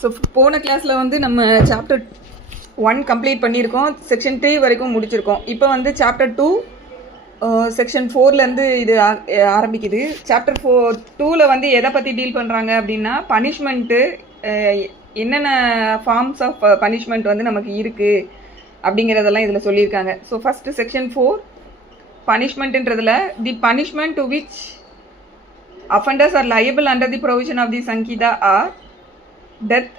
So போன கிளாஸில் வந்து நம்ம சாப்டர் 1 கம்ப்ளீட் பண்ணியிருக்கோம், செக்ஷன் 3 வரைக்கும் முடிச்சிருக்கோம். இப்போ வந்து சாப்டர் 2 செக்ஷன் 4லேருந்து இது ஆரம்பிக்குது. சாப்டர் 2ல் வந்து எதை பற்றி டீல் பண்ணுறாங்க அப்படின்னா, பனிஷ்மெண்ட்டு என்னென்ன ஃபார்ம்ஸ் ஆஃப் பனிஷ்மெண்ட் வந்து நமக்கு இருக்குது அப்படிங்கிறதெல்லாம் இதில் சொல்லியிருக்காங்க. ஸோ ஃபஸ்ட்டு செக்ஷன் 4 பனிஷ்மெண்ட்டுன்றதில் the punishment to which offenders are liable under the provision of the Sankida are death,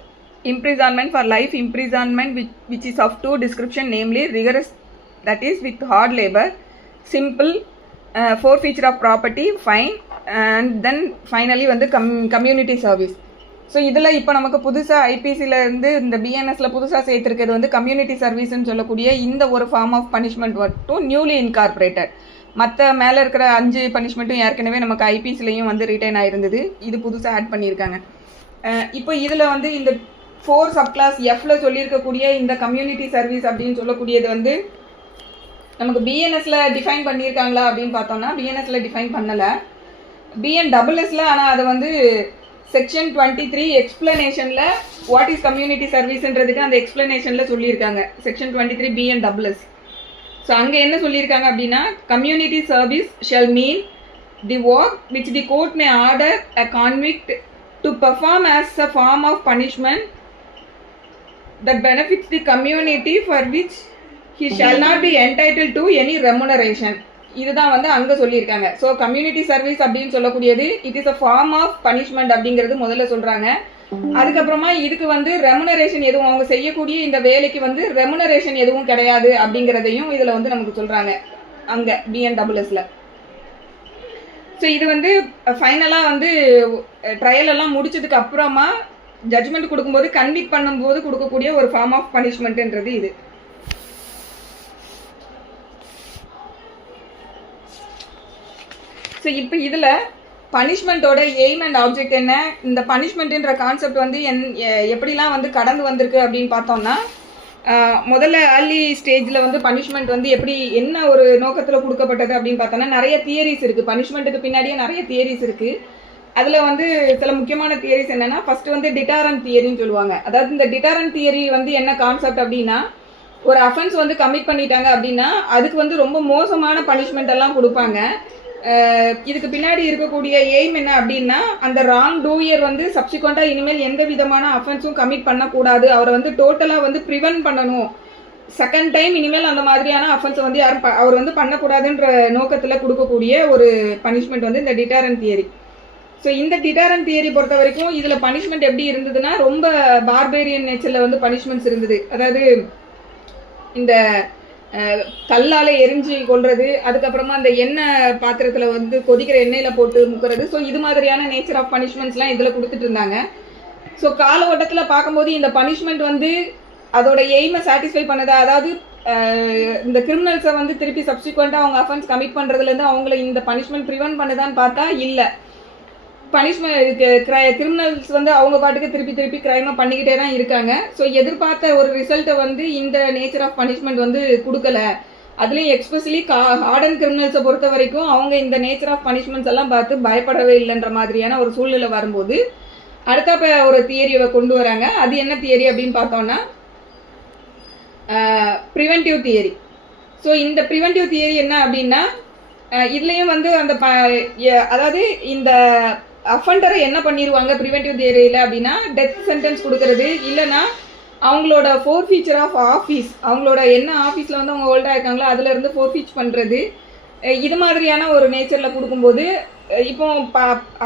imprisonment for life, imprisonment which is of two description, namely rigorous, that is with hard labor, simple, forfeiture of property, fine, and then finally வந்து community service. So இதில் இப்போ நமக்கு புதுசாக ஐபிசியில் இருந்து இந்த பிஎன்எஸில் புதுசாக சேர்த்துருக்கிறது வந்து community சர்வீஸ்ன்னு சொல்லக்கூடிய இந்த ஒரு ஃபார்ம் ஆஃப் பனிஷ்மெண்ட் மட்டும் நியூலி இன்கார்பரேட்டட். மற்ற மேலே இருக்கிற 5 பனிஷ்மெண்ட்டும் ஏற்கனவே நமக்கு ஐபிசிலையும் வந்து ரிட்டைன் ஆயிருந்தது, இது புதுசாக ஆட் பண்ணியிருக்காங்க. இப்போ இதில் வந்து இந்த 4 சப்கிளாஸ் எஃப்ல சொல்லியிருக்கக்கூடிய இந்த கம்யூனிட்டி சர்வீஸ் அப்படின்னு சொல்லக்கூடியது வந்து நமக்கு பிஎன்எஸ்ல டிஃபைன் பண்ணியிருக்காங்களா அப்படின்னு பார்த்தோம்னா பிஎன்எஸ்ல டிஃபைன் பண்ணலை, பிஎன்டபிள்எஸ்ல. ஆனால் அதை வந்து செக்ஷன் 23 எக்ஸ்பிளனேஷனில் வாட் இஸ் கம்யூனிட்டி சர்வீஸ்ன்றதுக்கு அந்த எக்ஸ்பிளனேஷனில் சொல்லியிருக்காங்க, செக்ஷன் 23 பிஎன்டபிள்எஸ். ஸோ அங்கே என்ன சொல்லியிருக்காங்க அப்படின்னா, community service shall mean the work which the court may order a convict to perform as a form of punishment that benefits the community for which he shall not be entitled to any remuneration. இதுதான் வந்து அங்கே சொல்லியிருக்காங்க. So community service அப்படின்னு சொல்லக்கூடியது it is a form of punishment அப்படிங்கிறது முதல்ல சொல்கிறாங்க. அதுக்கப்புறமா இதுக்கு வந்து ரெமுனரேஷன் எதுவும், அவங்க செய்யக்கூடிய இந்த வேலைக்கு வந்து ரெமுனரேஷன் எதுவும் கிடையாது அப்படிங்கிறதையும் இதில் வந்து நமக்கு சொல்கிறாங்க அங்கே பிஎன்டபிள்எஸ்ல. ஸோ இது வந்து ஃபைனலாக வந்து ட்ரையல் எல்லாம் முடிச்சதுக்கு அப்புறமா ஜட்ஜ்மெண்ட் கொடுக்கும்போது கன்விக்ட் பண்ணும்போது கொடுக்கக்கூடிய ஒரு ஃபார்ம் ஆஃப் பனிஷ்மெண்ட்ன்றது இது. ஸோ இப்போ இதில் பனிஷ்மெண்ட்டோட எய்ம் அண்ட் ஆப்ஜெக்ட் என்ன, இந்த பனிஷ்மெண்ட்டுன்ற கான்செப்ட் வந்து எப்படிலாம் வந்து கடந்து வந்திருக்கு அப்படின்னு பார்த்தோம்னா, முதல்ல ஏர்லி ஸ்டேஜில் வந்து பனிஷ்மெண்ட் வந்து எப்படி என்ன ஒரு நோக்கத்தில் கொடுக்கப்பட்டது அப்படின்னு பார்த்தோம்னா நிறைய தியரிஸ் இருக்குது. பனிஷ்மெண்ட்டுக்கு பின்னாடியே நிறைய தியரிஸ் இருக்குது. அதில் வந்து சில முக்கியமான தியரிஸ் என்னென்னா, ஃபஸ்ட்டு வந்து டிட்டாரண்ட் தியரின்னு சொல்லுவாங்க. அதாவது இந்த டிட்டாரண்ட் தியரி வந்து என்ன கான்செப்ட் அப்படின்னா, ஒரு அஃபென்ஸ் வந்து கமிட் பண்ணிட்டாங்க அப்படின்னா அதுக்கு வந்து ரொம்ப மோசமான பனிஷ்மெண்ட் எல்லாம் கொடுப்பாங்க. இதுக்கு பின்னாடி இருக்கக்கூடிய எய்ம் என்ன அப்படின்னா, அந்த ராங் டூயர் வந்து சப்சிக்வெண்ட்டாக இனிமேல் எந்த விதமான அஃபென்ஸும் கமிட் பண்ணக்கூடாது, அவரை வந்து டோட்டலாக வந்து ப்ரிவென்ட் பண்ணணும், செகண்ட் டைம் இனிமேல் அந்த மாதிரியான அஃபென்ஸை வந்து யாரும் அவர் வந்து பண்ணக்கூடாதுன்ற நோக்கத்தில் கொடுக்கக்கூடிய ஒரு பனிஷ்மெண்ட் வந்து இந்த டிட்டாரண்ட் தியரி. ஸோ இந்த டிட்டாரண்ட் தியரி பொறுத்த வரைக்கும் இதில் பனிஷ்மெண்ட் எப்படி இருந்ததுன்னா ரொம்ப பார்பேரியன் நேச்சரில் வந்து பனிஷ்மெண்ட்ஸ் இருந்தது. அதாவது இந்த கல்லால் எரிஞ்சு கொள்வது, அதுக்கப்புறமா அந்த எண்ணெய் பாத்திரத்தில் வந்து கொதிக்கிற எண்ணெயில் போட்டு முக்கிறது. ஸோ இது மாதிரியான நேச்சர் ஆஃப் பனிஷ்மெண்ட்ஸ்லாம் இதில் கொடுத்துட்டு இருந்தாங்க. ஸோ கால ஓட்டத்தில் பார்க்கும்போது இந்த பனிஷ்மெண்ட் வந்து அதோட எய்மை சாட்டிஸ்ஃபை பண்ணுதா, அதாவது இந்த கிரிமினல்ஸை வந்து திருப்பி சப்சிக்வெண்ட்டாக அவங்க அஃபென்ஸ் கமிட் பண்ணுறதுலேருந்து அவங்கள இந்த பனிஷ்மெண்ட் ப்ரிவென்ட் பண்ணுதான்னு பார்த்தா இல்லை. பனிஷ்மெண்ட் கிரிமினல்ஸ் வந்து அவங்க பாட்டுக்கு திருப்பி கிரைமை பண்ணிக்கிட்டே தான் இருக்காங்க. ஸோ எதிர்பார்த்த ஒரு ரிசல்ட்டை வந்து இந்த நேச்சர் ஆஃப் பனிஷ்மெண்ட் வந்து கொடுக்கல. அதுலேயும் எக்ஸ்பெஷலி ஹார்டன் கிரிமினல்ஸை பொறுத்த வரைக்கும் அவங்க இந்த நேச்சர் ஆஃப் பனிஷ்மெண்ட்ஸ் எல்லாம் பார்த்து பயப்படவே இல்லைன்ற மாதிரியான ஒரு சூழ்நிலை வரும்போது அடுத்த ஒரு தியரியை கொண்டு வராங்க. அது என்ன தியரி அப்படின்னு பார்த்தோம்னா ப்ரிவென்டிவ் தியரி. ஸோ இந்த ப்ரிவென்டிவ் தியரி என்ன அப்படின்னா, இதுலேயும் வந்து அந்த அதாவது இந்த அஃபெண்டரை என்ன பண்ணிடுவாங்க ப்ரிவென்டிவ் தியரியில் அப்படின்னா, டெத் சென்டென்ஸ் கொடுக்கறது, இல்லைன்னா அவங்களோட ஃபோர்ஃபீச்சர் ஆஃப் ஆஃபீஸ், அவங்களோட என்ன ஆஃபீஸில் வந்து அவங்க ஹோல்டாக இருக்காங்களோ அதிலேருந்து ஃபோர்ஃபீச் பண்ணுறது, இது மாதிரியான ஒரு நேச்சரில் கொடுக்கும்போது இப்போ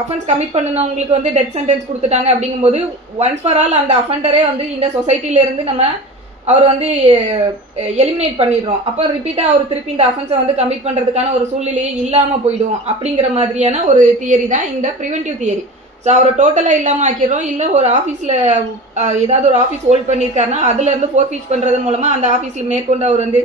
அஃபென்ஸ் கமிட் பண்ணினவங்களுக்கு வந்து டெத் சென்டென்ஸ் கொடுத்துட்டாங்க அப்படிங்கும்போது ஒன்ஸ் ஃபார் ஆல் அந்த அஃபெண்டரே வந்து இந்த சொசைட்டிலேருந்து நம்ம அவர் வந்து எலிமினேட் பண்ணிடுறோம். அப்போ ரிப்பீட்டாக அவர் திருப்பி இந்த அஃபென்ஸை வந்து கமிட் பண்ணுறதுக்கான ஒரு சூழ்நிலையே இல்லாமல் போயிடும் அப்படிங்கிற மாதிரியான ஒரு தியரி தான் இந்த ப்ரிவென்டிவ் தியரி. ஸோ அவரை டோட்டலாக இல்லாமல் ஆக்கிடுறோம், இல்லை ஒரு ஆஃபீஸில் ஏதாவது ஒரு ஆஃபீஸ் ஹோல்ட் பண்ணியிருக்காருன்னா அதுலேருந்து ஃபோர்ஃபீச் பண்ணுறது மூலமாக அந்த ஆஃபீஸில் மேற்கொண்டு அவர் வந்து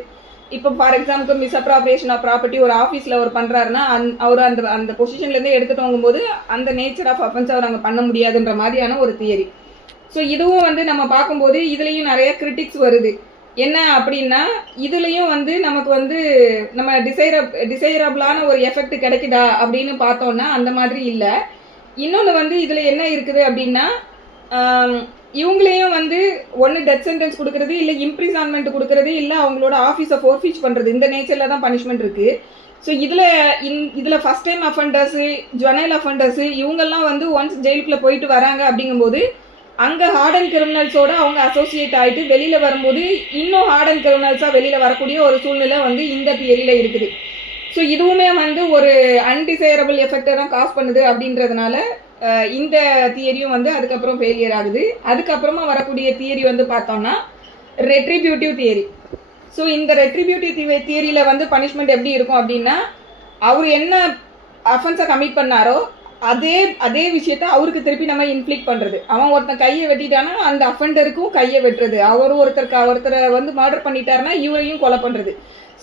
இப்போ ஃபார் எக்ஸாம்பிள் மிஸ்அப்ராப்ரியேஷன் ஆஃப் ப்ராப்பர்ட்டி ஒரு ஆஃபீஸில் அவர் பண்ணுறாருன்னா அவர் அந்த பொசிஷன்லேருந்து எடுத்துகிட்டு வாங்கும்போது அந்த நேச்சர் ஆஃப் அஃபென்ஸ் அவர் அங்கே பண்ண முடியாதுன்ற மாதிரியான ஒரு தியரி. ஸோ இதுவும் வந்து நம்ம பார்க்கும்போது இதுலேயும் நிறைய கிரிட்டிக்ஸ் வருது. என்ன அப்படின்னா, இதுலேயும் வந்து நமக்கு வந்து நம்ம டிசைரபிளான ஒரு எஃபெக்ட் கிடைக்குதா அப்படின்னு பார்த்தோம்னா அந்த மாதிரி இல்லை. இன்னொன்று வந்து இதில் என்ன இருக்குது அப்படின்னா, இவங்களையும் வந்து ஒன்று டெத் சென்டென்ஸ் கொடுக்கறது, இல்லை இம்ப்ரிசான்மெண்ட் கொடுக்கறது, இல்லை அவங்களோட ஆஃபீஸை ஃபோர்ஃபீச் பண்ணுறது, இந்த நேச்சரில் தான் பனிஷ்மெண்ட் இருக்குது. ஸோ இதில் ஃபஸ்ட் டைம் அஃபண்டர்ஸு, ஜுவனைல் அஃபண்டர்ஸு இவங்கெல்லாம் வந்து ஒன்ஸ் ஜெயிலுக்குள்ளே போயிட்டு வராங்க அப்படிங்கும்போது அங்கே ஹார்டன் கிரிமினல்ஸோட அவங்க அசோசியேட் ஆகிட்டு வெளியில் வரும்போது இன்னும் ஹார்டன் கிரிமினல்ஸாக வெளியில் வரக்கூடிய ஒரு சூழ்நிலை வந்து இந்த தியரியில் இருக்குது. ஸோ இதுவுமே வந்து ஒரு அன்டிசைரபிள் எஃபெக்டை தான் காஸ் பண்ணுது அப்படின்றதுனால இந்த தியரியும் வந்து அதுக்கப்புறம் ஃபெயிலியர் ஆகுது. அதுக்கப்புறமா வரக்கூடிய தியரி வந்து பார்த்தோம்னா ரெட்ரிபியூட்டிவ் தியரி. ஸோ இந்த ரெட்ரிபியூட்டிவ் தியரியில் வந்து பனிஷ்மெண்ட் எப்படி இருக்கும் அப்படின்னா, அவர் என்ன அஃபென்ஸை கமிட் பண்ணாரோ அதே விஷயத்த அவருக்கு திருப்பி நம்ம இன்ஃப்ளிக்ட் பண்ணுறது. அவன் ஒருத்தன் கையை வெட்டிட்டானா அந்த அஃபெண்டருக்கும் கையை வெட்டுறது, ஒருத்தரை வந்து மர்டர் பண்ணிட்டாருன்னா இவரையும் கொலை பண்ணுறது.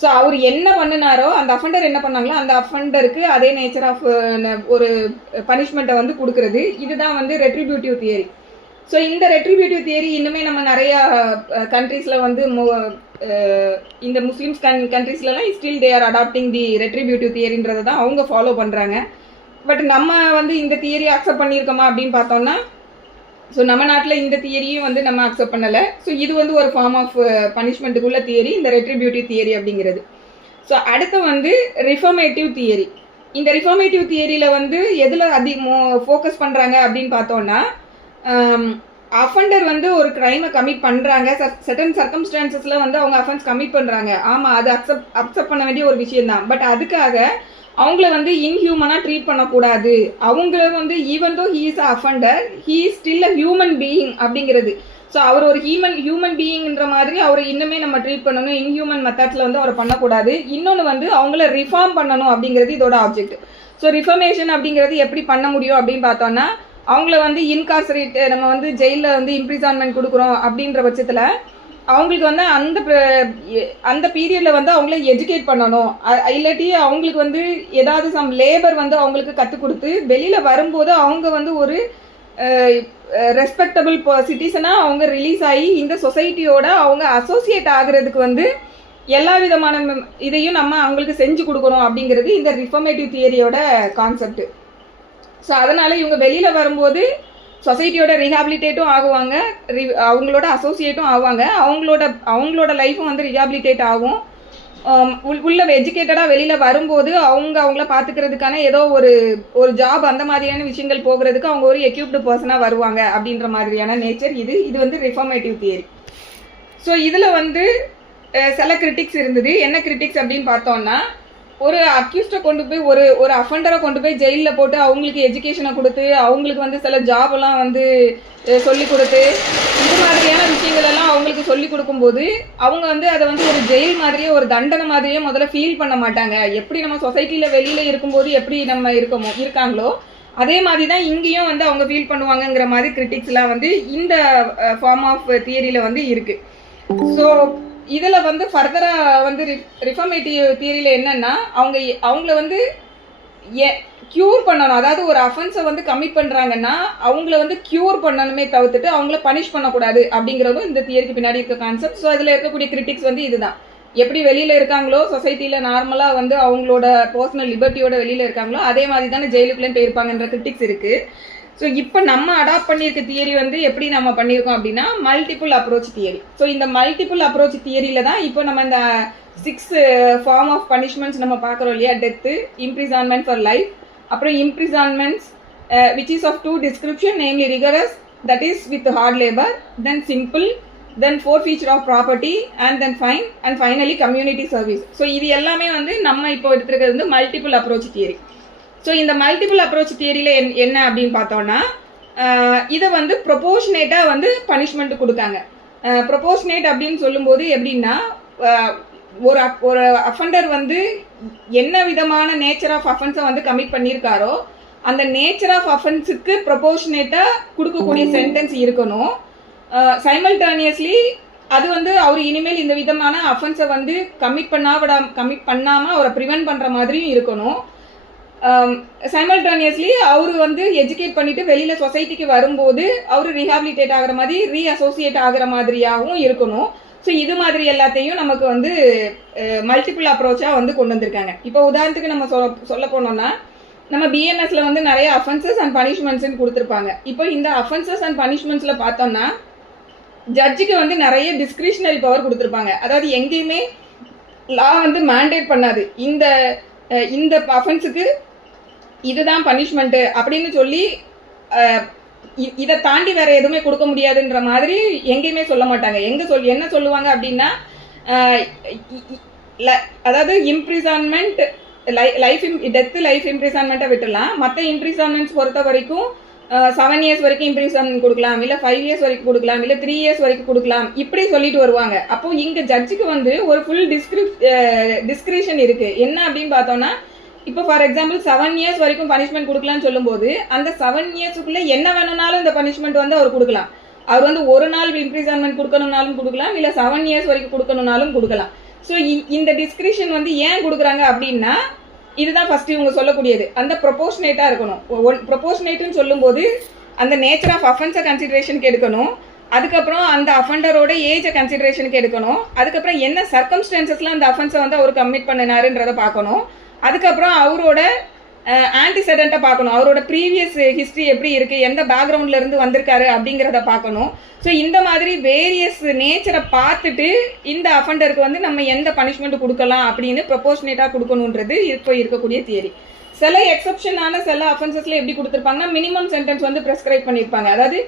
ஸோ அவர் என்ன பண்ணினாரோ அந்த அஃபெண்டர் என்ன பண்ணாங்களோ அந்த அஃபெண்டருக்கு அதே நேச்சர் ஆஃப் ஒரு பனிஷ்மெண்ட்டை வந்து கொடுக்கறது. இதுதான் வந்து ரெட்ரிபியூட்டிவ் தியரி. ஸோ இந்த ரெட்ரிபியூட்டிவ் தியரி இன்னுமே நம்ம நிறையா கண்ட்ரீஸில் வந்து இந்த முஸ்லீம்ஸ் கண்ட்ரீஸ்லலாம் still they are adopting the retributive தியரின்றதை தான் அவங்க ஃபாலோ பண்ணுறாங்க. பட் நம்ம வந்து இந்த தியரி அக்செப்ட் பண்ணியிருக்கோமா அப்படின்னு பார்த்தோம்னா, ஸோ நம்ம நாட்டில் இந்த தியரியும் வந்து நம்ம அக்செப்ட் பண்ணலை. ஸோ இது வந்து ஒரு ஃபார்ம் ஆஃப் பனிஷ்மெண்ட்டுக்குள்ள தியரி, இந்த ரெட்ரிபியூட்டிவ் தியரி அப்படிங்கிறது. ஸோ அடுத்து வந்து ரிஃபார்மேட்டிவ் தியரி. இந்த ரிஃபார்மேட்டிவ் தியரியில் வந்து எதில் ஃபோக்கஸ் பண்ணுறாங்க அப்படின்னு பார்த்தோன்னா, அஃபண்டர் வந்து ஒரு க்ரைமை கமிட் பண்ணுறாங்க, சர்டன் சர்க்கம்ஸ்டான்சஸில் வந்து அவங்க அஃபென்ஸ் கமிட் பண்ணுறாங்க. ஆமாம், அது அக்செப்ட் பண்ண வேண்டிய ஒரு விஷயம்தான். பட் அதுக்காக அவங்கள வந்து இன்ஹியூமனாக ட்ரீட் பண்ணக்கூடாது. அவங்கள வந்து even though he is a offender, he is still a human being அப்படிங்கிறது. ஸோ அவர் ஒரு ஹியூமன் பீயிங்ன்ற மாதிரி அவரை இன்னுமே நம்ம ட்ரீட் பண்ணணும். இன்ஹியூமன் மெத்தட்ஸில் வந்து அவரை பண்ணக்கூடாது. இன்னொன்று வந்து அவங்கள ரிஃபார்ம் பண்ணணும் அப்படிங்கிறது இதோட ஆப்ஜெக்ட். ஸோ ரிஃபர்மேஷன் அப்படிங்கிறது எப்படி பண்ண முடியும் அப்படின்னு பார்த்தோன்னா, அவங்கள வந்து இன்கார்சரேட், நம்ம வந்து ஜெயிலில் வந்து இம்ப்ரிசான்மெண்ட் கொடுக்குறோம் அப்படின்ற பட்சத்தில் அவங்களுக்கு வந்து அந்த பீரியடில் வந்து அவங்கள எஜுகேட் பண்ணணும். இல்லாட்டி அவங்களுக்கு வந்து ஏதாவது சம் லேபர் வந்து அவங்களுக்கு கற்றுக் கொடுத்து வெளியில் வரும்போது அவங்க வந்து ஒரு ரெஸ்பெக்டபிள் சிட்டிசனாக அவங்க ரிலீஸ் ஆகி இந்த சொசைட்டியோட அவங்க அசோசியேட் ஆகுறதுக்கு வந்து எல்லா விதமான இதையும் நம்ம அவங்களுக்கு செஞ்சு கொடுக்கணும் அப்படிங்கிறது இந்த ரிஃபார்மேட்டிவ் தியரியோட கான்செப்ட். ஸோ அதனால் இவங்க வெளியில் வரும்போது சொசைட்டியோட ரீஹாபிலிட்டேட்டும் ஆகுவாங்க, அவங்களோட அசோசியேட்டும் ஆவாங்க, அவங்களோட லைஃப்பும் வந்து ரீஹாபிலிட்டேட் ஆகும். உள்ள எஜுகேட்டடாக வெளியில் வரும்போது அவங்கள பார்த்துக்கிறதுக்கான ஏதோ ஒரு ஜாப் அந்த மாதிரியான விஷயங்கள் போகிறதுக்கு அவங்க ஒரு எக்யூப்டு பர்சனாக வருவாங்க அப்படின்ற மாதிரியான நேச்சர் இது வந்து ரிஃபார்மேட்டிவ் தியரி. ஸோ இதில் வந்து சில கிரிட்டிக்ஸ் இருந்தது. என்ன கிரிட்டிக்ஸ் அப்படின்னு பார்த்தோம்னா, ஒரு அக்யூஸ்டை கொண்டு போய் ஒரு அஃபண்டரை கொண்டு போய் ஜெயிலில் போட்டு அவங்களுக்கு எஜுகேஷனை கொடுத்து அவங்களுக்கு வந்து சில ஜாபெல்லாம் வந்து சொல்லி கொடுத்து இது மாதிரியான விஷயங்கள் எல்லாம் அவங்களுக்கு சொல்லி கொடுக்கும்போது அவங்க வந்து அதை வந்து ஒரு ஜெயில் மாதிரியே ஒரு தண்டனை மாதிரியே முதல்ல ஃபீல் பண்ண மாட்டாங்க. எப்படி நம்ம சொசைட்டியில் வெளியில் இருக்கும்போது எப்படி நம்ம இருக்காங்களோ அதே மாதிரி தான் இங்கேயும் வந்து அவங்க ஃபீல் பண்ணுவாங்கங்கிற மாதிரி கிரிட்டிக்ஸ்லாம் வந்து இந்த ஃபார்ம் ஆஃப் தியரியில் வந்து இருக்குது. ஸோ இதில் வந்து ஃபர்தராக வந்து ரிஃபார்மேட்டிவ் தியரியில் என்னென்னா, அவங்கள வந்து க்யூர் பண்ணணும். அதாவது ஒரு அஃபென்ஸை வந்து கமிட் பண்ணுறாங்கன்னா அவங்கள வந்து க்யூர் பண்ணணுமே தவிர்த்துட்டு அவங்கள பனிஷ் பண்ணக்கூடாது அப்படிங்கிறதும் இந்த தியரிக்கு பின்னாடி இருக்க கான்செப்ட். ஸோ அதில் இருக்கக்கூடிய கிரிட்டிக்ஸ் வந்து இதுதான். எப்படி வெளியில் இருக்காங்களோ சொசைட்டியில் நார்மலாக வந்து அவங்களோட பர்சனல் லிபர்ட்டியோட வெளியில் இருக்காங்களோ அதே மாதிரி தானே ஜெயிலுக்குள்ளேயும் போயிருப்பாங்கன்ற கிரிட்டிக்ஸ் இருக்குது. ஸோ இப்போ நம்ம அடாப்ட் பண்ணியிருக்க தியரி வந்து எப்படி நம்ம பண்ணியிருக்கோம் அப்படின்னா மல்டிபிள் அப்ரோச் தியரி. ஸோ இந்த மல்டிபிள் அப்ரோச் தியரியில் தான் இப்போ நம்ம இந்த 6 ஃபார்ம் ஆஃப் பனிஷ்மெண்ட்ஸ் நம்ம பார்க்குறோம் இல்லையா. டெத்து, இம்ப்ரிசான்மெண்ட் ஃபார் லைஃப், அப்புறம் imprisonments which is of 2 description, namely rigorous, that is with hard labour, then simple, then forfeiture of property, and then fine, and finally community service. So இது எல்லாமே வந்து நம்ம இப்போ எடுத்துருக்கிறது வந்து மல்டிபிள் அப்ரோச் தியரி. ஸோ இந்த multiple approach தியரியில் என்ன அப்படின்னு பார்த்தோன்னா, இதை வந்து ப்ரொபோர்ஷனேட்டாக வந்து பனிஷ்மெண்ட் கொடுத்தாங்க. ப்ரொபோர்ஷனேட் அப்படின்னு சொல்லும்போது எப்படின்னா, ஒரு அஃபண்டர் வந்து என்ன விதமான நேச்சர் ஆஃப் அஃபென்ஸை வந்து கமிட் பண்ணியிருக்காரோ அந்த நேச்சர் ஆஃப் அஃபென்ஸுக்கு ப்ரொபோர்ஷனேட்டாக கொடுக்கக்கூடிய சென்டென்ஸ் இருக்கணும். சைமல்டேனியஸ்லி அது வந்து அவர் இனிமேல் இந்த விதமான அஃபென்ஸை வந்து கமிட் பண்ணாமல் அவரை ப்ரிவென்ட் பண்ணுற மாதிரியும் இருக்கணும். சைமல்டேனியஸ்லி அவர் வந்து எஜுகேட் பண்ணிட்டு வெளியில் சொசைட்டிக்கு வரும்போது அவர் ரீஹாபிலிட்டேட் ஆகிற மாதிரி ரீஅசோசியேட் ஆகிற மாதிரியாகவும் இருக்கணும். ஸோ இது மாதிரி எல்லாத்தையும் நமக்கு வந்து மல்டிபிள் அப்ரோச்சாக வந்து கொண்டு வந்திருக்காங்க. இப்போ உதாரணத்துக்கு நம்ம சொல்ல போனோம்னா, நம்ம பிஎன்எஸ்ல வந்து நிறைய அஃபென்சஸ் அண்ட் பனிஷ்மெண்ட்ஸ்ன்னு கொடுத்துருப்பாங்க. இப்போ இந்த அஃபென்சஸ் அண்ட் பனிஷ்மெண்ட்ஸில் பார்த்தோம்னா ஜட்ஜுக்கு வந்து நிறைய டிஸ்கிரிஷனரி பவர் கொடுத்துருப்பாங்க. அதாவது எங்கேயுமே லா வந்து மேண்டேட் பண்ணாது இந்த இந்த அஃபென்ஸுக்கு இதுதான் பனிஷ்மெண்ட்டு அப்படின்னு சொல்லி இதை தாண்டி வேற எதுவுமே கொடுக்க முடியாதுன்ற மாதிரி எங்கேயுமே சொல்ல மாட்டாங்க. என்ன சொல்லுவாங்க அப்படின்னா அதாவது இம்ப்ரிசான்மெண்ட் டெத்து லைஃப் இம்ப்ரிசான்மெண்ட்டை விட்டுடலாம். மற்ற இம்ப்ரிசான்மெண்ட்ஸ் பொறுத்த வரைக்கும் 7 years வரைக்கும் இம்ப்ரிசான்மெண்ட் கொடுக்கலாம், இல்லை 5 years வரைக்கும் கொடுக்கலாம், இல்லை 3 years வரைக்கும் கொடுக்கலாம், இப்படி சொல்லிட்டு வருவாங்க. அப்போ இங்கே ஜட்ஜுக்கு வந்து ஒரு ஃபுல் டிஸ்கிரிப்ஷன் இருக்கு. என்ன அப்படின்னு பார்த்தோம்னா, இப்போ ஃபார் எக்ஸாம்பிள் 7 years வரைக்கும் பனிஷ்மெண்ட் கொடுக்கலாம்னு சொல்லும்போது அந்த 7 yearsக்குள்ள என்ன வேணும்னாலும் இந்த பனிஷ்மெண்ட் வந்து அவர் கொடுக்கலாம். அவர் வந்து ஒரு நாள் இம்ப்ரிசான்மெண்ட் கொடுக்கணும்னாலும் கொடுக்கலாம், இல்லை 7 years வரைக்கும் கொடுக்கணும்னாலும் கொடுக்கலாம். ஸோ இந்த டிஸ்கிரிப்ஷன் வந்து ஏன் கொடுக்குறாங்க அப்படின்னா, இதுதான் ஃபர்ஸ்ட் இவங்க சொல்லக்கூடியது, அந்த ப்ரொபோர்ஷனேட்டாக இருக்கணும். ப்ரொபோர்ஷனேட்டுன்னு சொல்லும்போது அந்த நேச்சர் ஆஃப் அஃபென்ஸை கன்சிடரேஷனுக்கு எடுக்கணும், அதுக்கப்புறம் அந்த அஃபெண்டரோட ஏஜை கன்சிடரேஷனுக்கு எடுக்கணும், அதுக்கப்புறம் என்ன சர்க்கம்ஸ்டான்சஸ்லாம் அந்த அஃபென்ஸை வந்து அவர் கமிட் பண்ணினாருன்றதை பார்க்கணும், அதுக்கப்புறம் அவரோட ஆன்டிசெடண்ட்டை பார்க்கணும், அவரோட ப்ரீவியஸ் ஹிஸ்ட்ரி எப்படி இருக்குது, எந்த பேக்ரவுண்டில் இருந்து வந்திருக்காரு அப்படிங்கிறத பார்க்கணும். ஸோ இந்த மாதிரி வேரியஸ் நேச்சரை பார்த்துட்டு இந்த அஃபெண்டருக்கு வந்து நம்ம எந்த பனிஷ்மெண்ட் கொடுக்கலாம் அப்படின்னு ப்ரொபோர்ஷனேட்டாக கொடுக்கணுன்றது இப்போ இருக்கக்கூடிய தியரி. சில எக்ஸப்ஷனான சில அஃபென்சஸ்ல எப்படி கொடுத்துருப்பாங்கன்னா மினிமம் சென்டென்ஸ் வந்து ப்ரெஸ்கிரைப் பண்ணியிருப்பாங்க. அதாவது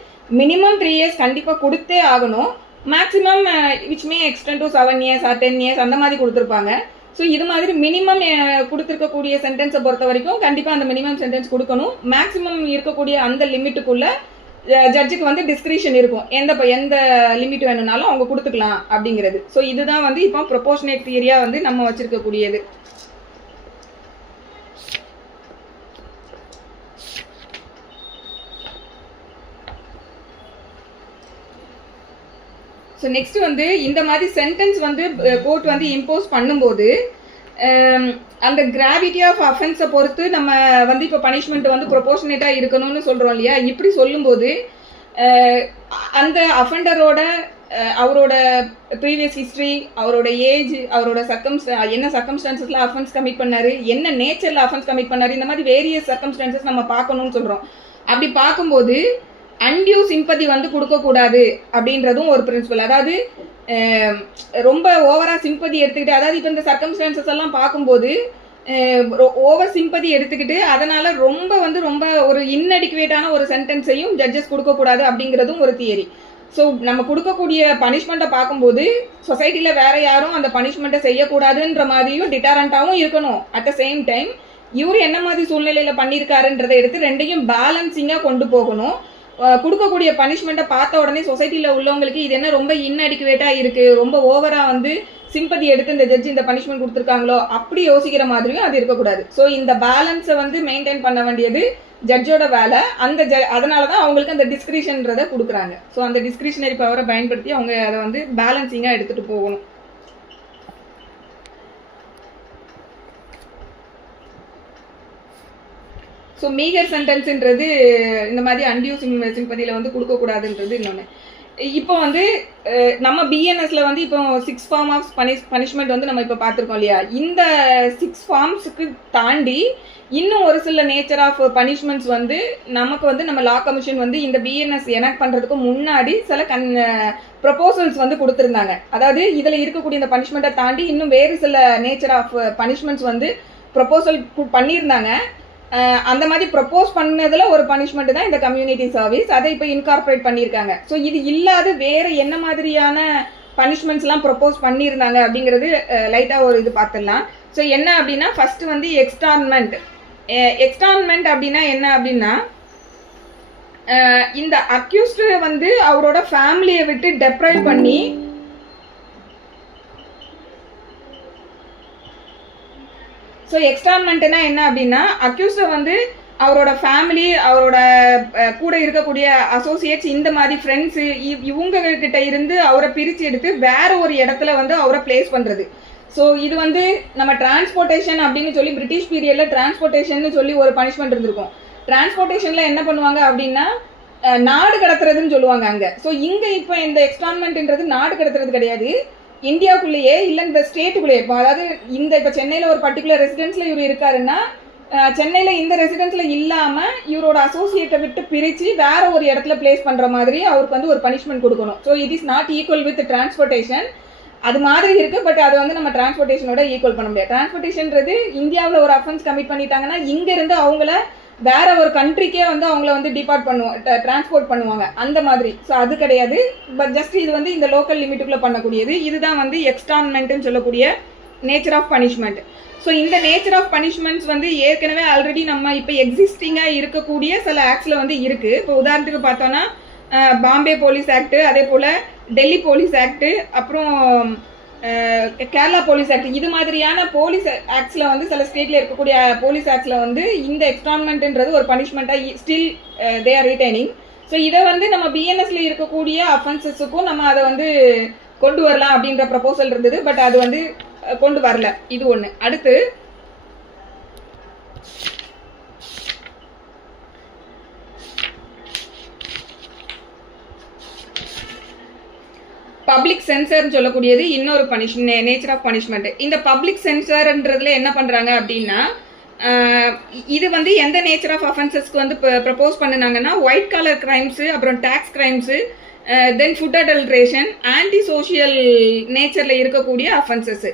மினிமம் 3 years கண்டிப்பாக கொடுத்தே ஆகணும், maximum which may extend to 7 years or 10 years அந்த மாதிரி கொடுத்துருப்பாங்க. ஸோ இது மாதிரி மினிமம் கொடுத்துருக்கக்கூடிய சென்டென்ஸை பொறுத்த வரைக்கும் கண்டிப்பாக அந்த மினிமம் சென்டென்ஸ் கொடுக்கணும். மேக்ஸிமம் இருக்கக்கூடிய அந்த லிமிட்டுக்குள்ள ஜட்ஜுக்கு வந்து டிஸ்கிரிஷன் இருக்கும், எந்த லிமிட் வேணும்னாலும் அவங்க கொடுத்துக்கலாம் அப்படிங்கிறது. ஸோ இதுதான் வந்து இப்போ ப்ரொபோர்ஷனேட் தியரியா வந்து நம்ம வச்சிருக்கக்கூடியது. ஸோ நெக்ஸ்ட் வந்து இந்த மாதிரி சென்டென்ஸ் வந்து கோர்ட் வந்து இம்போஸ் பண்ணும்போது அந்த கிராவிட்டி ஆஃப் அஃபென்ஸை பொறுத்து நம்ம வந்து இப்போ பனிஷ்மெண்ட் வந்து ப்ரொபோர்ஷனேட்டாக இருக்கணும்னு சொல்கிறோம் இல்லையா. இப்படி சொல்லும்போது அந்த அஃபெண்டரோட அவரோட ப்ரீவியஸ் ஹிஸ்ட்ரி, அவரோட ஏஜ், அவரோட என்ன சர்க்கம்ஸ்டான்சஸில் அஃபென்ஸ் கமிட் பண்ணாரு, என்ன நேச்சரில் அஃபென்ஸ் கமிட் பண்ணாரு, இந்த மாதிரி வேரியஸ் சர்க்கம்ஸ்டான்சஸ் நம்ம பார்க்கணும்னு சொல்கிறோம். அப்படி பார்க்கும்போது அன்டியூ சிம்பதி வந்து கொடுக்கக்கூடாது அப்படின்றதும் ஒரு பிரின்சிபல். அதாவது ரொம்ப ஓவரா சிம்பதி எடுத்துக்கிட்டு, அதாவது இப்போ இந்த சர்க்கம்ஸ்டான்சஸ் எல்லாம் பார்க்கும்போது ஓவர் சிம்பதி எடுத்துக்கிட்டு அதனால ரொம்ப ஒரு இன்அடிக்குவேட்டான ஒரு சென்டென்ஸையும் ஜட்ஜஸ் கொடுக்கக்கூடாது அப்படிங்கிறதும் ஒரு தியரி. ஸோ நம்ம கொடுக்கக்கூடிய பனிஷ்மெண்ட்டை பார்க்கும்போது சொசைட்டியில் வேற யாரும் அந்த பனிஷ்மெண்ட்டை செய்யக்கூடாதுன்ற மாதிரியும் டிட்டாரண்டாகவும் இருக்கணும். அட் த சேம் டைம் இவர் என்ன மாதிரி சூழ்நிலையில் பண்ணியிருக்காருன்றதை எடுத்து ரெண்டையும் பேலன்சிங்காக கொண்டு போகணும். கொடுக்கக்கூடிய பனிஷ்மெண்ட்டை பார்த்த உடனே சொசைட்டியில் உள்ளவங்களுக்கு இது என்ன ரொம்ப இன்அடிக்குவேட்டாக இருக்குது, ரொம்ப ஓவராக வந்து சிம்பதி எடுத்து இந்த ஜட்ஜ் இந்த பனிஷ்மெண்ட் கொடுத்துருக்காங்களோ அப்படி யோசிக்கிற மாதிரியும் அது இருக்கக்கூடாது. ஸோ இந்த பேலன்ஸை வந்து மெயின்டைன் பண்ண வேண்டியது ஜட்ஜோட வேலை. அதனால தான் அவங்களுக்கு அந்த டிஸ்கிரிஷன்றதை கொடுக்குறாங்க. ஸோ அந்த டிஸ்கிரிஷனரி பவரை பயன்படுத்தி அவங்க அதை வந்து பேலன்சிங்காக எடுத்துகிட்டு போகணும். ஸோ மீகர் சென்டென்ஸுன்றது இந்த மாதிரி அன்டியூ சிம்பதியில் வந்து கொடுக்கக்கூடாதுன்றது இன்னொன்று. இப்போ வந்து நம்ம பிஎன்எஸ்ல வந்து இப்போ 6 form ஆஃப் பனிஷ்மெண்ட் வந்து நம்ம இப்போ பார்த்துருக்கோம் இல்லையா. இந்த 6 forms தாண்டி இன்னும் ஒரு சில நேச்சர் ஆஃப் பனிஷ்மெண்ட்ஸ் வந்து நமக்கு வந்து நம்ம லா கமிஷன் வந்து இந்த பிஎன்எஸ் எனாக்ட் பண்ணுறதுக்கு முன்னாடி சில ப்ரொபோசல்ஸ் வந்து கொடுத்துருந்தாங்க. அதாவது இதில் இருக்கக்கூடிய இந்த பனிஷ்மெண்ட்டை தாண்டி இன்னும் வேறு சில நேச்சர் ஆஃப் பனிஷ்மெண்ட்ஸ் வந்து ப்ரொபோசல் பண்ணியிருந்தாங்க. அந்த மாதிரி ப்ரொப்போஸ் பண்ணதில் ஒரு பனிஷ்மெண்ட் தான் இந்த கம்யூனிட்டி சர்வீஸ். அதை இப்போ இன்கார்பரேட் பண்ணியிருக்காங்க. ஸோ இது இல்லாத வேறு என்ன மாதிரியான பனிஷ்மெண்ட்ஸ்லாம் ப்ரொப்போஸ் பண்ணியிருந்தாங்க அப்படிங்கிறது லைட்டாக ஒரு இது பார்த்துடலாம். ஸோ என்ன அப்படின்னா ஃபர்ஸ்ட் வந்து எக்ஸ்டார்ன்மெண்ட் அப்படின்னா என்ன அப்படின்னா, இந்த அக்யூஸ்டு வந்து அவரோட ஃபேமிலியை விட்டு டெப்ரைவ் பண்ணி ஸோ எக்ஸ்டார்ன்மெண்ட்னா என்ன அப்படின்னா, அக்யூஸ்டை வந்து அவரோட ஃபேமிலி, அவரோட கூட இருக்கக்கூடிய அசோசியேட்ஸ், இந்த மாதிரி ஃப்ரெண்ட்ஸு இவங்க கிட்ட இருந்து அவரை பிரித்து எடுத்து வேற ஒரு இடத்துல வந்து அவரை பிளேஸ் பண்ணுறது. ஸோ இது வந்து நம்ம டிரான்ஸ்போர்ட்டேஷன் அப்படின்னு சொல்லி பிரிட்டிஷ் பீரியடில் டிரான்ஸ்போர்ட்டேஷன் சொல்லி ஒரு பனிஷ்மெண்ட் இருந்திருக்கும். டிரான்ஸ்போர்ட்டேஷனில் என்ன பண்ணுவாங்க அப்படின்னா நாடு கடத்துறதுன்னு சொல்லுவாங்க அங்கே. ஸோ இங்கே இப்போ இந்த எக்ஸ்டார்ன்மெண்ட்ன்றது நாடு கடத்துறது கிடையாது, இந்தியாவுக்குள்ளேயே இல்லை இந்த ஸ்டேட்டுக்குள்ளேயே. இப்போ அதாவது இப்போ சென்னையில் ஒரு பர்டிகுலர் ரெசிடென்ஸில் இவர் இருக்காருன்னா சென்னையில் இந்த ரெசிடென்ஸில் இல்லாமல் இவரோட அசோசியேட்டை விட்டு பிரித்து வேற ஒரு இடத்துல பிளேஸ் பண்ணுற மாதிரி அவருக்கு வந்து ஒரு பனிஷ்மெண்ட் கொடுக்கணும். So it is not equal with transportation. அது மாதிரி இருக்கு, பட் அது வந்து நம்ம டிரான்ஸ்போர்ட்டேஷனோட ஈக்குவல் பண்ண முடியாது. டிரான்ஸ்போர்ட்டேஷன்றது இந்தியாவில் ஒரு அஃபென்ஸ் கமிட் பண்ணிட்டாங்கன்னா இங்கேருந்து அவங்கள வேற ஒரு கண்ட்ரிக்கே வந்து அவங்கள வந்து டிபார்ட் பண்ணுவாங்க, டிரான்ஸ்போர்ட் பண்ணுவாங்க அந்த மாதிரி. ஸோ அது கிடையாது. பட் ஜஸ்ட் இது வந்து இந்த லோக்கல் லிமிட்டுக்குள்ளே பண்ணக்கூடியது. இதுதான் வந்து எக்ஸ்டான்மெண்ட்னு சொல்லக்கூடிய நேச்சர் ஆஃப் பனிஷ்மெண்ட். ஸோ இந்த நேச்சர் ஆஃப் பனிஷ்மெண்ட்ஸ் வந்து ஏற்கனவே ஆல்ரெடி நம்ம இப்போ எக்ஸிஸ்டிங்காக இருக்கக்கூடிய சில ஆக்ட்ஸில் வந்து இருக்குது. இப்போ உதாரணத்துக்கு பார்த்தோன்னா பாம்பே போலீஸ் ஆக்ட், அதே போல் டெல்லி போலீஸ் ஆக்ட், அப்புறம் கேரளா போலீஸ் ஆக்ட், இது மாதிரியான போலீஸ் ஆக்ட்ஸில் வந்து சில ஸ்டேட்டில் இருக்கக்கூடிய போலீஸ் ஆக்ட்ஸில் வந்து இந்த எக்ஸ்டான்மெண்ட்ன்றது ஒரு பனிஷ்மெண்ட்டாக still they are retaining. So இதை வந்து நம்ம பிஎன்எஸ்ல இருக்கக்கூடிய அஃபென்சஸுக்கும் நம்ம அதை வந்து கொண்டு வரலாம் அப்படின்ற ப்ரப்போசல் இருந்தது. பட் அது வந்து கொண்டு வரல. இது ஒன்று. அடுத்து பப்ளிக் சென்சர்னு சொல்லக்கூடியது இன்னொரு நேச்சர் ஆஃப் பனிஷ்மெண்ட். இந்த பப்ளிக் சென்சர்ன்றதுல என்ன பண்றாங்க அப்படின்னா, இது வந்து எந்த நேச்சர் ஆஃப் அஃபென்சஸ்க்கு வந்து ப்ரப்போஸ் பண்ணினாங்கன்னா ஒயிட் காலர் கிரைம்ஸ், அப்புறம் டாக்ஸ் கிரைம்ஸ், தென் ஃபுட் அடல்ட்ரேஷன், ஆன்டி சோஷியல் நேச்சர்ல இருக்கக்கூடிய அஃபென்சஸ்.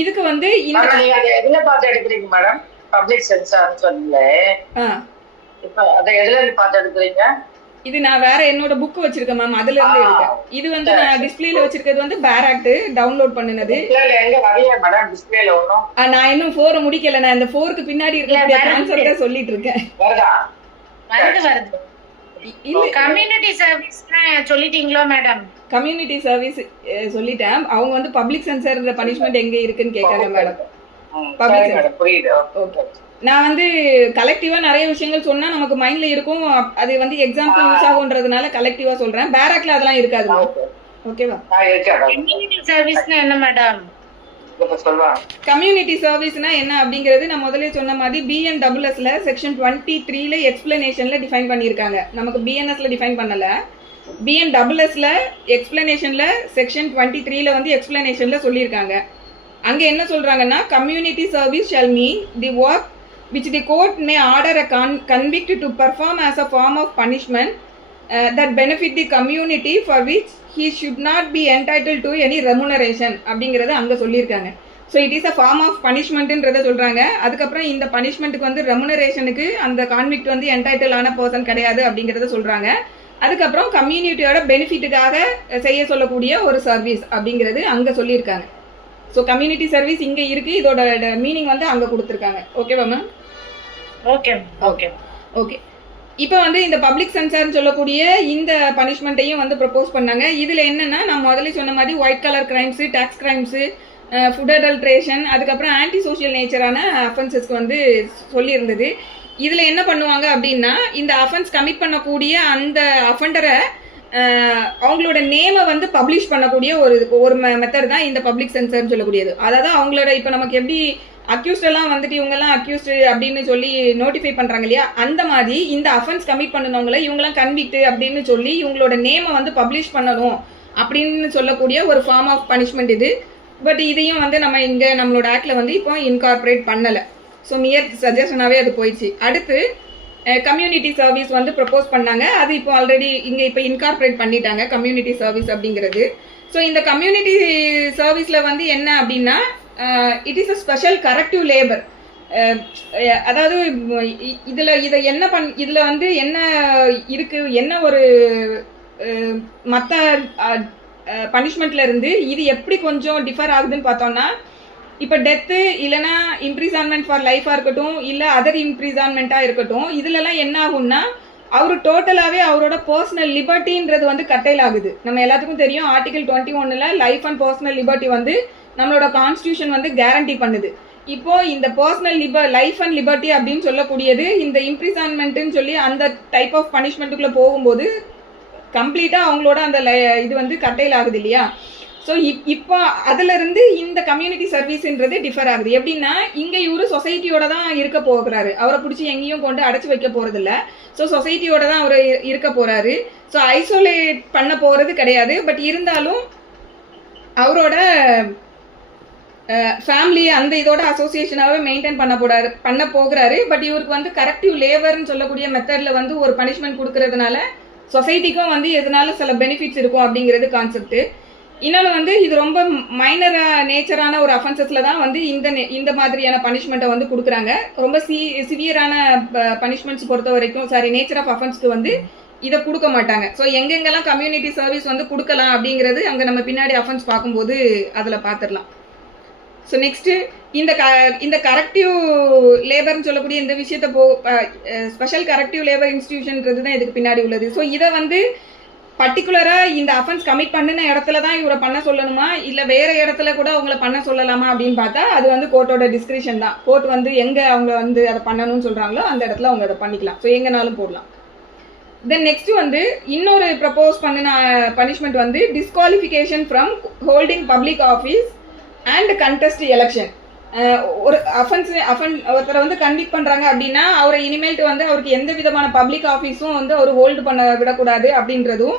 இதுக்கு வந்து எதுல பார்த்து எடுக்கிறீங்க மேடம்? பப்ளிக் சென்சார் சொன்னீங்க, இப்போ அதை எதுல பார்த்து எடுக்கிறீங்க? இது நான் வேற என்னோட புக் வச்சிருக்கேன் மேம், அதுல இருந்து எடுக்கேன். இது வந்து நான் டிஸ்பிளேல வச்சிருக்கிறது வந்து பேராக்ட் டவுன்லோட் பண்ணினது. நான் இன்னும் 4 முடிக்கல. நான் இந்த 4க்கு பின்னாடி இருக்கக்கூடிய கான்செப்ட சொல்லிட்டு இருக்கேன். கம்யூனிட்டி சர்வீஸ் சொல்லிட்டீங்களா மேடம்? கம்யூனிட்டி சர்வீஸ் சொல்லிட்டேன். அவங்க வந்து பப்ளிக் சென்சர் பனிஷ்மெண்ட் எங்க இருக்குன்னு கேட்காங்க மேடம். Public sensor okay. நான் வந்து கலெக்டிவா நிறைய விஷயங்கள் சொன்னா நமக்கு மைண்ட்ல இருக்கும். அது வந்து எக்ஸாம்பிள் யூஸ் ஆகுன்றதுனால கலெக்டிவா சொல்றேன். பேராக்ல அதெல்லாம் இருக்காது. ஓகேவா? கம்யூனிட்டி சர்வீஸ்னா என்ன மேடம்? கம்யூனிட்டி சர்வீஸ்னா என்ன அப்படிங்கிறது நான் முதல்ல சொன்ன மாதிரி பிஎன்டபிள்எஸ்ல செக்ஷன் 23ல எக்ஸ்பிளனேஷன்ல டிஃபைன் பண்ணியிருக்காங்க. நமக்கு பிஎன்எஸ்ல டிஃபைன் பண்ணல. பிஎன்டபிள்எஸ்ல எக்ஸ்பிளனேஷன்ல செக்ஷன் 23ல வந்து எக்ஸ்பிளனேஷன்ல சொல்லியிருக்காங்க. அங்க என்ன சொல்றாங்கன்னா, community service shall mean the work which the court may order a convict to perform as a form of punishment that benefit the community for which he should not be entitled to any remuneration அப்படிங்கறத அங்க சொல்லியிருக்காங்க. So it is a form of பனிஷ்மெண்ட்ன்றத சொல்றாங்க. அதுக்கப்புறம் இந்த பனிஷ்மெண்ட்டுக்கு வந்து ரெமுனரேஷனுக்கு அந்த convict வந்து என்டைட்டில் ஆன பர்சன் கிடையாது அப்படிங்கறத சொல்றாங்க. அதுக்கப்புறம் கம்யூனிட்டியோட பெனிஃபிட்டுக்காக செய்ய சொல்லக்கூடிய ஒரு சர்வீஸ் அப்படிங்கிறது அங்க சொல்லியிருக்காங்க. ஸோ கம்யூனிட்டி சர்வீஸ் இங்கே இருக்கு. இதோட மீனிங் வந்து அங்கே கொடுத்துருக்காங்க. ஓகேவா மேம்? Okay okay okay. இப்போ வந்து இந்த பப்ளிக் சென்சார்னு சொல்லக்கூடிய இந்த பனிஷ்மெண்ட்டையும் வந்து ப்ரப்போஸ் பண்ணாங்க. இதில் என்னன்னா, நான் முதல்ல சொன்ன மாதிரி white collar crimes, tax crimes, food adulteration, அதுக்கப்புறம் ஆன்டி சோஷியல் நேச்சரான அஃபென்சஸ்க்கு வந்து சொல்லியிருந்தது. இதில் என்ன பண்ணுவாங்க அப்படின்னா, இந்த அஃபென்ஸ் கமிட் பண்ணக்கூடிய அந்த அஃபெண்டரை அவங்களோட நேமை வந்து பப்ளிஷ் பண்ணக்கூடிய ஒரு மெத்தட் தான் இந்த பப்ளிக் சென்சர்னு சொல்லக்கூடியது. அதாவது அவங்களோட இப்போ நமக்கு எப்படி அக்யூஸ்டெல்லாம் வந்துட்டு இவங்கெல்லாம் அக்யூஸ்டு அப்படின்னு சொல்லி நோட்டிஃபை பண்ணுறாங்க இல்லையா, அந்த மாதிரி இந்த அஃபென்ஸ் கமிட் பண்ணினவங்களை இவங்கெல்லாம் கன்விக்ட் அப்படின்னு சொல்லி இவங்களோட நேமை வந்து பப்ளிஷ் பண்ணணும் அப்படின்னு சொல்லக்கூடிய ஒரு ஃபார்ம் ஆஃப் பனிஷ்மெண்ட் இது. பட் இதையும் வந்து நம்ம இங்கே நம்மளோட ஆக்டில் வந்து இப்போ இன்கார்பரேட் பண்ணலை. ஸோ மியர் சஜஷனாகவே அது போயிடுச்சு. அடுத்து கம்யூனிட்டி சர்வீஸ் வந்து ப்ரப்போஸ் பண்ணாங்க. அது இப்போ ஆல்ரெடி இங்கே இப்போ இன்கார்பரேட் பண்ணிட்டாங்க கம்யூனிட்டி சர்வீஸ் அப்படிங்கிறது. ஸோ இந்த கம்யூனிட்டி சர்வீஸில் வந்து என்ன அப்படின்னா, it is a special corrective labour. அதாவது இதில் வந்து என்ன இருக்கு, என்ன ஒரு மற்ற பனிஷ்மெண்ட்ல இருந்து இது எப்படி கொஞ்சம் டிஃபர் ஆகுதுன்னு பார்த்தோம்னா, இப்போ டெத்து இல்லைன்னா இம்ப்ரிசான்மெண்ட் ஃபார் லைஃபாக இருக்கட்டும், இல்லை அதர் இம்ப்ரிசான்மெண்ட்டாக இருக்கட்டும், இதுலலாம் என்ன ஆகும்னா அவர் டோட்டலாகவே அவரோட பர்சனல் லிபர்ட்டின்றது வந்து கட்டையில் ஆகுது. நம்ம எல்லாத்துக்கும் தெரியும், ஆர்டிகல் 21ல் லைஃப் அண்ட் பர்சனல் லிபர்ட்டி வந்து நம்மளோட கான்ஸ்டியூஷன் வந்து கேரண்டி பண்ணுது. இப்போ இந்த பர்சனல் லைஃப் அண்ட் லிபர்ட்டி அப்படின்னு சொல்லக்கூடியது இந்த இம்ப்ரிசான்மெண்ட்டுன்னு சொல்லி அந்த டைப் ஆஃப் பனிஷ்மெண்ட்டுக்குள்ளே போகும்போது கம்ப்ளீட்டாக அவங்களோட அந்த இது வந்து கட்டையில் ஆகுது இல்லையா. ஸோ இப்போ அதிலிருந்து இந்த கம்யூனிட்டி சர்வீஸ்ன்றது டிஃபர் ஆகுது. எப்படின்னா, இங்கே இவரு சொசைட்டியோட தான் இருக்க போகிறாரு. அவரை பிடிச்சி எங்கேயும் கொண்டு அடைச்சி வைக்க போகிறதில்ல. ஸோ சொசைட்டியோட தான் அவர் இருக்க போகிறாரு. ஸோ ஐசோலேட் பண்ண போகிறது கிடையாது. பட் இருந்தாலும் அவரோட ஃபேமிலி அந்த இதோட அசோசியேஷனாகவே மெயின்டைன் பண்ண போகிறாரு. பட் இவருக்கு வந்து கரெக்டிவ் லேபர்னு சொல்லக்கூடிய மெத்தடில் வந்து ஒரு பனிஷ்மெண்ட் கொடுக்கறதுனால சொசைட்டிக்கும் வந்து எதனால சில பெனிஃபிட்ஸ் இருக்கும் அப்படிங்கிறது கான்செப்ட். இன்னொன்று வந்து இது ரொம்ப மைனர் நேச்சரான ஒரு அஃபென்சஸில் தான் வந்து இந்த மாதிரியான பனிஷ்மெண்ட்டை வந்து கொடுக்குறாங்க. ரொம்ப சிவியரான பனிஷ்மெண்ட்ஸ் பொறுத்த வரைக்கும் நேச்சர் ஆஃப் அஃபென்ஸ்க்கு வந்து இதை கொடுக்க மாட்டாங்க. ஸோ எங்கெங்கெல்லாம் கம்யூனிட்டி சர்வீஸ் வந்து கொடுக்கலாம் அப்படிங்கிறது அங்கே நம்ம பின்னாடி அஃபென்ஸ் பார்க்கும்போது அதில் பார்த்துடலாம். ஸோ நெக்ஸ்ட்டு இந்த கரெக்டிவ் லேபர்னு சொல்லக்கூடிய இந்த விஷயத்தை ஸ்பெஷல் கரெக்டிவ் லேபர் இன்ஸ்டிடியூஷன்றது தான் இதுக்கு பின்னாடி உள்ளது. ஸோ இதை வந்து பர்டிகுலராக இந்த அஃபென்ஸ் கமிட் பண்ணின இடத்துல தான் இவரை பண்ண சொல்லணுமா, இல்லை வேறு இடத்துல கூட அவங்கள பண்ண சொல்லலாமா அப்படின்னு பார்த்தா அது வந்து கோர்ட்டோட டிஸ்கிரிப்ஷன் தான். கோர்ட் வந்து எங்கே அவங்க வந்து அதை பண்ணணும்னு சொல்கிறாங்களோ அந்த இடத்துல அவங்க அதை பண்ணிக்கலாம். ஸோ எங்கேனாலும் போடலாம். தென் நெக்ஸ்ட் வந்து இன்னொரு ப்ரப்போஸ் பண்ணின பனிஷ்மெண்ட் வந்து disqualification from holding public office and contest election. ஒரு ஒருத்தரை வந்து கன்விக்ட் பண்ணுறாங்க அப்படின்னா அவரை இனிமேல்ட்டு வந்து அவருக்கு எந்த விதமான பப்ளிக் ஆஃபீஸும் வந்து அவர் ஹோல்டு பண்ண விடக்கூடாது அப்படின்றதும்,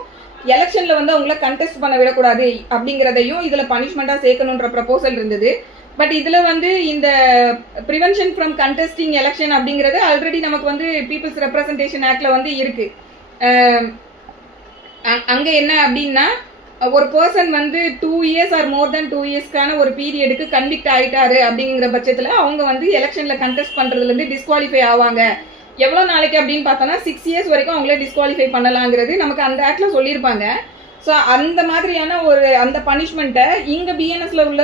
எலெக்ஷனில் வந்து அவங்கள கண்டெஸ்ட் பண்ண விடக்கூடாது அப்படிங்கிறதையும் இதில் பனிஷ்மெண்ட்டாக சேர்க்கணுன்ற ப்ரப்போசல் இருந்தது. பட் இதில் வந்து இந்த ப்ரிவென்ஷன் ஃப்ரம் கண்டெஸ்டிங் எலெக்ஷன் அப்படிங்கிறது ஆல்ரெடி நமக்கு வந்து பீப்புள்ஸ் ரெப்ரசன்டேஷன் ஆக்டில் வந்து இருக்குது. அங்கே என்ன அப்படின்னா ஒரு பர்சன் வந்து 2 years ஆர் மோர் தென் 2 yearsக்கான ஒரு பீரியடுக்கு கன்விக்ட் ஆகிட்டாரு அப்படிங்கிற பட்சத்தில் அவங்க வந்து எலெக்ஷனில் கண்டெஸ்ட் பண்ணுறதுலேருந்து டிஸ்குவாலிஃபை ஆவாங்க. எவ்வளோ நாளைக்கு அப்படின்னு பார்த்தோன்னா 6 years வரைக்கும் அவங்களே டிஸ்குவாலிஃபை பண்ணலாங்கிறது நமக்கு அந்த ஆக்டில் சொல்லியிருப்பாங்க. ஸோ அந்த மாதிரியான அந்த பனிஷ்மெண்ட்டை இங்கே பிஎன்எஸ்ல உள்ள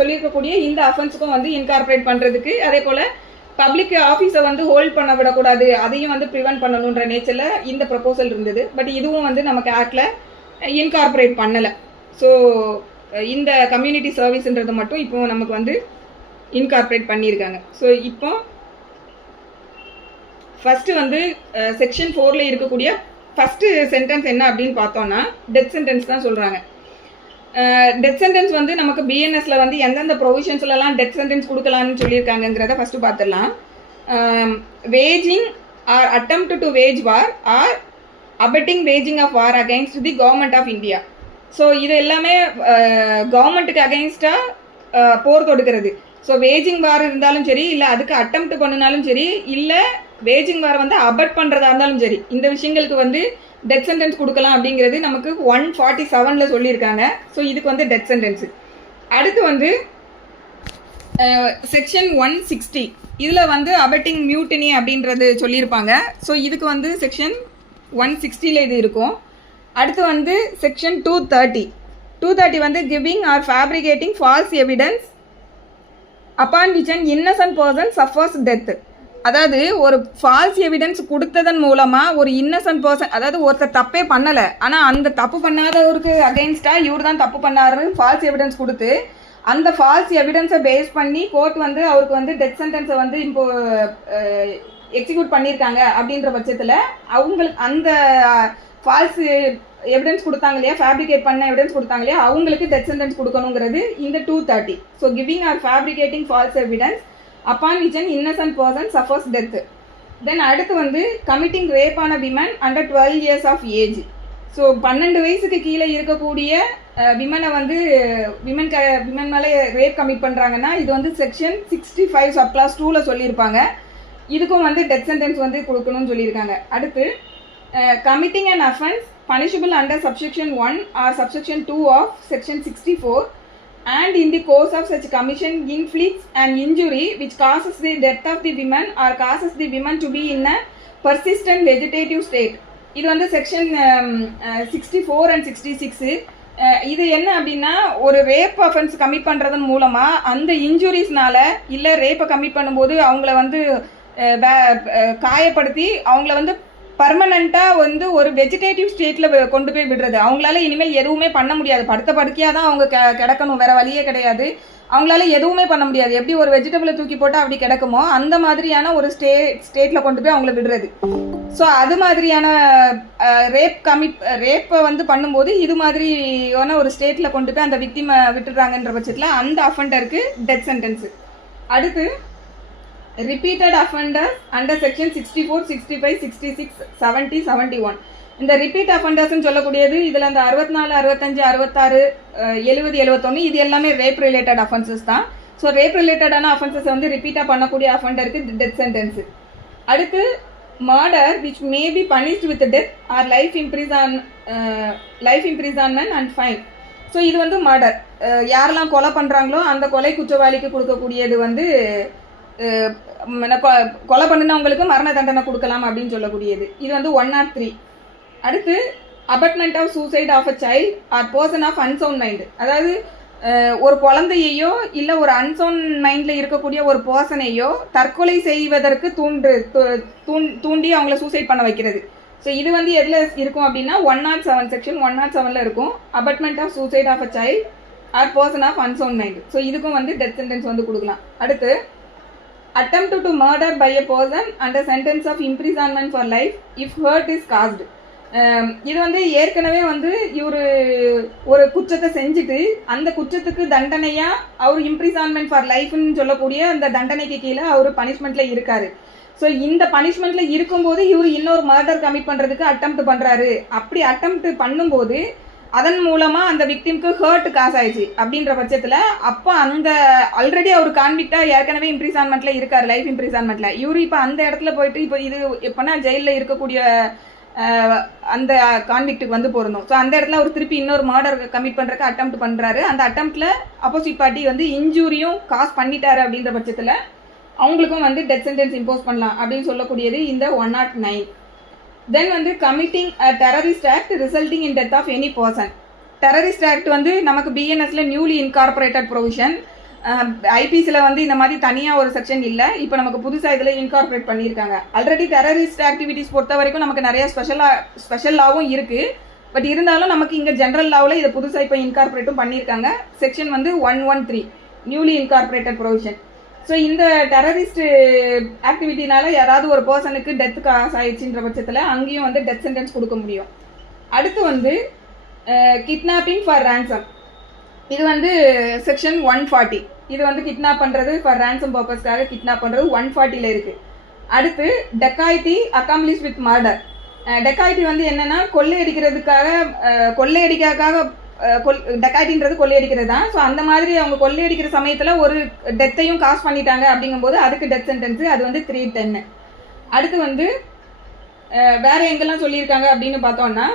சொல்லியிருக்கக்கூடிய இந்த அஃபென்ஸுக்கும் வந்து இன்கார்பரேட் பண்ணுறதுக்கு, அதே போல் பப்ளிக் ஆஃபீஸை வந்து ஹோல்ட் பண்ண விடக்கூடாது அதையும் வந்து ப்ரிவென்ட் பண்ணணுன்ற நேச்சரில் இந்த ப்ரப்போசல் இருந்தது. பட் இதுவும் வந்து நமக்கு ஆக்டில் இன்கார்பரேட் பண்ணலை. ஸோ இந்த கம்யூனிட்டி சர்வீஸ்ன்றது மட்டும் இப்போ நமக்கு வந்து இன்கார்பரேட் பண்ணியிருக்காங்க. ஸோ இப்போ ஃபஸ்ட்டு வந்து செக்ஷன் 4ல் இருக்கக்கூடிய ஃபஸ்ட்டு சென்டென்ஸ் என்ன அப்படின்னு பார்த்தோன்னா டெத் சென்டென்ஸ் தான் சொல்கிறாங்க. டெத் சென்டென்ஸ் வந்து நமக்கு பிஎன்எஸ்ல வந்து எந்தெந்த ப்ரொவிஷன்ஸ்லலாம் டெத் சென்டென்ஸ் கொடுக்கலான்னு சொல்லியிருக்காங்கிறத ஃபஸ்ட்டு பார்த்துடலாம். Waging or attempt to wage war or abetting waging of war against the government of India. So இது எல்லாமே கவர்மெண்ட்டுக்கு அகெயின்ஸ்டாக போர் தொடுக்கிறது. ஸோ வேஜிங் வார் இருந்தாலும் சரி, இல்லை அதுக்கு அட்டெம்ப்ட் பண்ணினாலும் சரி, இல்லை வேஜிங் வார் வந்து அபட் பண்ணுறதா இருந்தாலும் சரி, இந்த விஷயங்களுக்கு வந்து டெத் சென்டென்ஸ் கொடுக்கலாம் அப்படிங்கிறது நமக்கு 147ல் சொல்லியிருக்காங்க. ஸோ இதுக்கு வந்து டெத் சென்டென்ஸு. அடுத்து வந்து செக்ஷன் 160 இதில் வந்து அபட்டிங் மியூட்டினி அப்படின்றது சொல்லியிருப்பாங்க. ஸோ இதுக்கு வந்து செக்ஷன் 160ல் இது இருக்கும். அடுத்து வந்து செக்ஷன் 230 வந்து giving or fabricating false evidence upon which an innocent person suffers death. அதாவது ஒரு ஃபால்ஸ் எவிடன்ஸ் கொடுத்ததன் மூலமாக ஒரு இன்னசென்ட் பர்சன், அதாவது ஒருத்தர் தப்பே பண்ணலை ஆனால் அந்த தப்பு பண்ணாதவருக்கு அகெயின்ஸ்டாக இவர் தான் தப்பு பண்ணாரு ஃபால்ஸ் எவிடன்ஸ் கொடுத்து, அந்த ஃபால்ஸ் எவிடன்ஸை பேஸ் பண்ணி கோர்ட் வந்து அவருக்கு வந்து டெத் சென்டென்ஸை வந்து இப்போ எக்ஸிக்யூட் பண்ணியிருக்காங்க அப்படின்ற பட்சத்தில் அவங்களுக்கு அந்த ஃபால்ஸ் எவிடன்ஸ் கொடுத்தாங்க இல்லையா, ஃபேப்ரிகேட் பண்ண எவிடன்ஸ் கொடுத்தாங்க இல்லையா, அவங்களுக்கு டெத் சென்டென்ஸ் கொடுக்கணுங்கிறது இந்த 230. So giving or fabricating false evidence upon which an innocent person suffers death. Then அடுத்து வந்து கமிட்டிங் ரேப் ஆன women under 12 years of age. So 12 வயசுக்கு கீழே இருக்கக்கூடிய விமனை வந்து விமன் மேலே ரேப் கமிட் பண்ணுறாங்கன்னா இது வந்து செக்ஷன் 65 சப்க்ளாஸ் 2ல் சொல்லியிருப்பாங்க. இதுக்கும் வந்து டெத் சென்டென்ஸ் வந்து கொடுக்கணும்னு சொல்லியிருக்காங்க. அடுத்து committing an offence punishable under subsection 1 or subsection 2 of section 64 and in the course of such commission inflicts an injury which causes the death of the woman or causes the woman to be in a persistent vegetative state. இது வந்து section 64 and 66. இது என்ன அப்படின்னா ஒரு rape offence commit பண்ணுறதன் மூலமாக அந்த இன்ஜுரிஸ்னால இல்லை ரேப்பை commit பண்ணும்போது அவங்கள வந்து காயப்படுத்தி அவங்கள வந்து பர்மனண்ட்டாக வந்து ஒரு வெஜிடேட்டிவ் ஸ்டேட்டில் கொண்டு போய் விடுறது. அவங்களால இனிமேல் எதுவுமே பண்ண முடியாது, படுத்த படுக்கையாக தான் அவங்க கிடக்கணும், வேறு வழியே கிடையாது. அவங்களால எதுவுமே பண்ண முடியாது. எப்படி ஒரு வெஜிடபிளை தூக்கி போட்டால் அப்படி கிடக்குமோ அந்த மாதிரியான ஒரு ஸ்டேட்டில் கொண்டு போய் அவங்கள விடுறது. ஸோ அது மாதிரியான ரேப்பை வந்து பண்ணும்போது இது மாதிரியான ஒரு ஸ்டேட்டில் கொண்டு போய் அந்த விக்டிமை விட்டுடுறாங்கன்ற பட்சத்தில் அந்த அஃபெண்டருக்கு டெத் சென்டென்ஸு. அடுத்து ரிப்பீட்டட் அஃபெண்டர்ஸ் அண்டர் செக்ஷன் 64, 65, 66, 70, 71 இந்த ரிப்பீட் அஃபண்டர்ஸ்ன்னு சொல்லக்கூடியது இதில் அந்த 64, 65, 66, 70, 71 இது எல்லாமே ரேப் ரிலேட்டட் அஃபென்சஸ் தான். ஸோ ரேப் ரிலேட்டடான அஃபென்சஸை வந்து ரிப்பீட்டாக பண்ணக்கூடிய அஃபண்டருக்கு டெத் சென்டென்ஸு. அடுத்து murder which may be punished with death or life imprisonment and fine. So இது வந்து மர்டர், யாரெல்லாம் கொலை பண்ணுறாங்களோ அந்த கொலை குற்றவாளிக்கு கொடுக்கக்கூடியது வந்து கொலை பண்ணினவங்களுக்கு மரண தண்டனை கொடுக்கலாம் அப்படின்னு சொல்லக்கூடியது. இது வந்து 103. அடுத்து abetment of suicide of a child or person of unsound mind. அதாவது ஒரு குழந்தையோ இல்லை ஒரு அன்சவுண்ட் மைண்டில் இருக்கக்கூடிய ஒரு பர்சனையோ தற்கொலை செய்வதற்கு தூண்டி அவங்கள சூசைட் பண்ண வைக்கிறது. ஸோ இது வந்து எதில் இருக்கும் அப்படின்னா 107 செக்ஷன் 107 இருக்கும். Abetment of suicide of a child or person of unsound mind. So இதுக்கும் வந்து டெத் சென்டென்ஸ் வந்து கொடுக்கலாம். அடுத்து attempt to murder by a person under sentence of imprisonment for life if hurt is caused. இது வந்து ஏற்கனவே வந்து இவர் ஒரு குற்றத்தை செஞ்சுட்டு அந்த குற்றத்துக்கு தண்டனையாக அவர் இம்ப்ரிசான்மெண்ட் ஃபார் லைஃப்னு சொல்லக்கூடிய அந்த தண்டனைக்கு கீழே அவர் பனிஷ்மெண்ட்டில் இருக்கார். ஸோ இந்த பனிஷ்மெண்ட்டில் இருக்கும்போது இவர் இன்னொரு மர்டர் கமிட் பண்ணுறதுக்கு அட்டெம்ப்ட் பண்ணுறாரு. அப்படி அட்டெம்ப்ட் பண்ணும்போது அதன் மூலமாக அந்த விக்டிம்க்கு ஹர்ட் காசு ஆயிடுச்சு அப்படின்ற பட்சத்தில் அப்போ அந்த ஆல்ரெடி அவர் கான்விக்டாக ஏற்கனவே இம்ப்ரிசான்மெண்ட்டில் இருக்கார், லைஃப் இம்ப்ரிசான்மெண்ட்டில். இவர் இப்போ அந்த இடத்துல போயிட்டு இப்போ இது எப்போனா ஜெயிலில் இருக்கக்கூடிய அந்த கான்விக்ட்டுக்கு வந்து பொருந்தும். ஸோ அந்த இடத்துல அவர் திருப்பி இன்னொரு மர்டர் கமிட் பண்ணுறதுக்கு அட்டெம்ப்ட் பண்ணுறாரு. அந்த அட்டெம்ப்டில் அப்போசிட் பார்ட்டி வந்து இன்ஜூரியும் காஸ் பண்ணிட்டாரு அப்படின்ற பட்சத்தில் அவங்களுக்கும் வந்து டெத் சென்டென்ஸ் இம்போஸ் பண்ணலாம் அப்படின்னு சொல்லக்கூடியது இந்த 109. தென் வந்து committing a terrorist act resulting in death of any person. Terrorist act வந்து நமக்கு பிஎன்எஸ்ல நியூலி இன்கார்பரேட்டட் ப்ரொவிஷன். ஐபிசியில் வந்து இந்த மாதிரி தனியாக ஒரு செக்ஷன் இல்லை, இப்போ நமக்கு புதுசாக இதில் இன்கார்பரேட் பண்ணியிருக்காங்க. ஆல்ரெடி டெரரிஸ்ட் ஆக்டிவிட்டிஸ் பொறுத்த வரைக்கும் நமக்கு நிறைய ஸ்பெஷல் லாவும் இருக்குது. பட் இருந்தாலும் நமக்கு இங்கே ஜென்ரல் லாவில் இதை புதுசாக இப்போ இன்கார்பரேட்டும் பண்ணியிருக்காங்க. செக்ஷன் வந்து 113 நியூலி இன்கார்பரேட்டட் ப்ரொவிஷன். ஸோ இந்த டெரரிஸ்ட் ஆக்டிவிட்டினால யாராவது ஒரு பர்சனுக்கு டெத்து காசு ஆயிடுச்சுன்ற பட்சத்தில் அங்கேயும் வந்து டெத் சென்டென்ஸ் கொடுக்க முடியும். அடுத்து வந்து கிட்னாப்பிங் ஃபார் ரேன்சம். இது வந்து செக்ஷன் 140. இது வந்து கிட்னாப் பண்ணுறது ஃபார் ரேன்சம் பர்பஸ்க்காக கிட்னாப் பண்ணுறது 140ல் இருக்குது. அடுத்து டெக்காய்டி அக்காம்ப்ளிஷ் வித் மர்டர். டெக்காய்டி வந்து என்னென்னா கொள்ளையடிக்காக டெக்காய்டின்றது கொள்ளையடிக்கிறது தான். ஸோ அந்த மாதிரி அவங்க கொள்ளையடிக்கிற சமயத்தில் ஒரு டெத்தையும் காசு பண்ணிட்டாங்க அப்படிங்கும்போது அதுக்கு டெத் சென்டென்ஸு, அது வந்து 310. அடுத்து வந்து வேற எங்கெல்லாம் சொல்லியிருக்காங்க அப்படின்னு பார்த்தோம்னா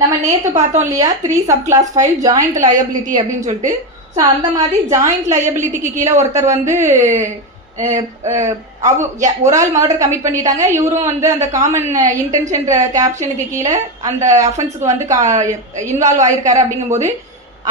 நம்ம நேற்று பார்த்தோம் இல்லையா 3 சப்கிளாஸ் 5 ஜாயிண்ட் லயபிலிட்டி அப்படின்னு சொல்லிட்டு. ஸோ அந்த மாதிரி ஜாயிண்ட் லயபிலிட்டிக்கு கீழே ஒருத்தர் வந்து ஒரு ஆள் மர்டர் கமிட் பண்ணிட்டாங்க, இவரும் வந்து அந்த காமன் இன்டென்ஷன் கேப்ஷனுக்கு கீழே அந்த அஃபென்ஸுக்கு வந்து இன்வால்வ் ஆயிருக்காரு அப்படிங்கும்போது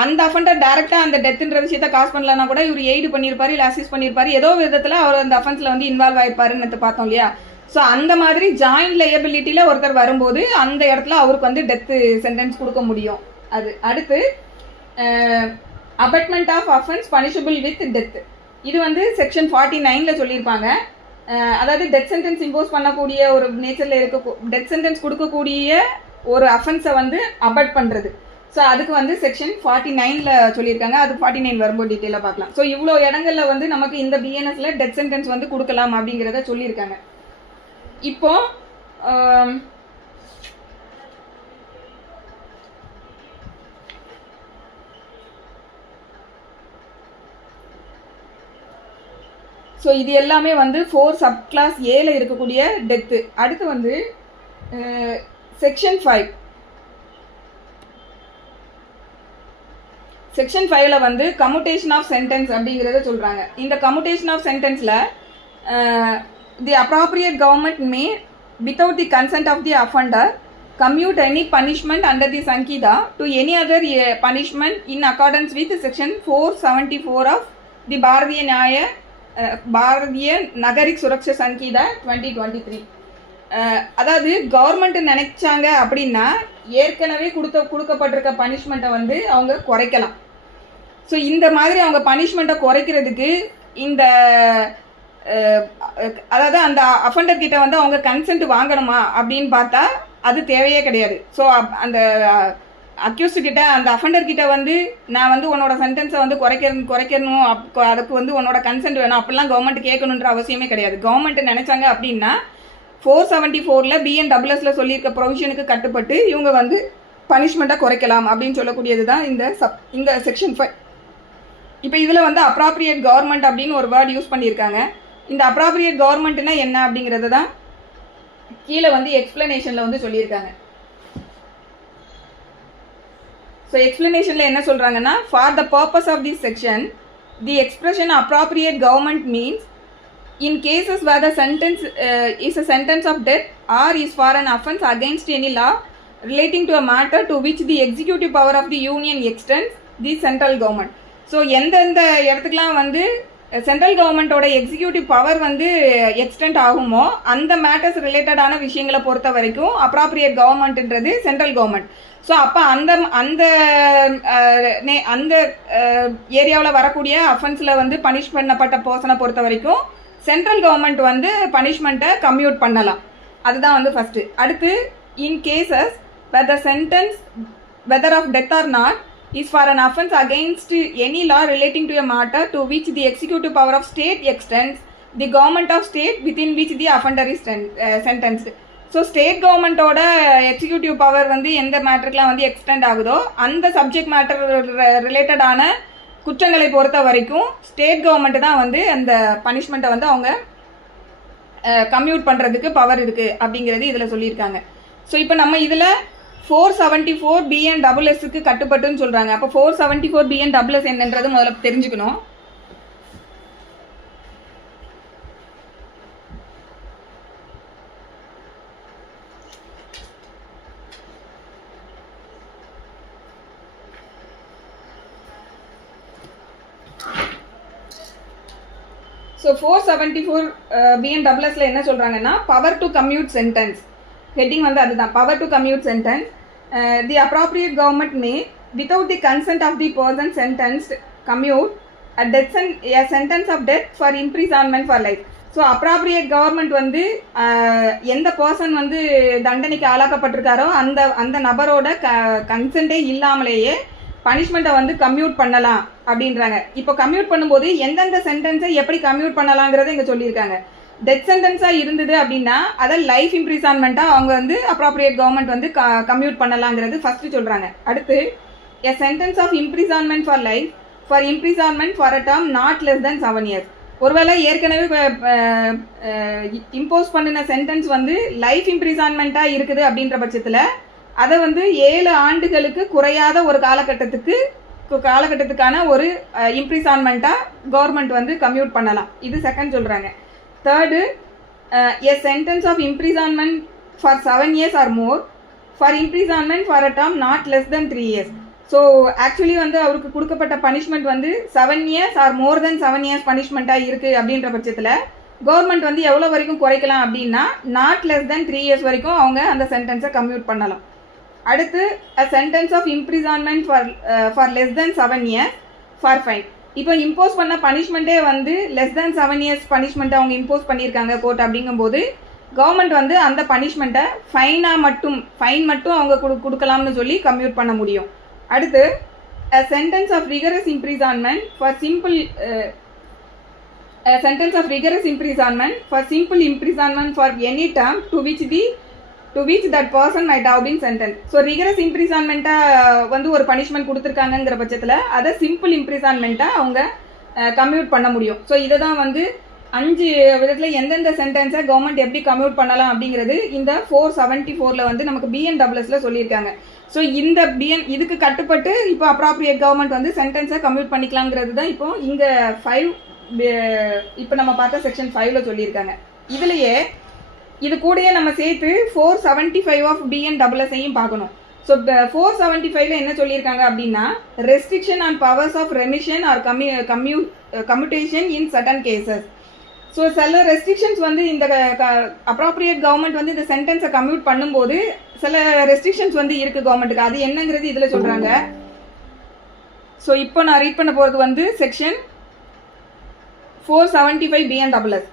அந்த அஃபெண்டர் டைரக்டாக அந்த டெத்துன்ற விஷயத்தை காசு பண்ணலன்னா கூட இவர் எய்டு பண்ணியிருப்பாரு, இல்லை அசிஸ்ட் பண்ணியிருப்பாரு, ஏதோ விதத்தில் அவர் அந்த அஃபென்ஸில் வந்து இன்வால்வ் ஆயிருப்பாருன்னு பார்த்தோம் இல்லையா. ஸோ அந்த மாதிரி ஜாயிண்ட் லயபிலிட்டியில் ஒருத்தர் வரும்போது அந்த இடத்துல அவருக்கு வந்து டெத்து சென்டென்ஸ் கொடுக்க முடியும். அது அடுத்து abetment of offence punishable with death. இது வந்து செக்ஷன் 49ல் சொல்லியிருப்பாங்க. அதாவது டெத் சென்டென்ஸ் இம்போஸ் பண்ணக்கூடிய ஒரு நேச்சரில் டெத் சென்டென்ஸ் கொடுக்கக்கூடிய ஒரு அஃபென்ஸை வந்து அபட் பண்ணுறது. ஸோ அதுக்கு வந்து செக்ஷன் 49ல் சொல்லியிருக்காங்க. அது 49 வரும்போது டீட்டெயிலாக பார்க்கலாம். ஸோ இவ்வளோ இடங்களில் வந்து நமக்கு இந்த பிஎன்எஸ்ல டெத் சென்டென்ஸ் வந்து கொடுக்கலாம் அப்படிங்கிறத சொல்லியிருக்காங்க. இப்போ ஸோ இது எல்லாமே வந்து 4 சப் கிளாஸ் ஏல இருக்கக்கூடிய டெத்து. அடுத்து வந்து செக்ஷன் 5. செக்ஷன் 5ல் வந்து கம்யூட்டேஷன் ஆஃப் சென்டென்ஸ் அப்படிங்கிறத சொல்கிறாங்க. இந்த கம்யூட்டேஷன் ஆஃப் சென்டென்ஸில் the appropriate government may without the consent of the offender commute any punishment under the Sankida to any other punishment in accordance with section 474 of the Bharatiya Nagarik Suraksha Sangeetha 2023. அதாவது government நினைச்சாங்க அப்படின்னா ஏற்கனவே கொடுக்கப்பட்டிருக்க பனிஷ்மெண்ட்டை வந்து அவங்க குறைக்கலாம். ஸோ இந்த மாதிரி அவங்க பனிஷ்மெண்ட்டை குறைக்கிறதுக்கு இந்த அதாவது அந்த அஃபண்டர் கிட்ட வந்து அவங்க கன்சென்ட் வாங்கணுமா அப்படின்னு பார்த்தா அது தேவையே கிடையாது. ஸோ அந்த அக்யூஸ்டு கிட்ட அந்த அஃபண்டர் கிட்ட வந்து நான் வந்து உன்னோட சென்டென்ஸை வந்து குறைக்கணும் அதுக்கு வந்து உன்னோட கன்சென்ட் வேணும் அப்படிலாம் கவர்மெண்ட் கேட்கணுன்ற அவசியமே கிடையாது. கவர்மெண்ட் நினைச்சாங்க அப்படின்னா 474ல் BNSSல சொல்லியிருக்க ப்ரொவிஷனுக்கு கட்டுப்பட்டு இவங்க வந்து பனிஷ்மெண்ட்டை குறைக்கலாம் அப்படின்னு சொல்லக்கூடியது தான் இந்த செக்ஷன் 5. இப்போ இதில் வந்து அப்ராப்ரியேட் கவர்மெண்ட் அப்படின்னு ஒரு வேர்ட் யூஸ் பண்ணியிருக்காங்க. இந்த அப்ராப்ரியேட் கவர்மெண்ட்னா என்ன அப்படிங்கிறது தான் கீழே வந்து எக்ஸ்பிளனேஷனில் வந்து சொல்லியிருக்காங்க. ஸோ எக்ஸ்பிளனேஷனில் என்ன சொல்கிறாங்கன்னா, for the purpose of this section the expression appropriate government means in cases where the sentence is a sentence of death or is for an offence against any law relating to a matter to which the executive power of the union extends the central government. So எந்தெந்த இடத்துக்குலாம் வந்து central கவர்மெண்ட்டோட executive power வந்து extend ஆகுமோ அந்த matters ரிலேட்டடான விஷயங்களை பொறுத்த வரைக்கும் அப்ராப்ரியேட் கவர்மெண்ட்ன்றது சென்ட்ரல் கவர்மெண்ட். ஸோ அப்போ அந்த அந்த அந்த ஏரியாவில் வரக்கூடிய அஃபென்ஸில் வந்து பனிஷ் பண்ணப்பட்ட பர்சனை பொறுத்த வரைக்கும் சென்ட்ரல் கவர்மெண்ட் வந்து பனிஷ்மெண்ட்டை கம்யூட் பண்ணலாம். அதுதான் வந்து ஃபஸ்ட்டு. அடுத்து இன் cases where the sentence whether of death or not is for an offence against any law relating to a matter to which the executive power of state extends the government of state within which the offender is sentenced. So state கவர்மெண்ட்டோட executive power வந்து எந்த மேட்டருக்குலாம் வந்து extend ஆகுதோ அந்த subject matter ரிலேட்டடான குற்றங்களை பொறுத்த வரைக்கும் ஸ்டேட் கவர்மெண்ட் தான் வந்து அந்த பனிஷ்மெண்ட்டை வந்து அவங்க கம்யூட் பண்ணுறதுக்கு பவர் இருக்குது அப்படிங்கிறது இதில் சொல்லியிருக்காங்க. ஸோ இப்போ நம்ம இதில் 474 BNSSக்கு கட்டுப்பட்டுன்னு சொல்கிறாங்க. அப்போ 474 BNSS என்னன்றது முதல்ல தெரிஞ்சுக்கணும். ஸோ 474 BNSSல என்ன சொல்கிறாங்கன்னா, power to commute sentence heading வந்து அதுதான், power to commute sentence. The appropriate government may without the consent of the person sentenced commute a sentence of death for imprisonment for life. So appropriate government வந்து எந்த person வந்து தண்டனைக்கு ஆளாக்கப்பட்டிருக்காரோ அந்த நபரோட கன்சென்ட்டே இல்லாமலேயே பனிஷ்மெண்ட்டை வந்து கம்யூட் பண்ணலாம் அப்படின்றாங்க. இப்போ கம்யூட் பண்ணும்போது எந்தெந்த சென்டென்ஸை எப்படி கம்யூட் பண்ணலாங்கிறத இங்கே சொல்லியிருக்காங்க. டெத் சென்டென்ஸாக இருந்தது அப்படின்னா அதை லைஃப் இம்ப்ரிசான்மெண்ட்டாக அவங்க வந்து அப்ராப்ரியேட் கவர்மெண்ட் வந்து கம்யூட் பண்ணலாங்கிறது ஃபஸ்ட்டு சொல்கிறாங்க. அடுத்து a sentence of imprisonment for life for imprisonment for a term not less than 7 years. ஒருவேளை ஏற்கனவே இம்போஸ் பண்ணின சென்டென்ஸ் வந்து லைஃப் இம்ப்ரிசான்மெண்ட்டாக இருக்குது அப்படின்ற பட்சத்தில் அதை வந்து 7 ஆண்டுகளுக்கு குறையாத ஒரு காலகட்டத்துக்கான ஒரு இம்ப்ரிசான்மெண்ட்டாக கவர்மெண்ட் வந்து கம்யூட் பண்ணலாம். இது செகண்ட் சொல்கிறாங்க. Third, a sentence of imprisonment for 7 years or more for imprisonment for a term not less than 3 years. So actually வந்து அவருக்கு கொடுக்கப்பட்ட பனிஷ்மெண்ட் வந்து 7 years or more than 7 years பனிஷ்மெண்ட்டாக இருக்குது அப்படின்ற பட்சத்தில் கவர்மெண்ட் வந்து எவ்வளோ வரைக்கும் குறைக்கலாம் அப்படின்னா நாட் லெஸ் தென் 3 years வரைக்கும் அவங்க அந்த சென்டென்ஸை கம்யூட் பண்ணலாம். அடுத்து a sentence of imprisonment for less than 7 years for fine. இப்போ இம்போஸ் பண்ண பனிஷ்மெண்ட்டே வந்து லெஸ் தென் 7 years பனிஷ்மெண்ட்டை அவங்க இம்போஸ் பண்ணியிருக்காங்க கோர்ட் அப்படிங்கும்போது கவர்மெண்ட் வந்து அந்த பனிஷ்மெண்ட்டை ஃபைன் மட்டும் அவங்க கொடுக்கலாம்னு சொல்லி கம்யூட் பண்ண முடியும். அடுத்து a sentence of rigorous imprisonment for simple imprisonment for any term to which that person might have been sentenced. So rigorous இம்ப்ரிசான்மெண்ட்டாக வந்து ஒரு பனிஷ்மெண்ட் கொடுத்துருக்காங்கங்கிற பட்சத்தில் அதை சிம்பிள் இம்ப்ரிசான்மெண்ட்டாக அவங்க கம்யூட் பண்ண முடியும். ஸோ இதை தான் வந்து 5 விதத்தில் எந்தெந்த சென்டென்ஸை கவர்மெண்ட் எப்படி கம்யூட் பண்ணலாம் அப்படிங்கிறது இந்த 474 வந்து நமக்கு BNSSல சொல்லியிருக்காங்க. ஸோ இந்த இதுக்கு கட்டுப்பட்டு இப்போ அப்ராப்ரியேட் கவர்மெண்ட் வந்து சென்டென்ஸை கம்யூட் பண்ணிக்கலாங்கிறது தான் இப்போ இங்கே 5 இப்போ நம்ம பார்த்த செக்ஷன் 5ல சொல்லியிருக்காங்க. இதுலேயே இது கூடயே நம்ம சேர்த்து 475 ஆஃப் BNSSஐயும் பார்க்கணும். ஸோ 475ல என்ன சொல்லியிருக்காங்க அப்படின்னா, restriction on powers of remission or commutation in certain cases. So சில ரெஸ்ட்ரிக்ஷன்ஸ் வந்து இந்த அப்ராப்ரியேட் கவர்மெண்ட் வந்து இந்த சென்டென்ஸை கம்யூட் பண்ணும்போது சில ரெஸ்ட்ரிக்ஷன்ஸ் வந்து இருக்குது கவர்மெண்ட்டுக்கு. அது என்னங்கிறது இதில் சொல்கிறாங்க. ஸோ இப்போ நான் ரீட் பண்ண போகிறது வந்து section 475 BNSS.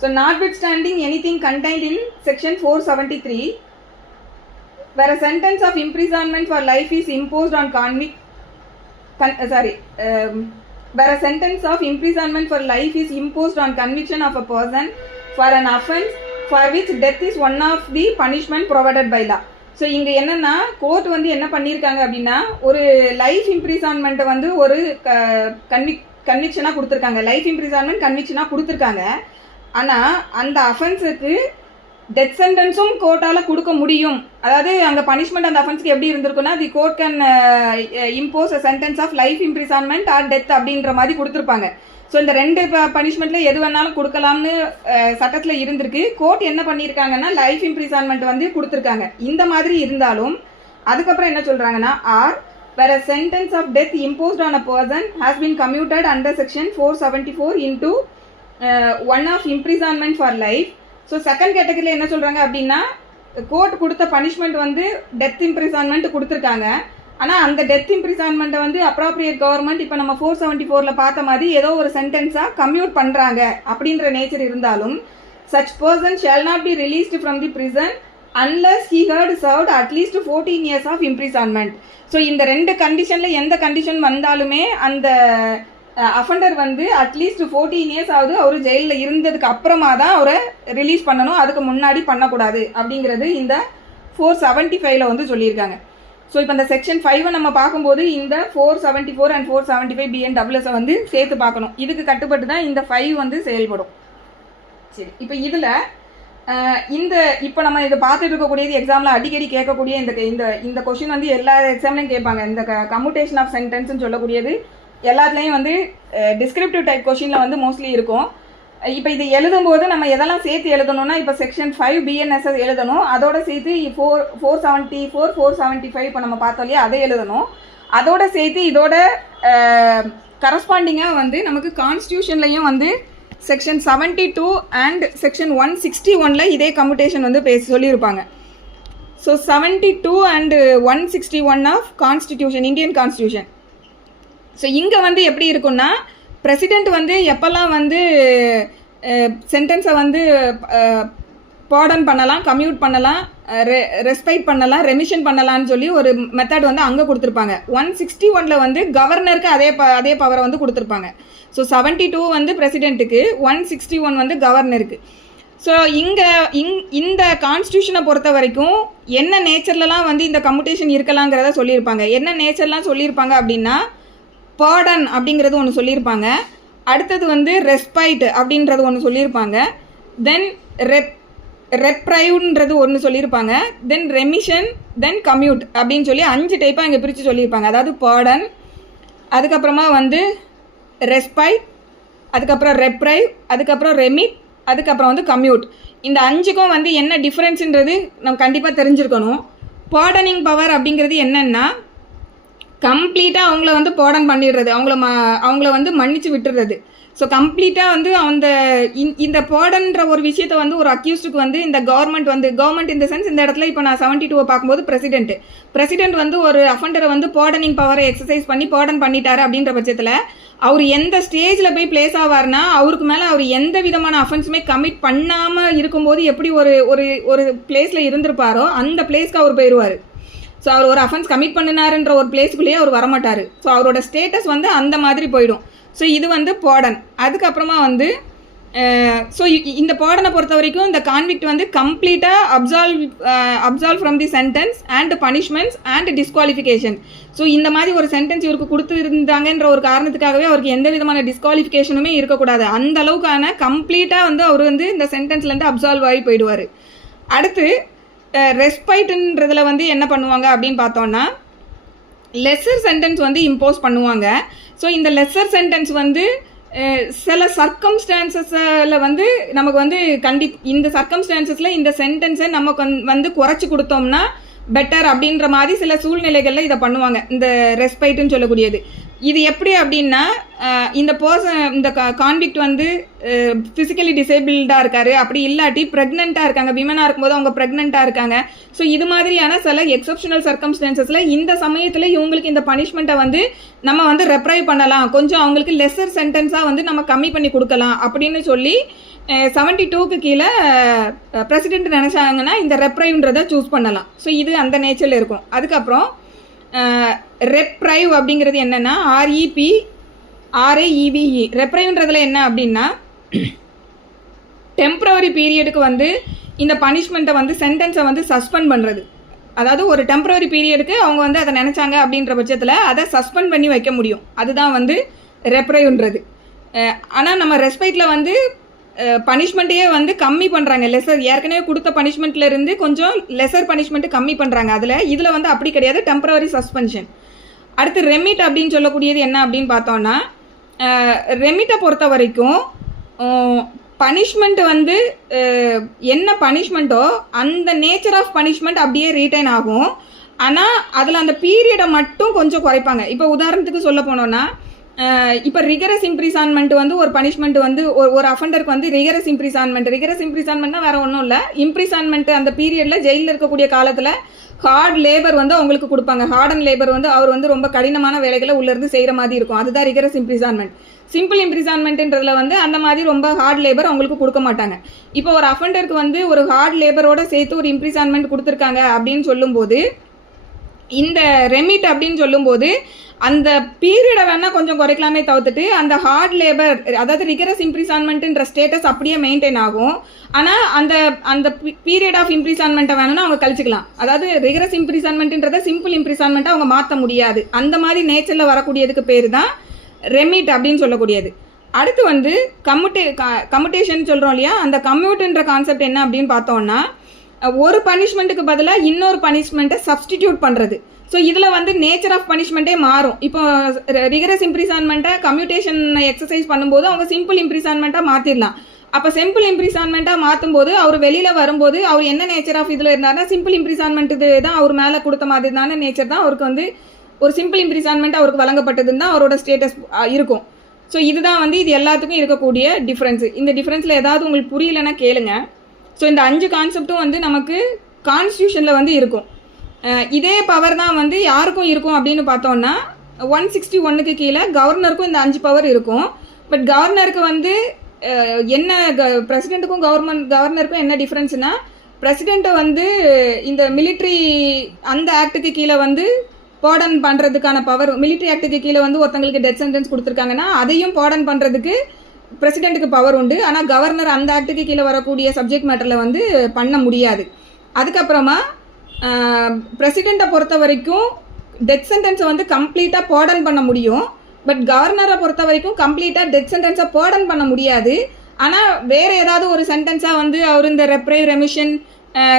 So notwithstanding anything contained in section 473, where a sentence of imprisonment for life is imposed on where a sentence of imprisonment for life is imposed on conviction of a person for an offence for which death is one of the punishment provided by law. So இங்கே என்னென்னா court வந்து என்ன பண்ணியிருக்காங்க அப்படின்னா ஒரு life இம்ப்ரிசான்மெண்ட்டை வந்து ஒரு கன்விக்ஷனாக கொடுத்துருக்காங்க. லைஃப் இம்ப்ரிசான்மெண்ட் கன்விக்ஷனாக கொடுத்துருக்காங்க. ஆனால் அந்த அஃபென்ஸுக்கு டெத் சென்டென்ஸும் கோர்ட்டால் கொடுக்க முடியும். அதாவது அங்கே பனிஷ்மெண்ட் அந்த அஃபென்ஸ்க்கு எப்படி இருந்திருக்குன்னா the court can impose a sentence of life imprisonment or death அப்படின்ற மாதிரி கொடுத்துருப்பாங்க. ஸோ இந்த ரெண்டு பனிஷ்மெண்ட்டில் எது வேணாலும் கொடுக்கலாம்னு சட்டத்தில் இருந்திருக்கு. கோர்ட் என்ன பண்ணியிருக்காங்கன்னா லைஃப் இம்ப்ரிசான்மெண்ட் வந்து கொடுத்துருக்காங்க. இந்த மாதிரி இருந்தாலும் அதுக்கப்புறம் என்ன சொல்கிறாங்கன்னா R where a sentence of death imposed on a person has been commuted under section 474 into 1 of imprisonment for life. So second கேட்டகரியில் என்ன சொல்கிறாங்க அப்படின்னா கோர்ட் கொடுத்த பனிஷ்மெண்ட் வந்து டெத் இம்ப்ரிசான்மெண்ட் கொடுத்துருக்காங்க. ஆனால் அந்த டெத் இம்ப்ரிசான்மெண்ட்டை வந்து அப்ராப்ரியேட் கவர்மெண்ட் இப்போ நம்ம 474 பார்த்த மாதிரி ஏதோ ஒரு சென்டென்ஸாக கம்யூட் பண்ணுறாங்க அப்படின்ற நேச்சர் இருந்தாலும் such person shall not be released from the prison unless he had served at least 14 years of imprisonment. So இந்த ரெண்டு கண்டிஷனில் எந்த கண்டிஷன் வந்தாலுமே அந்த அஃபண்டர் வந்து அட்லீஸ்ட் 14 இயர்ஸ் ஆகுது அவர் ஜெயிலில் இருந்ததுக்கு அப்புறமா தான் அவரை ரிலீஸ் பண்ணணும், அதுக்கு முன்னாடி பண்ணக்கூடாது அப்படிங்கிறது இந்த 475 வந்து சொல்லியிருக்காங்க. ஸோ இப்போ இந்த செக்ஷன் 5 நம்ம பார்க்கும்போது இந்த 474 அண்ட் 475 BNWS வந்து சேர்த்து பார்க்கணும். இதுக்கு கட்டுப்பட்டு தான் இந்த 5 வந்து செயல்படும். சரி, இப்போ இதில் இந்த இப்போ நம்ம இதை பார்த்துட்டு இருக்கக்கூடியது எக்ஸாமில் அடிக்கடி கேட்கக்கூடிய இந்த கொஷின் வந்து எல்லா எக்ஸாம்லையும் கேட்பாங்க. இந்த கம்யூட்டேஷன் ஆஃப் சென்டென்ஸ்னு சொல்லக்கூடியது எல்லாத்துலேயும் வந்து டிஸ்கிரிப்டிவ் டைப் கொஷினில் வந்து மோஸ்ட்லி இருக்கும். இப்போ இது எழுதும்போது நம்ம எதெல்லாம் சேர்த்து எழுதணும்னா இப்போ செக்ஷன் 5 BNSS எழுதணும், அதோட சேர்த்து 474 475 இப்போ நம்ம பார்த்தோம் இல்லையா அதை எழுதணும். அதோட சேர்த்து இதோட கரஸ்பாண்டிங்காக வந்து நமக்கு கான்ஸ்டியூஷன்லையும் வந்து செக்ஷன் 72 அண்ட் செக்ஷன் 161 இதே கம்யூட்டேஷன் வந்து சொல்லியிருப்பாங்க. So 72 and 161 of constitution, Indian constitution. So இங்கே வந்து எப்படி இருக்குன்னா பிரசிடெண்ட் வந்து எப்போல்லாம் வந்து சென்டென்ஸை வந்து பார்டன் பண்ணலாம், கம்யூட் பண்ணலாம், ரெஸ்பைட் பண்ணலாம், ரெமிஷன் பண்ணலான்னு சொல்லி ஒரு மெத்தட் வந்து அங்கே கொடுத்துருப்பாங்க. 161 வந்து கவர்னருக்கு அதே பவரை வந்து கொடுத்துருப்பாங்க. ஸோ 72 வந்து பிரசிடெண்ட்டுக்கு, 161 வந்து கவர்னருக்கு. ஸோ இந்த கான்ஸ்டியூஷனை பொறுத்த வரைக்கும் என்ன நேச்சர்லலாம் வந்து இந்த கம்யூட்டேஷன் இருக்கலாங்கிறத சொல்லியிருப்பாங்க. என்ன நேச்சர்லாம் சொல்லியிருப்பாங்க அப்படின்னா பார்டன் அப்படிங்கிறது ஒன்று சொல்லியிருப்பாங்க, அடுத்தது வந்து ரெஸ்பைட் அப்படின்றது ஒன்று சொல்லியிருப்பாங்க, தென் ரெப்ரைவ்ன்றது ஒன்று சொல்லியிருப்பாங்க, தென் ரெமிஷன், தென் கம்யூட் அப்படின்னு சொல்லி 5 டைப்பாக இங்கே பிரித்து சொல்லியிருப்பாங்க. அதாவது பார்டன், அதுக்கப்புறமா வந்து ரெஸ்பைட், அதுக்கப்புறம் ரெப்ரைவ், அதுக்கப்புறம் ரெமிட், அதுக்கப்புறம் வந்து கம்யூட். இந்த 5க்கும் வந்து என்ன டிஃப்ரென்ஸுன்றது நம்ம கண்டிப்பாக தெரிஞ்சிருக்கணும். பார்டனிங் பவர் அப்படிங்கிறது என்னென்னா கம்ப்ளீட்டாக அவங்கள வந்து பார்டன் பண்ணிடுறது, அவங்கள வந்து மன்னிச்சு விட்டுடுறது. ஸோ கம்ப்ளீட்டாக வந்து இந்த பார்டன்ற ஒரு விஷயத்தை வந்து ஒரு அக்யூஸ்டுக்கு வந்து இந்த கவர்மெண்ட் இந்த சென்ஸ் இந்த இடத்துல இப்போ நான் 72 பார்க்கும்போது பிரசிடென்ட் வந்து ஒரு அஃபண்டரை வந்து பார்டனிங் பவரை எக்ஸசைஸ் பண்ணி பார்டன் பண்ணிட்டாரு அப்படின்ற பட்சத்தில் அவர் எந்த ஸ்டேஜில் போய் பிளேஸ் ஆவார்னா அவருக்கு மேலே அவர் எந்த விதமான அஃபென்ஸுமே கமிட் பண்ணாமல் இருக்கும்போது எப்படி ஒரு பிளேஸில் இருந்திருப்பாரோ அந்த பிளேஸ்க்கு அவர் போயிடுவார். ஸோ அவர் ஒரு அஃபென்ஸ் கமிட் பண்ணினாருன்ற ஒரு பிளேஸ்க்குள்ளேயே அவர் வரமாட்டார். ஸோ அவரோட ஸ்டேட்டஸ் வந்து அந்த மாதிரி போயிடும். ஸோ இது வந்து பார்டன். அதுக்கப்புறமா வந்து ஸோ இந்த பார்டனை பொறுத்த வரைக்கும் இந்த கான்விக்ட் வந்து கம்ப்ளீட்டாக absolve from the sentence and punishments and disqualification. So இந்த மாதிரி ஒரு சென்டென்ஸ் இவருக்கு கொடுத்துருந்தாங்கன்ற ஒரு காரணத்துக்காகவே அவருக்கு எந்த விதமான டிஸ்குவாலிஃபிகேஷனுமே இருக்கக்கூடாது. அந்த அளவுக்கான கம்ப்ளீட்டாக வந்து அவர் வந்து இந்த சென்டென்ஸ்லேருந்து அப்சால்வ் ஆகி போயிடுவார். அடுத்து ரெஸ்பைட்டுன்றதில் வந்து என்ன பண்ணுவாங்க அப்படின்னு பார்த்தோன்னா லெஸ்ஸர் சென்டென்ஸ் வந்து இம்போஸ் பண்ணுவாங்க. ஸோ இந்த லெஸ்ஸர் சென்டென்ஸ் வந்து சில சர்க்கம்ஸ்டான்சஸில் வந்து நமக்கு வந்து இந்த சர்க்கம்ஸ்டான்சஸில் இந்த சென்டென்ஸை நமக்கு வந்து குறைச்சி கொடுத்தோம்னா பெட்டர் அப்படின்ற மாதிரி சில சூழ்நிலைகளில் இதை பண்ணுவாங்க, இந்த ரெஸ்பைட்டுன்னு சொல்லக்கூடியது. இது எப்படி அப்படின்னா இந்த கான்விக்ட் வந்து ஃபிசிக்கலி டிசேபிள்டாக இருக்காரு, அப்படி இல்லாட்டி ப்ரெக்னெண்ட்டாக இருக்காங்க, விமனாக இருக்கும்போது அவங்க ப்ரெக்னெண்ட்டாக இருக்காங்க. ஸோ இது மாதிரியான சில எக்ஸப்ஷனல் சர்க்கம்ஸ்டான்சஸில் இந்த சமயத்தில் இவங்களுக்கு இந்த பனிஷ்மெண்ட்டை வந்து நம்ம வந்து ரெப்ரைவ் பண்ணலாம், கொஞ்சம் அவங்களுக்கு லெஸ்ஸர் சென்டென்ஸாக வந்து நம்ம கம்மி பண்ணி கொடுக்கலாம் அப்படின்னு சொல்லி 72க்கு கீழே பிரசிடென்ட் நினச்சாங்கன்னா இந்த ரெப்ரைவ்ன்றதை சூஸ் பண்ணலாம். ஸோ இது அந்த நேச்சரில் இருக்கும். அதுக்கப்புறம் ரெப்ரைவ் அப்படிங்கிறது என்னென்னா REPRAEVE. ரெப்ரைவ்ன்றதில் என்ன அப்படின்னா டெம்ப்ரவரி பீரியடுக்கு வந்து இந்த பனிஷ்மெண்ட்டை வந்து சென்டென்ஸை வந்து சஸ்பெண்ட் பண்ணுறது. அதாவது ஒரு டெம்ப்ரவரி பீரியடுக்கு அவங்க வந்து அதை நினச்சாங்க அப்படின்ற பட்சத்தில் அதை சஸ்பெண்ட் பண்ணி வைக்க முடியும். அதுதான் வந்து ரெப்ரைவ்ன்றது. ஆனால் நம்ம ரெஸ்பெக்டில் வந்து பனிஷ்மெண்ட்டையே வந்து கம்மி பண்ணுறாங்க. லெசர் ஏற்கனவே கொடுத்த பனிஷ்மெண்ட்லேருந்து கொஞ்சம் லெசர் பனிஷ்மெண்ட்டு கம்மி பண்ணுறாங்க. இதில் வந்து அப்படி கிடையாது, டெம்ப்ரவரி சஸ்பென்ஷன். அடுத்து ரெமிட் அப்படின்னு சொல்லக்கூடியது என்ன அப்படின்னு பார்த்தோன்னா, ரெமிட்டை பொறுத்த வரைக்கும் பனிஷ்மெண்ட் வந்து என்ன பனிஷ்மெண்ட்டோ அந்த நேச்சர் ஆஃப் பனிஷ்மெண்ட் அப்படியே ரீட்டைன் ஆகும். ஆனால் அதில் அந்த பீரியடை மட்டும் கொஞ்சம் குறைப்பாங்க. இப்போ உதாரணத்துக்கு சொல்ல போனோன்னா, இப்போ ரிகரஸ் இம்ப்ரிசான்மெண்ட் வந்து ஒரு பனிஷ்மெண்ட் வந்து ஒரு அஃபண்டருக்கு வந்து ரிகரஸ் இம்ப்ரிசான்மெண்ட்னா வேறு ஒன்றும் இல்லை. இம்ப்ரிசான்மெண்ட் அந்த பீரியடில் ஜெயிலில் இருக்கக்கூடிய காலத்தில் ஹார்ட் லேபர் வந்து அவங்களுக்கு கொடுப்பாங்க. ஹார்ட் அண்ட் லேபர் வந்து அவர் வந்து ரொம்ப கடினமான வேலைகளை உள்ளேருந்து செய்கிற மாதிரி இருக்கும். அதுதான் ரிகரஸ் இம்ப்ரிசான்மெண்ட். சிம்பிள் இம்ப்ரிசான்மெண்ட்ன்றதுல வந்து அந்த மாதிரி ரொம்ப ஹார்ட் லேபர் அவங்களுக்கு கொடுக்க மாட்டாங்க. இப்போ ஒரு அஃபண்டருக்கு வந்து ஒரு ஹார்ட் லேபரோட சேர்த்து ஒரு இம்ப்ரிசான்மெண்ட் கொடுத்துருக்காங்க அப்படின்னு சொல்லும்போது, இந்த ரெமிட் அப்படின்னு சொல்லும்போது அந்த பீரியடை வேணால் கொஞ்சம் குறைக்கலாமே தவிர்த்துட்டு அந்த ஹார்ட் லேபர், அதாவது ரிகரஸ் இம்ப்ரிசான்மெண்ட்டுன்ற ஸ்டேட்டஸ் அப்படியே மெயின்டைன் ஆகும். ஆனால் அந்த அந்த பீரியட் ஆஃப் இம்ப்ரிசான்மெண்ட்டை வேணும்னா அவங்க கழிச்சிக்கலாம். அதாவது ரிகரஸ் இம்ப்ரிசான்மெண்ட்டுன்றதை சிம்பிள் இம்ப்ரிசான்மெண்ட்டாக அவங்க மாற்ற முடியாது. அந்த மாதிரி நேச்சரில் வரக்கூடியதுக்கு பேர் தான் ரெமிட் அப்படின்னு சொல்லக்கூடியது. அடுத்து வந்து கம்யூட்டேஷன் சொல்கிறோம் இல்லையா, அந்த கம்யூட்டுன்ற கான்செப்ட் என்ன அப்படின்னு பார்த்தோம்னா, ஒரு பனிஷ்மெண்ட்டுக்கு பதிலாக இன்னொரு பனிஷ்மெண்ட்டை சப்ஸ்டிடியூட் பண்ணுறது. ஸோ இதில் வந்து நேச்சர் ஆஃப் பனிஷ்மெண்ட்டே மாறும். இப்போ ரிகரஸ் இம்ப்ரிசான்மெண்ட்டை கம்யூட்டேஷன் எக்ஸசைஸ் பண்ணும்போது அவங்க சிம்பிள் இம்ப்ரிசான்மெண்ட்டாக மாற்றிடலாம். அப்போ சிம்பிள் இம்ப்ரிசான்மெண்ட்டாக மாற்றும் போது அவர் வெளியில் வரும்போது அவர் என்ன நேச்சர் ஆஃப் இதில் இருந்தார்னா சிம்பிள் இம்ப்ரிசான்மெண்ட் இது தான் அவர் மேலே கொடுத்த மாதிரி தானே நேச்சர் தான் அவருக்கு வந்து ஒரு சிம்பிள் இம்ப்ரிசான்மெண்ட் அவருக்கு வழங்கப்பட்டதுன்னு தான் அவரோட ஸ்டேட்டஸ் இருக்கும். ஸோ இதுதான் வந்து இது எல்லாத்துக்கும் இருக்கக்கூடிய டிஃப்ரென்ஸு. இந்த டிஃப்ரென்ஸில் ஏதாவது உங்களுக்கு புரியலைன்னா கேளுங்க. ஸோ இந்த 5 கான்செப்டும் வந்து நமக்கு கான்ஸ்டியூஷனில் வந்து இருக்கும். இதே பவர் தான் வந்து யாருக்கும் இருக்கும் அப்படின்னு பார்த்தோன்னா 161க்கு கீழே கவர்னருக்கும் இந்த 5 பவர் இருக்கும். பட் கவர்னருக்கு வந்து என்ன பிரசிடெண்ட்டுக்கும் கவர்னருக்கும் என்ன டிஃப்ரென்ஸ்னா, பிரசிடெண்ட்டை வந்து இந்த மிலிட்ரி அந்த ஆக்டுக்கு கீழே வந்து பார்டன் பண்ணுறதுக்கான பவர், மிலிட்ரி ஆக்டுக்கு கீழே வந்து ஒருத்தங்களுக்கு டெத் சென்டென்ஸ் கொடுத்துருக்காங்கன்னா அதையும் பார்டன் பண்ணுறதுக்கு பிரசிடெண்ட்டுக்கு பவர் உண்டு. ஆனால் கவர்னர் அந்த ஆக்டுக்கு கீழே வரக்கூடிய சப்ஜெக்ட் மேட்டரில் வந்து பண்ண முடியாது. அதுக்கப்புறமா பிரசிடெண்ட்டை பொறுத்த வரைக்கும் டெத் சென்டென்ஸை வந்து கம்ப்ளீட்டாக பார்டன் பண்ண முடியும். பட் கவர்னரை பொறுத்த வரைக்கும் கம்ப்ளீட்டாக டெத் சென்டென்ஸை பார்டன் பண்ண முடியாது. ஆனால் வேறு ஏதாவது ஒரு சென்டென்ஸாக வந்து அவர் இந்த ரெமிஷன்,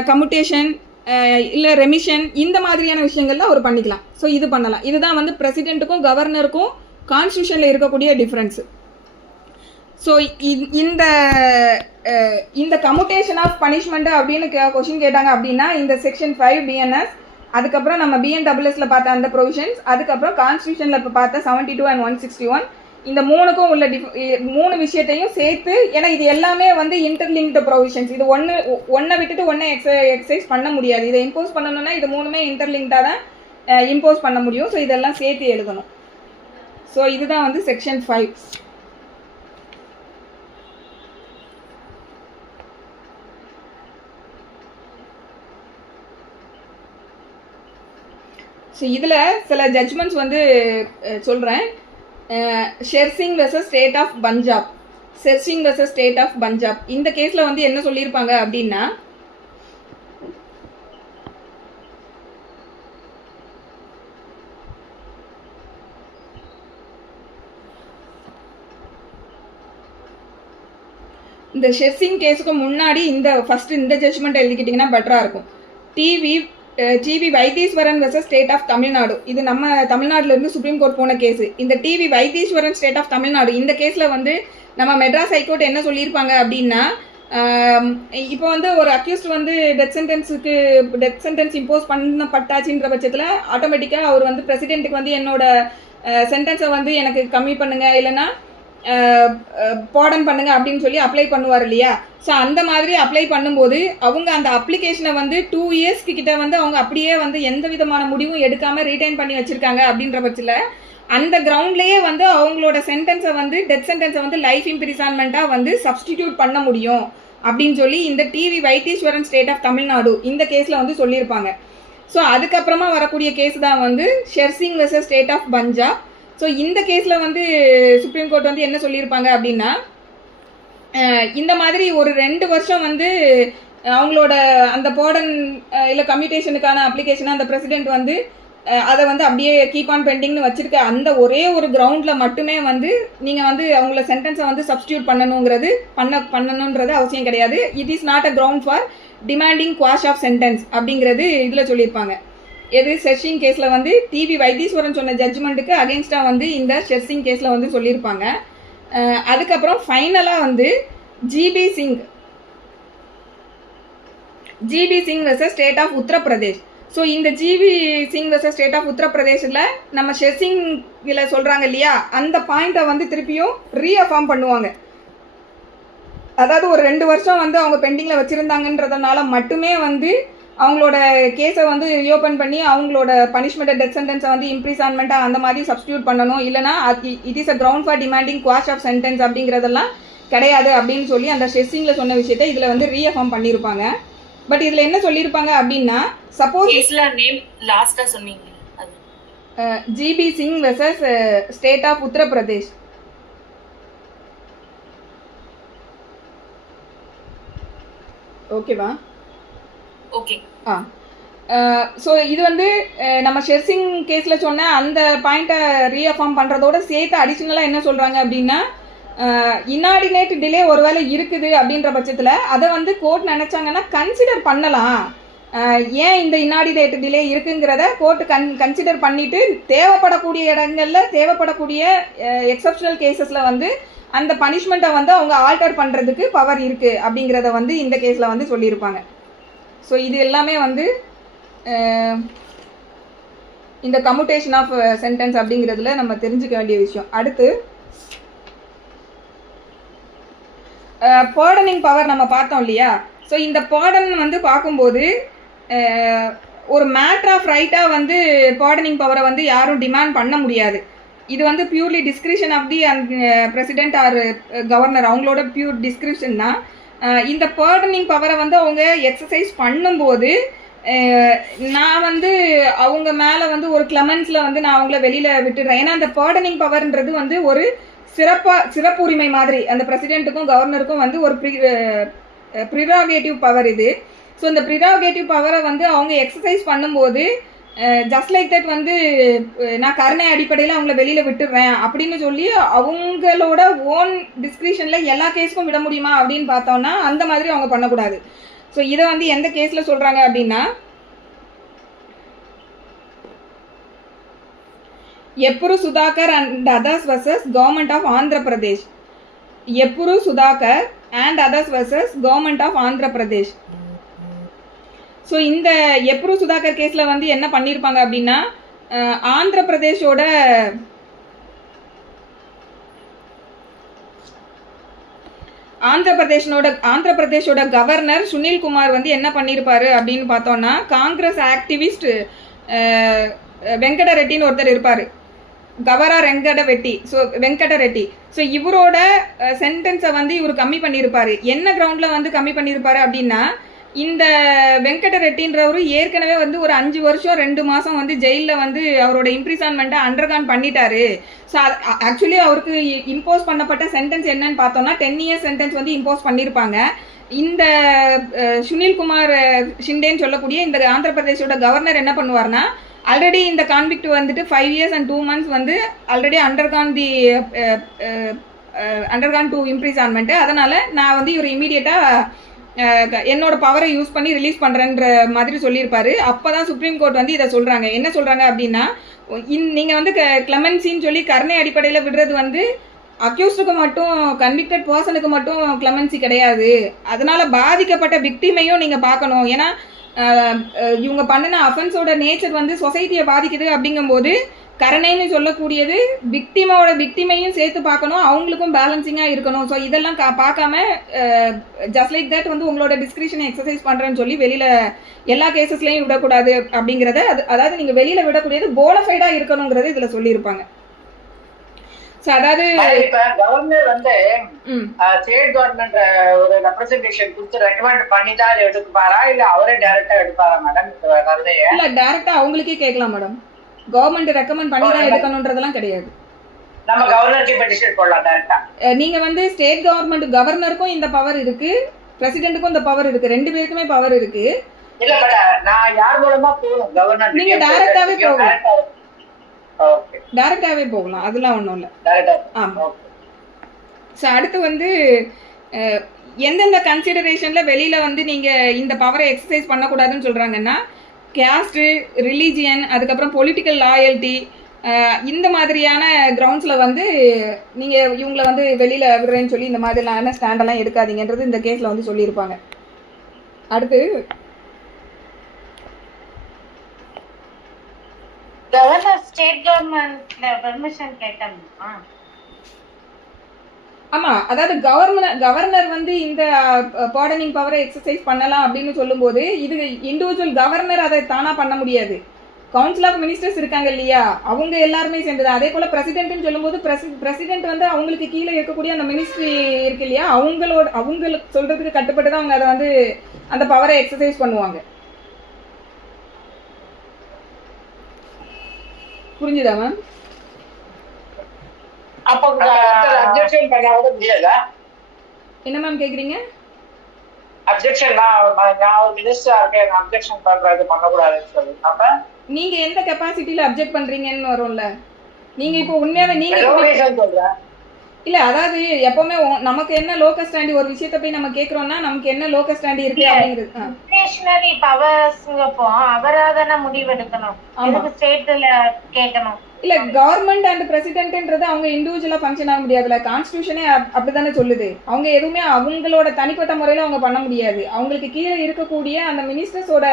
கம்யூட்டேஷன் இல்லை ரெமிஷன் இந்த மாதிரியான விஷயங்கள்லாம் அவர் பண்ணிக்கலாம். ஸோ இது பண்ணலாம். இதுதான் வந்து பிரசிடெண்ட்டுக்கும் கவர்னருக்கும் கான்ஸ்டியூஷனில் இருக்கக்கூடிய டிஃப்ரென்ஸு. ஸோ இந்த கம்யூட்டேஷன் ஆஃப் பனிஷ்மெண்ட் அப்படின்னு கொஸ்டின் கேட்டாங்க அப்படின்னா இந்த செக்ஷன் 5 பிஎன்எஸ், அதுக்கப்புறம் நம்ம பிஎன்டபிள்எஸ்ல பார்த்த அந்த ப்ரொவிஷன்ஸ், அதுக்கப்புறம் கான்ஸ்டியூஷனில் இப்போ பார்த்த 72 and 161, இந்த 3க்கும் உள்ள 3 விஷயத்தையும் சேர்த்து, ஏன்னா இது எல்லாமே வந்து இன்டர்லிங்க்டு ப்ரொவிஷன்ஸ். இது ஒன்றை விட்டுட்டு ஒன்றை எக்ஸசைஸ் பண்ண முடியாது. இதை இம்போஸ் பண்ணணும்னா இது 3மே இன்டர்லிங்க்டாக தான் இம்போஸ் பண்ண முடியும். ஸோ இதெல்லாம் சேர்த்து எழுதணும். ஸோ இதுதான் வந்து செக்ஷன் 5. ஸோ இதில் சில ஜட்ஜ்மெண்ட்ஸ் வந்து சொல்கிறேன். Sher Singh versus state of Punjab, இந்த கேஸில் வந்து என்ன சொல்லியிருப்பாங்க அப்படின்னா, இந்த ஷெர்சிங் கேஸுக்கு முன்னாடி ஃபஸ்ட்டு இந்த ஜட்ஜ்மெண்ட் எழுதிக்கிட்டிங்கன்னா பெட்டராக இருக்கும். T V Vaitheeswaran versus state of Tamil Nadu, இது நம்ம தமிழ்நாட்டிலேருந்து சுப்ரீம் கோர்ட் போன கேஸு. இந்த T V Vaitheeswaran state of Tamil Nadu, இந்த கேஸில் வந்து நம்ம மெட்ராஸ் ஹைகோர்ட் என்ன சொல்லியிருப்பாங்க அப்படின்னா, இப்போ வந்து ஒரு அக்யூஸ்ட் வந்து டெத் சென்டென்ஸ் இம்போஸ் பண்ணப்பட்டாச்சுன்ற பட்சத்தில் ஆட்டோமேட்டிக்காக அவர் வந்து பிரசிடெண்ட்டுக்கு வந்து என்னோட சென்டென்ஸை வந்து எனக்கு கம்மி பண்ணுங்க, இல்லைன்னா பார்டன் பண்ணுங்க அப்படின்னு சொல்லி அப்ளை பண்ணுவார் இல்லையா. ஸோ அந்த மாதிரி அப்ளை பண்ணும்போது அவங்க அந்த அப்ளிகேஷனை வந்து 2 years கிட்ட வந்து அவங்க அப்படியே வந்து எந்த விதமான முடிவும் எடுக்காமல் ரீடைன் பண்ணி வச்சுருக்காங்க. அப்படின்ற பட்சத்தில் அந்த கிரவுண்ட்லேயே வந்து அவங்களோட சென்டென்ஸை வந்து டெத் சென்டென்ஸை வந்து லைஃப் இம்ப்ரிசான்மெண்ட்டாக வந்து சப்ஸ்டிடியூட் பண்ண முடியும் அப்படின்னு சொல்லி இந்த T V Vaitheeswaran state of Tamil Nadu இந்த கேஸில் வந்து சொல்லியிருப்பாங்க. ஸோ அதுக்கப்புறமா வரக்கூடிய கேஸ் தான் வந்து Sher Singh versus state of Punjab. So இந்த கேஸில் வந்து சுப்ரீம் கோர்ட் வந்து என்ன சொல்லியிருப்பாங்க அப்படின்னா, இந்த மாதிரி ஒரு 2 வருஷம் வந்து அவங்களோட அந்த பேர்டன் இல்லை கம்யூட்டேஷனுக்கான அப்ளிகேஷனை அந்த பிரசிடென்ட் வந்து அதை வந்து அப்படியே கீப் ஆன் பெண்டிங்னு வச்சிருக்க அந்த ஒரே ஒரு கிரவுண்டில் மட்டுமே வந்து நீங்கள் வந்து அவங்கள சென்டென்ஸை வந்து சப்ஸ்டியூட் பண்ணணுன்றது அவசியம் கிடையாது. It is not a ground for demanding quash of sentence அப்படிங்கிறது இதில் சொல்லியிருப்பாங்க. எது ஷெர்சிங் கேஸில் வந்து டிவி வைத்தீஸ்வரன் சொன்ன ஜட்ஜ்மெண்ட்டுக்கு அகேன்ஸ்டாக வந்து இந்த ஷெர்சிங் கேஸில் வந்து சொல்லியிருப்பாங்க. அதுக்கப்புறம் ஃபைனலாக வந்து GB Singh versus state of Uttar Pradesh. So இந்த GB Singh versus state of உத்தரப்பிரதேஷில் நம்ம ஷெர்சிங்கில் சொல்கிறாங்க இல்லையா, அந்த பாயிண்ட்டை வந்து திருப்பியும் ரீஅஃபார்ம் பண்ணுவாங்க. அதாவது ஒரு 2 வருஷம் வந்து அவங்க பெண்டிங்கில் வச்சுருந்தாங்கன்றதுனால மட்டுமே வந்து அவங்களோட கேஸை வந்து ரீஓப்பன் பண்ணி அவங்களோட பனிஷ்மெண்ட் டெத் சென்டென்ஸை வந்து இம்ப்ரிசான்மெண்ட்டாக அந்த மாதிரி சப்ஸ்டியூட் பண்ணணும், இல்லைனா it is a ground for demanding quash of sentence அப்படிங்கிறதெல்லாம் கிடையாது அப்படின்னு சொல்லி அந்த ஷெர்சிங்கில் சொன்ன விஷயத்தை இதில் வந்து ரீஅஃபார்ம் பண்ணியிருப்பாங்க. பட் இதில் என்ன சொல்லியிருப்பாங்க அப்படின்னா, suppose GP Singh versus state of Uttar Pradesh. ஓகேவா? ஓகே. ஸோ இது வந்து நம்ம ஷெர்சிங் கேஸில் சொன்ன அந்த பாயிண்ட்டை ரீஅஃபார்ம் பண்ணுறதோட சேர்த்து அடிஷ்னலாக என்ன சொல்கிறாங்க அப்படின்னா, இன்னார்டினேட் டிலே ஒருவேளை இருக்குது அப்படின்ற பட்சத்தில் அதை வந்து கோர்ட் நினச்சாங்கன்னா கன்சிடர் பண்ணலாம். ஏன் இந்த இன்னார்டினேட் டிலே இருக்குங்கிறத கோர்ட்டு கன்சிடர் பண்ணிவிட்டு தேவைப்படக்கூடிய இடங்களில் தேவைப்படக்கூடிய எக்ஸப்ஷனல் கேசஸில் வந்து அந்த பனிஷ்மெண்ட்டை வந்து அவங்க ஆல்டர் பண்ணுறதுக்கு பவர் இருக்குது அப்படிங்கிறத வந்து இந்த கேஸில் வந்து சொல்லியிருப்பாங்க. ஸோ இது எல்லாமே வந்து இந்த கம்யூட்டேஷன் ஆஃப் சென்டென்ஸ் அப்படிங்கிறதுல நம்ம தெரிஞ்சுக்க வேண்டிய விஷயம். அடுத்து பேர்டனிங் பவர் நம்ம பார்த்தோம் இல்லையா. ஸோ இந்த பேர்டன் வந்து பார்க்கும்போது ஒரு மேட்டர் ஆஃப் ரைட்டாக வந்து பேர்டனிங் பவரை வந்து யாரும் டிமாண்ட் பண்ண முடியாது. இது வந்து purely discretion of the president or governor, அவங்களோட பியூர் டிஸ்கிரிப்ஷன் தான். இந்த பேர்டனிங் பவரை வந்து அவங்க எக்ஸசைஸ் பண்ணும்போது நான் வந்து அவங்க மேலே வந்து ஒரு கிளமன்ஸில் வந்து நான் அவங்கள வெளியில் விட்டுடுறேன். ஏன்னா அந்த பேர்டனிங் பவர்ன்றது வந்து ஒரு சிறப்புரிமை மாதிரி அந்த பிரசிடென்ட்டுக்கும் கவர்னருக்கும் வந்து ஒரு ப்ரிராகேட்டிவ் பவர் இது. ஸோ இந்த ப்ரிராகேட்டிவ் பவரை வந்து அவங்க எக்ஸசைஸ் பண்ணும்போது ஜஸ்ட் லைக் தட் வந்து நான் கருணை அடிப்படையில் அவங்கள வெளியில் விட்டுடுறேன் அப்படின்னு சொல்லி அவங்களோட ஓன் டிஸ்கிரிப்ஷனில் எல்லா கேஸுக்கும் விட முடியுமா அப்படின்னு பார்த்தோம்னா அந்த மாதிரி அவங்க பண்ணக்கூடாது. ஸோ இதை வந்து எந்த கேஸில் சொல்கிறாங்க அப்படின்னா, Epuru Sudhakar and others versus government of Andhra Pradesh. Epuru Sudhakar and others versus government of Andhra Pradesh. So இந்த எப்ரு சுதாகர் கேஸில் வந்து என்ன பண்ணியிருப்பாங்க அப்படின்னா, ஆந்திர பிரதேஷோட கவர்னர் சுனில் குமார் வந்து என்ன பண்ணியிருப்பாரு அப்படின்னு பார்த்தோம்னா, காங்கிரஸ் ஆக்டிவிஸ்ட் வெங்கட ரெட்டின்னு ஒருத்தர் இருப்பார், கவரா வெங்கட ரெட்டி. ஸோ இவரோட சென்டென்ஸை வந்து இவர் கம்மி பண்ணியிருப்பாரு. என்ன கிரவுண்டில் வந்து கம்மி பண்ணியிருப்பாரு அப்படின்னா, இந்த வெங்கட ரெட்டின்றவரு ஏற்கனவே வந்து ஒரு 5 வருஷம் 2 மாதம் வந்து ஜெயிலில் வந்து அவரோட இம்ப்ரிசான்மெண்ட்டை அண்டர்கான் பண்ணிட்டாரு. ஸோ ஆக்சுவலி அவருக்கு இம்போஸ் பண்ணப்பட்ட சென்டென்ஸ் என்னன்னு பார்த்தோம்னா 10 இயர்ஸ் சென்டென்ஸ் வந்து இம்போஸ் பண்ணியிருப்பாங்க. இந்த சுனில்குமார் ஷிண்டேன்னு சொல்லக்கூடிய இந்த ஆந்திர பிரதேஷோட கவர்னர் என்ன பண்ணுவார்னா, ஆல்ரெடி இந்த கான்விக்ட் வந்துட்டு 5 years and 2 months வந்து ஆல்ரெடி அண்டர்கான் டு இம்ப்ரிசான்மெண்ட்டு. அதனால் நான் வந்து இவர் இமீடியட்டாக என்னோட பவரை யூஸ் பண்ணி ரிலீஸ் பண்ணுறேன்ற மாதிரி சொல்லியிருப்பாரு. அப்போ தான் சுப்ரீம் கோர்ட் வந்து இதை சொல்கிறாங்க. என்ன சொல்கிறாங்க அப்படின்னா, நீங்கள் வந்து கிளமென்சின்னு சொல்லி கருணை அடிப்படையில் விடுறது வந்து அக்யூஸ்டுக்கு மட்டும், கன்விக்டட் பர்சனுக்கு மட்டும் கிளமென்சி கிடையாது. அதனால் பாதிக்கப்பட்ட விக்டிமையும் நீங்கள் பார்க்கணும். ஏன்னா இவங்க பண்ணின அஃபென்ஸோட நேச்சர் வந்து சொசைட்டியை பாதிக்குது. அப்படிங்கும்போது கருணைன்னு சொல்லக்கூடியது விக்டிமையும் சேர்த்து பார்க்கணும், அவங்களுக்கும் பேலன்சிங்காக இருக்கணும். ஸோ இதெல்லாம் பார்க்காம ஜஸ்ட் லைக் தட் வந்து உங்களோட டிஸ்கிரிப்ஷனை எக்ஸசைஸ் பண்ணுறேன்னு சொல்லி வெளியில் எல்லா கேசஸ்லையும் விடக்கூடாது அப்படிங்கிறத, அதாவது நீங்கள் வெளியில் விடக்கூடியது போனஃபைடாக இருக்கணுங்கிறது இதில் சொல்லியிருப்பாங்க. ஸோ அதாவது கவர்னர் வந்து ஸ்டேட் கவர்மெண்ட் ஒரு ரெப்ரசன்டேஷன் கொடுத்து ரெக்கமெண்ட் பண்ணி தான் எடுப்பாரா, இல்லை அவரே டைரக்டா எடுப்பாரா மேடம்? இல்லை, டைரக்டா அவங்களுக்கே கேட்கலாம் மேடம். கவர்மெண்ட் ரெக்கமெண்ட் பண்ணி தான் எடுக்கணுன்றதெல்லாம் கிடையாது. நம்ம கவர்னருக்கு பெட்டிஷன் போடலாம் டைரக்டா. நீங்க வந்து ஸ்டேட் கவர்மெண்ட் கவர்னருக்கும் இந்த பவர் இருக்கு, பிரசிடென்ட்டுக்கும் இந்த பவர் இருக்கு, ரெண்டு பேருக்குமே பவர் இருக்கு. இல்ல பட் நான் யார் மூலமா போகணும்? கவர்னர் நீங்க டைரக்டாவே போகலாம். ஓகே, டைரக்டாவே போகலாம், அதெல்லாம் ஒண்ணும் இல்ல. டைரக்டா. ஆமா. ஸோ அடுத்து வந்து எந்தெந்த கன்சிடரேஷன்ல வெளியில வந்து நீங்க இந்த பவரை எக்ஸசைஸ் பண்ணக்கூடாதுன்னு சொல்றாங்கன்னா, கேஸ்ட், ரிலீஜியன், அதுக்கப்புறம் பொலிட்டிக்கல் லாயல்ட்டி, இந்த மாதிரியான கிரவுண்ட்ஸ்ல வந்து நீங்க இவங்களை வந்து வெளியில விடுறேன்னு சொல்லி இந்த மாதிரியான ஸ்டாண்டெல்லாம் எடுக்காதீங்கன்றது இந்த கேஸ்ல வந்து சொல்லியிருப்பாங்க. அடுத்து கவர்னர் ஸ்டேட் கவர்மெண்ட்ல பெர்மிஷன் கேட்டோம்னா, ஆமா, அதாவது கவர்னர் வந்து இந்த பார்டனிங் பவரை எக்ஸசைஸ் பண்ணலாம் அப்படின்னு சொல்லும்போது இது இண்டிவிஜுவல் கவர்னர் அதை தானா பண்ண முடியாது. கவுன்சில் ஆஃப் மினிஸ்டர்ஸ் இருக்காங்க இல்லையா, அவங்க எல்லாருமே சேர்ந்தது. அதே போல பிரசிடென்ட்னு சொல்லும்போது பிரசிடென்ட் வந்து அவங்களுக்கு கீழே இருக்கக்கூடிய அந்த மினிஸ்ட்ரி இருக்கு இல்லையா, அவங்களுக்கு சொல்றதுக்கு கட்டுப்பட்டு தான் அவங்க அதை வந்து அந்த பவரை எக்ஸசைஸ் பண்ணுவாங்க. புரிஞ்சுதா மேம்? அப்போ அப்ஜெக்ஷன் பண்ண கூட முடியாதா? என்ன மேம் கேக்குறீங்க? அப்ஜெக்ஷன் நான் ஒரு மினிஸ்டரா இருக்கேன், அப்ஜெக்ஷன் பண்றது பண்ணக்கூடாதுன்னு சொல்லி அப்ப நீங்க எந்த கெப்பாசிட்டியில அப்ஜெக்ட் பண்றீங்கன்னு வரும்ல. நீங்க இப்போ உண்மையாவே நீங்க சொல்றேன் இல்ல, அதாவது எப்பவுமே நமக்கு என்ன லோக்கல் ஸ்டாண்டி ஒரு விஷயத்த போய் நம்ம கேக்குறோம்னா நமக்கு என்ன லோக்கல் ஸ்டாண்டி இருக்கு அப்படிங்கிறது. டிஸ்கிரிஷனரி பவர்ஸ்ங்கப்போ அவராதான முடிவெடுக்கணும், எதுக்கு ஸ்டேட்ல கேட்கணும்? இல்ல, கவர்மெண்ட் அண்ட் பிரசிடென்ட்ன்றது அவங்க இண்டிவிஜுவலா ஃபங்க்ஷன் ஆக முடியாதுல்ல. கான்ஸ்டிடியூஷனே அப்படித்தானே சொல்லுது. அவங்க எதுவுமே அவங்களோட தனிப்பட்ட முறையில அவங்க பண்ண முடியாது. அவங்களுக்கு கீழே இருக்கக்கூடிய அந்த மினிஸ்டர்ஸோட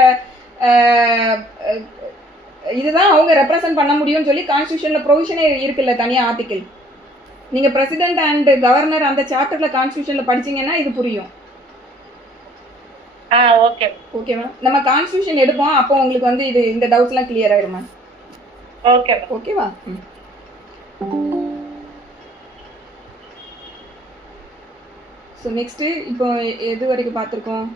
இதுதான் அவங்க ரெப்ரசன்ட் பண்ண முடியும்னு சொல்லி கான்ஸ்டிடியூஷன்ல ப்ரொவிஷனே இருக்குல்ல, தனியா ஆர்டிகிள். நீங்க பிரசிடென்ட் அண்ட் கவர்னர் அந்த சாப்டர்ல கான்ஸ்டிடியூஷன்ல படிச்சீங்கன்னா இது புரியும். ஓகே ஓகே மேம், நம்ம கான்ஸ்டிடியூஷன் எடுப்போம், அப்போ உங்களுக்கு வந்து இது இந்த டவுட்ஸ் எல்லாம் கிளியர் ஆயிடும் மேம். ஓகே ஓகேவா? ஸோ நெக்ஸ்ட் இப்போ எது வரைக்கும் பார்த்துருக்கோம்?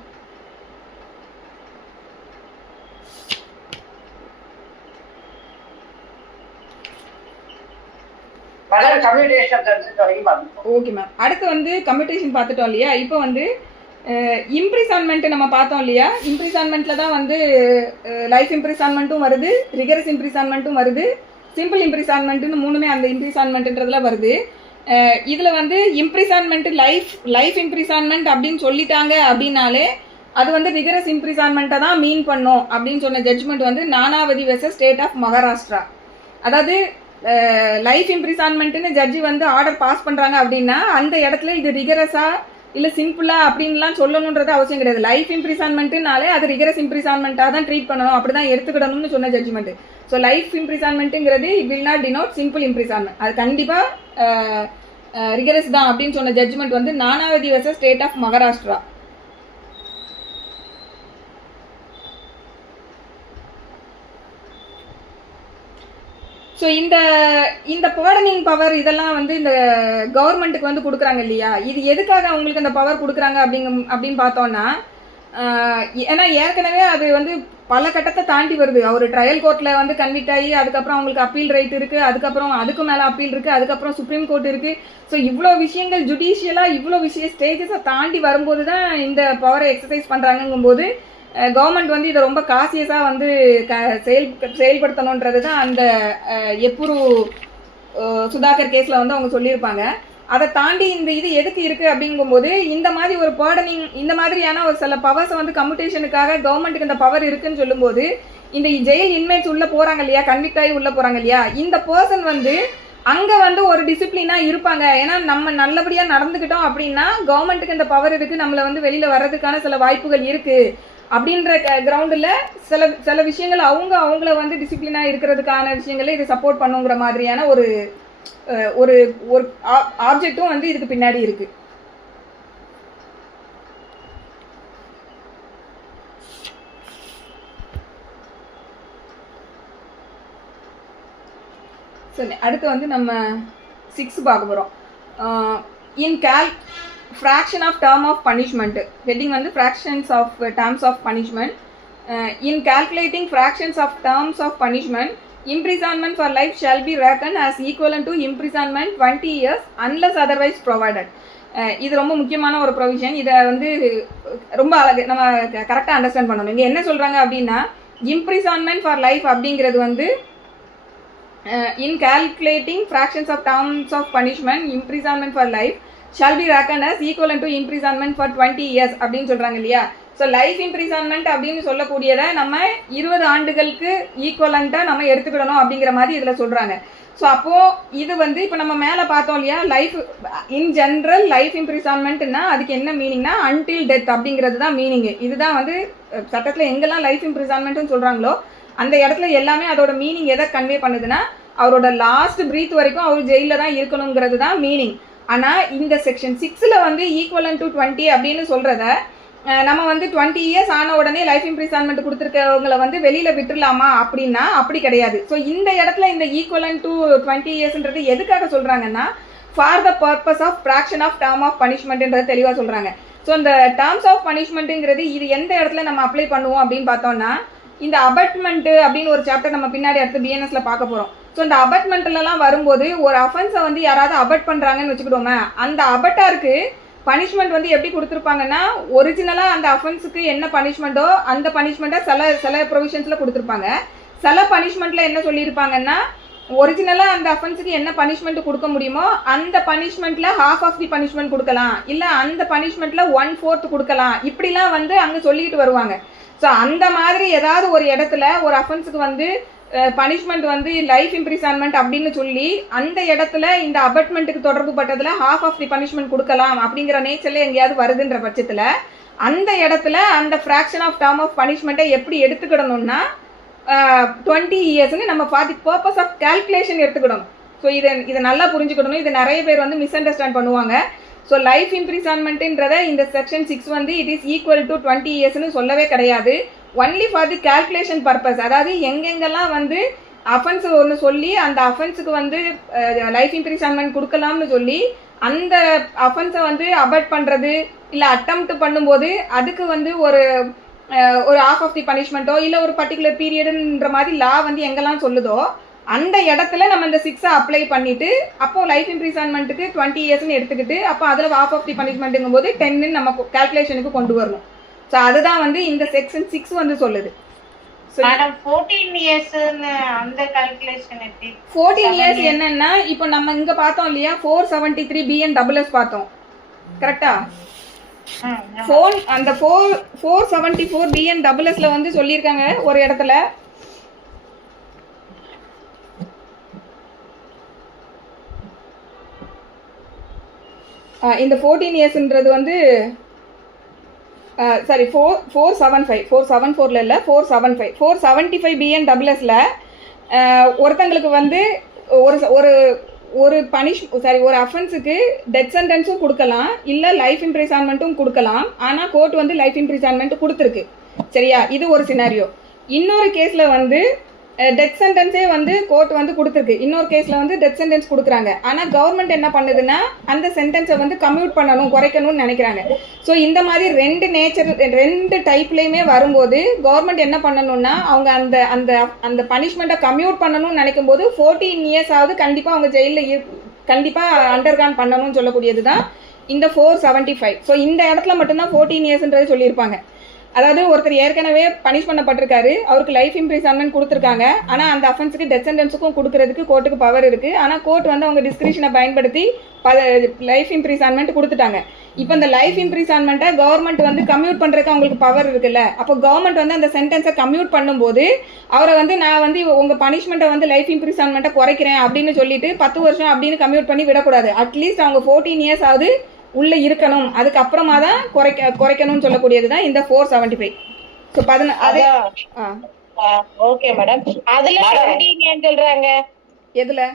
ஓகே மேம், அடுத்து வந்து கம்யூட்டேஷன் பார்த்துட்டோம் இல்லையா. இப்போ வந்து இம்ப்ரிசான்மெண்ட் நம்ம பார்த்தோம் இல்லையா. இம்ப்ரிசான்மெண்ட்ல தான் வந்து லைஃப் இம்ப்ரிசான்மெண்ட்டும் வருது, ரிகரஸ் இம்ப்ரிசான்மெண்ட்டும் வருது, சிம்பிள் இம்ப்ரிசான்மெண்ட்னு மூணுமே அந்த இம்ப்ரிசான்மெண்ட்ன்றதுல வருது. இதுல வந்து இம்ப்ரிசான்மெண்ட் லைஃப் இம்ப்ரிசான்மெண்ட் அப்படின்னு சொல்லிட்டாங்க அப்படின்னாலே அது வந்து ரிகரஸ் இம்ப்ரிசான்மெண்ட்டை தான் மீன் பண்ணும் அப்படின்னு சொன்ன ஜட்ஜ்மெண்ட் வந்து Nanavati versus state of Maharashtra. அதாவது லைஃப் இம்ப்ரிசான்மெண்ட்னு ஜட்ஜி வந்து ஆர்டர் பாஸ் பண்றாங்க அப்படின்னா அந்த இடத்துல இது ரிகரஸா இல்ல சிம்பிளா அப்படின்லாம் சொல்லணுன்றது அவசியம் கிடையாது. லைஃப் இம்ப்ரிசான்மெண்ட்னாலே அது ரிகரஸ் இம்ப்ரிசான்மெண்ட்டா தான் ட்ரீட் பண்ணணும், அப்படிதான் எடுத்துக்கிடணும்னு சொன்ன ஜட்ஜ்மெண்ட். ஸோ லைஃப் இம்ப்ரிசான்மெண்ட்டுங்கிறது will not denote simple imprisonment, அது கண்டிப்பா ரிகரஸ் தான் அப்படின்னு சொன்ன ஜட்ஜ்மெண்ட் வந்து Nanavati versus state of Maharashtra. So இந்த பார்டனிங் பவர் இதெல்லாம் வந்து இந்த கவர்மெண்ட்டுக்கு வந்து கொடுக்குறாங்க இல்லையா, இது எதுக்காக அவங்களுக்கு அந்த பவர் கொடுக்குறாங்க அப்படின்னு பார்த்தோம்னா, ஏன்னா ஏற்கனவே அது வந்து பல கட்டத்தை தாண்டி வருது. அவர் ட்ரையல் கோர்ட்டில் வந்து கன்விக்ட் ஆகி அதுக்கப்புறம் அவங்களுக்கு அப்பீல் ரைட் இருக்குது, அதுக்கப்புறம் அதுக்கு மேலே அப்பீல் இருக்குது, அதுக்கப்புறம் சுப்ரீம் கோர்ட் இருக்குது. ஸோ இவ்வளோ விஷயங்கள் ஜுடிஷியலாக இவ்வளோ ஸ்டேஜஸை தாண்டி வரும்போது தான் இந்த பவரை எக்ஸசைஸ் பண்ணுறாங்கும்போது கவர்மெண்ட் வந்து இதை ரொம்ப காசியஸாக வந்து செயல்படுத்தணுன்றது தான் அந்த எப்புரு சுதாகர் கேஸில் வந்து அவங்க சொல்லியிருப்பாங்க. அதை தாண்டி இது எதுக்கு இருக்குது அப்படிங்கும்போது இந்த மாதிரி ஒரு பார்டனிங் இந்த மாதிரியான ஒரு சில பவர்ஸை வந்து கம்யூட்டேஷனுக்காக கவர்மெண்ட்டுக்கு இந்த பவர் இருக்குன்னு சொல்லும்போது இந்த ஜெயில் இன்மேட்ஸ் உள்ளே போகிறாங்க இல்லையா, கன்விக்ட் ஆகி உள்ளே போகிறாங்க இல்லையா, இந்த பர்சன் வந்து அங்கே வந்து ஒரு டிசிப்ளினாக இருப்பாங்க. ஏன்னா நம்ம நல்லபடியாக நடந்துக்கிட்டோம் அப்படின்னா கவர்மெண்ட்டுக்கு இந்த பவர் இருக்குது, நம்மளை வந்து வெளியில் வர்றதுக்கான சில வாய்ப்புகள் இருக்குது அப்படின்ற கிரவுண்டில் சில விஷயங்கள் அவங்கள வந்து டிசிப்ளினாக இருக்கிறதுக்கான விஷயங்களை இது சப்போர்ட் பண்ணுங்கிற மாதிரியான ஒரு ஒரு ஒரு ஆப்ஜெக்டும் வந்து இதுக்கு பின்னாடி இருக்கு. சரி, அடுத்து வந்து நம்ம 6 பார்க்க போகிறோம். fraction of term of punishment. Heading வந்து fractions of terms of punishment. In calculating fractions of terms of punishment, imprisonment for life shall be reckoned as equivalent to imprisonment 20 years unless otherwise provided. இது ரொம்ப முக்கியமான ஒரு provision. இதை வந்து ரொம்ப அழகு நம்ம கரெக்டாக அண்டர்ஸ்டாண்ட் பண்ணணும். இங்கே என்ன சொல்கிறாங்க அப்படின்னா, இம்ப்ரிசான்மெண்ட் ஃபார் லைஃப் அப்படிங்கிறது வந்து in calculating fractions of terms of punishment, imprisonment for life shall be reckoned as equivalent to imprisonment for 20 years அப்படின்னு சொல்கிறாங்க இல்லையா. ஸோ லைஃப் இம்ப்ரிசன்மெண்ட் அப்படின்னு சொல்லக்கூடியதை நம்ம 20 ஆண்டுகளுக்கு ஈக்குவலண்ட்டாக நம்ம எடுத்துக்கிடணும் அப்படிங்கிற மாதிரி இதில் சொல்கிறாங்க. ஸோ அப்போது இது வந்து இப்போ நம்ம மேலே பார்த்தோம் இல்லையா, லைஃப் இன் ஜென்ரல் லைஃப் இம்ப்ரிசன்மெண்ட்னா அதுக்கு என்ன மீனிங்னா அன்டில் டெத் அப்படிங்கிறது தான் மீனிங்கு. இதுதான் வந்து சட்டத்தில் எங்கெல்லாம் லைஃப் இம்ப்ரிசன்மெண்ட்னு சொல்கிறாங்களோ அந்த இடத்துல எல்லாமே அதோட மீனிங் எதை கன்வே பண்ணுதுன்னா அவரோட லாஸ்ட் பிரீத் வரைக்கும் அவர் ஜெயிலில் தான் இருக்கணுங்கிறது தான் மீனிங். ஆனால் இந்த செக்ஷன் 6ல் வந்து ஈக்குவலன் டு 20 அப்படின்னு சொல்கிறத நம்ம வந்து 20 இயர்ஸ் ஆன உடனே லைஃப் இம்ப்ரிசன்மெண்ட் கொடுத்துருக்கவங்களை வந்து வெளியில் விட்டுடலாமா அப்படின்னா அப்படி கிடையாது. ஸோ இந்த இடத்துல இந்த ஈக்குவலன் டு 20 இயர்ஸ்ன்றது எதுக்காக சொல்கிறாங்கன்னா for the purpose of fraction of term of பனிஷ்மெண்ட்ன்றது தெளிவாக சொல்கிறாங்க. ஸோ இந்த டேர்ம்ஸ் ஆஃப் பனிஷ்மெண்ட்டுங்கிறது இது எந்த இடத்துல நம்ம அப்ளை பண்ணுவோம் அப்படின்னு பார்த்தோம்னா இந்த அபட்மெண்ட்டு அப்படின்னு ஒரு சாப்டர் நம்ம பின்னாடி அடுத்து பிஎன்எஸ்ல பார்க்க போகிறோம். ஸோ இந்த அபட்மெண்ட்லலாம் வரும்போது ஒரு அஃபென்ஸை வந்து யாராவது அபட் பண்ணுறாங்கன்னு வச்சுக்கிட்டோமே, அந்த அபட்டாருக்கு பனிஷ்மெண்ட் வந்து எப்படி கொடுத்துருப்பாங்கன்னா ஒரிஜினலாக அந்த அஃபென்ஸுக்கு என்ன பனிஷ்மெண்ட்டோ அந்த பனிஷ்மெண்ட்டை சில ப்ரொவிஷன்ஸில் கொடுத்துருப்பாங்க. சில பனிஷ்மெண்ட்டில் என்ன சொல்லியிருப்பாங்கன்னா ஒரிஜினலாக அந்த அஃபென்ஸுக்கு என்ன பனிஷ்மெண்ட் கொடுக்க முடியுமோ அந்த பனிஷ்மெண்ட்டில் ஹாஃப் ஆஃப் தி பனிஷ்மெண்ட் கொடுக்கலாம், இல்லை அந்த பனிஷ்மெண்ட்டில் 1/4 கொடுக்கலாம், இப்படிலாம் வந்து அங்கே சொல்லிட்டு வருவாங்க. ஸோ அந்த மாதிரி ஏதாவது ஒரு இடத்துல ஒரு அஃபென்ஸுக்கு வந்து பனிஷ்மெண்ட் வந்து லைஃப் இம்ப்ரிசன்மெண்ட் அப்படின்னு சொல்லி அந்த இடத்துல இந்த அபட்மெண்ட்டுக்கு தொடர்பு பட்டதில் ஹாஃப் ஆஃப் தி பனிஷ்மெண்ட் கொடுக்கலாம் அப்படிங்கிற நேச்சரில் எங்கேயாவது வருதுன்ற பட்சத்தில் அந்த இடத்துல அந்த ஃப்ராக்ஷன் ஆஃப் டேர்ம் ஆஃப் பனிஷ்மெண்ட்டை எப்படி எடுத்துக்கிடணும்னா 20 இயர்ஸ்ன்னு நம்ம for the purpose of calculation எடுத்துக்கிடணும். ஸோ இதை நல்லா புரிஞ்சுக்கிடணும். இது நிறைய பேர் வந்து மிஸ் அண்டர்ஸ்டாண்ட் பண்ணுவாங்க. ஸோ லைஃப் இம்ப்ரிசன்மெண்ட்டுன்றத இந்த செக்ஷன் 6 வந்து இட் இஸ் ஈக்குவல் டு 20 இயர்ஸ்னு சொல்லவே கிடையாது. Only for the calculation purpose, அதாவது எங்கெங்கெல்லாம் வந்து அஃபென்ஸ் ஒன்று சொல்லி அந்த அஃபென்ஸுக்கு வந்து லைஃப் இம்ப்ரிசன்மெண்ட் கொடுக்கலாம்னு சொல்லி அந்த அஃபென்ஸை வந்து அபட் பண்ணுறது இல்லை அட்டெம்ப்ட் பண்ணும்போது அதுக்கு வந்து ஒரு ஹாஃப் ஆஃப் தி பனிஷ்மெண்ட்டோ இல்லை ஒரு பர்டிகுலர் பீரியடுன்ற மாதிரி லா வந்து எங்கெல்லாம் சொல்லுதோ அந்த இடத்துல நம்ம இந்த 6 அப்ளை பண்ணிட்டு அப்போ லைஃப் இம்ப்ரிசன்மெண்ட்டுக்கு 20 இயர்ஸ்னு எடுத்துக்கிட்டு அப்போ அதில் ஹாஃப் ஆஃப் தி பனிஷ்மெண்ட்டுங்கும் போது 10 நம்ம கால்குலேஷனுக்கு கொண்டு வரணும். ஸோ அதுதான் வந்து இந்த செக்ஷன் 6 வந்து சொல்லுது. மேடம் 14 இயர்ஸ்னு அந்த கால்குலேஷன் எப்படி? 14 இயர்ஸ் என்னன்னா இப்போ நம்ம இங்க பார்த்தோம் இல்லையா 473 BNSS பார்த்தோம் கரெக்டா? அந்த 474 BNSSல வந்து சொல்லியிருக்காங்க ஒரு இடத்துல இந்த 14 இயர்ஸ்ன்றது வந்து சாரி 474 இல்லை 475 BNSSல ஒருத்தங்களுக்கு வந்து ஒரு ஒரு அஃபென்ஸுக்கு டெத் சென்டென்ஸும் கொடுக்கலாம், இல்லை லைஃப் இம்ப்ரிசன்மெண்ட்டும் கொடுக்கலாம். ஆனால் கோர்ட் வந்து லைஃப் இம்ப்ரிசன்மெண்ட் கொடுத்துருக்கு சரியா, இது ஒரு சினாரியோ. இன்னொரு கேஸில் வந்து டெத் சென்டென்ஸே வந்து கோர்ட் வந்து கொடுத்துருக்கு, இன்னொரு கேஸில் வந்து டெத் சென்டென்ஸ் கொடுக்குறாங்க. ஆனால் கவர்மெண்ட் என்ன பண்ணுதுன்னா அந்த சென்டென்ஸை வந்து கம்யூட் பண்ணணும், குறைக்கணும்னு நினைக்கிறாங்க. ஸோ இந்த மாதிரி ரெண்டு டைப்லேயுமே வரும்போது கவர்மெண்ட் என்ன பண்ணணும்னா அவங்க அந்த அந்த அந்த பனிஷ்மெண்ட்டை கம்யூட் பண்ணணும்னு நினைக்கும் போது 14 இயர்ஸ் ஆகுது கண்டிப்பாக அவங்க ஜெயிலில் கண்டிப்பாக அண்டர்கான் பண்ணணும்னு சொல்லக்கூடியது தான் இந்த 475. ஸோ இந்த இடத்துல மட்டும்தான் 14 இயர்ஸ்ன்றது சொல்லியிருப்பாங்க. அதாவது ஒருத்தர் ஏற்கனவே பனிஷ் பண்ணப்பட்டிருக்காரு, அவருக்கு லைஃப் இம்ப்ரிசன்மெண்ட் கொடுத்துருக்காங்க, ஆனால் அந்த அஃபென்ஸுக்கு டெத் சென்டென்ஸுக்கும் கொடுக்கறதுக்கு கோர்ட்டுக்கு பவர் இருக்குது. ஆனால் கோர்ட் வந்து அவங்க டிஸ்கிரிப்ஷனை பயன்படுத்தி லைஃப் இம்ப்ரிசன்மெண்ட் கொடுத்துட்டாங்க. இப்போ இந்த லைஃப் இம்ப்ரிசன்மெண்ட்டை கவர்மெண்ட் வந்து கம்யூட் பண்ணுறதுக்கு அவங்களுக்கு பவர் இருக்குல்ல, அப்போ கவர்மெண்ட் வந்து அந்த சென்டென்ஸை கம்யூட் பண்ணும்போது அவரை வந்து நான் வந்து உங்கள் பனிஷ்மெண்ட்டை வந்து லைஃப் இம்ப்ரிசன்மெண்ட்டை குறைக்கிறேன் அப்படின்னு சொல்லிட்டு 10 வருஷம் அப்படின்னு கம்யூட் பண்ணி விடக்கூடாது. அட்லீஸ்ட் அவங்க 14 இயர்ஸ் ஆகுது உள்ள இருக்கணும், அதுக்கப்புறமா தான் குறைக்கணும்னு சொல்லக்கூடியது தான் இந்த 475. ஸோ அதே ஓகே மேடம். அதுல சொல்றாங்க எதுல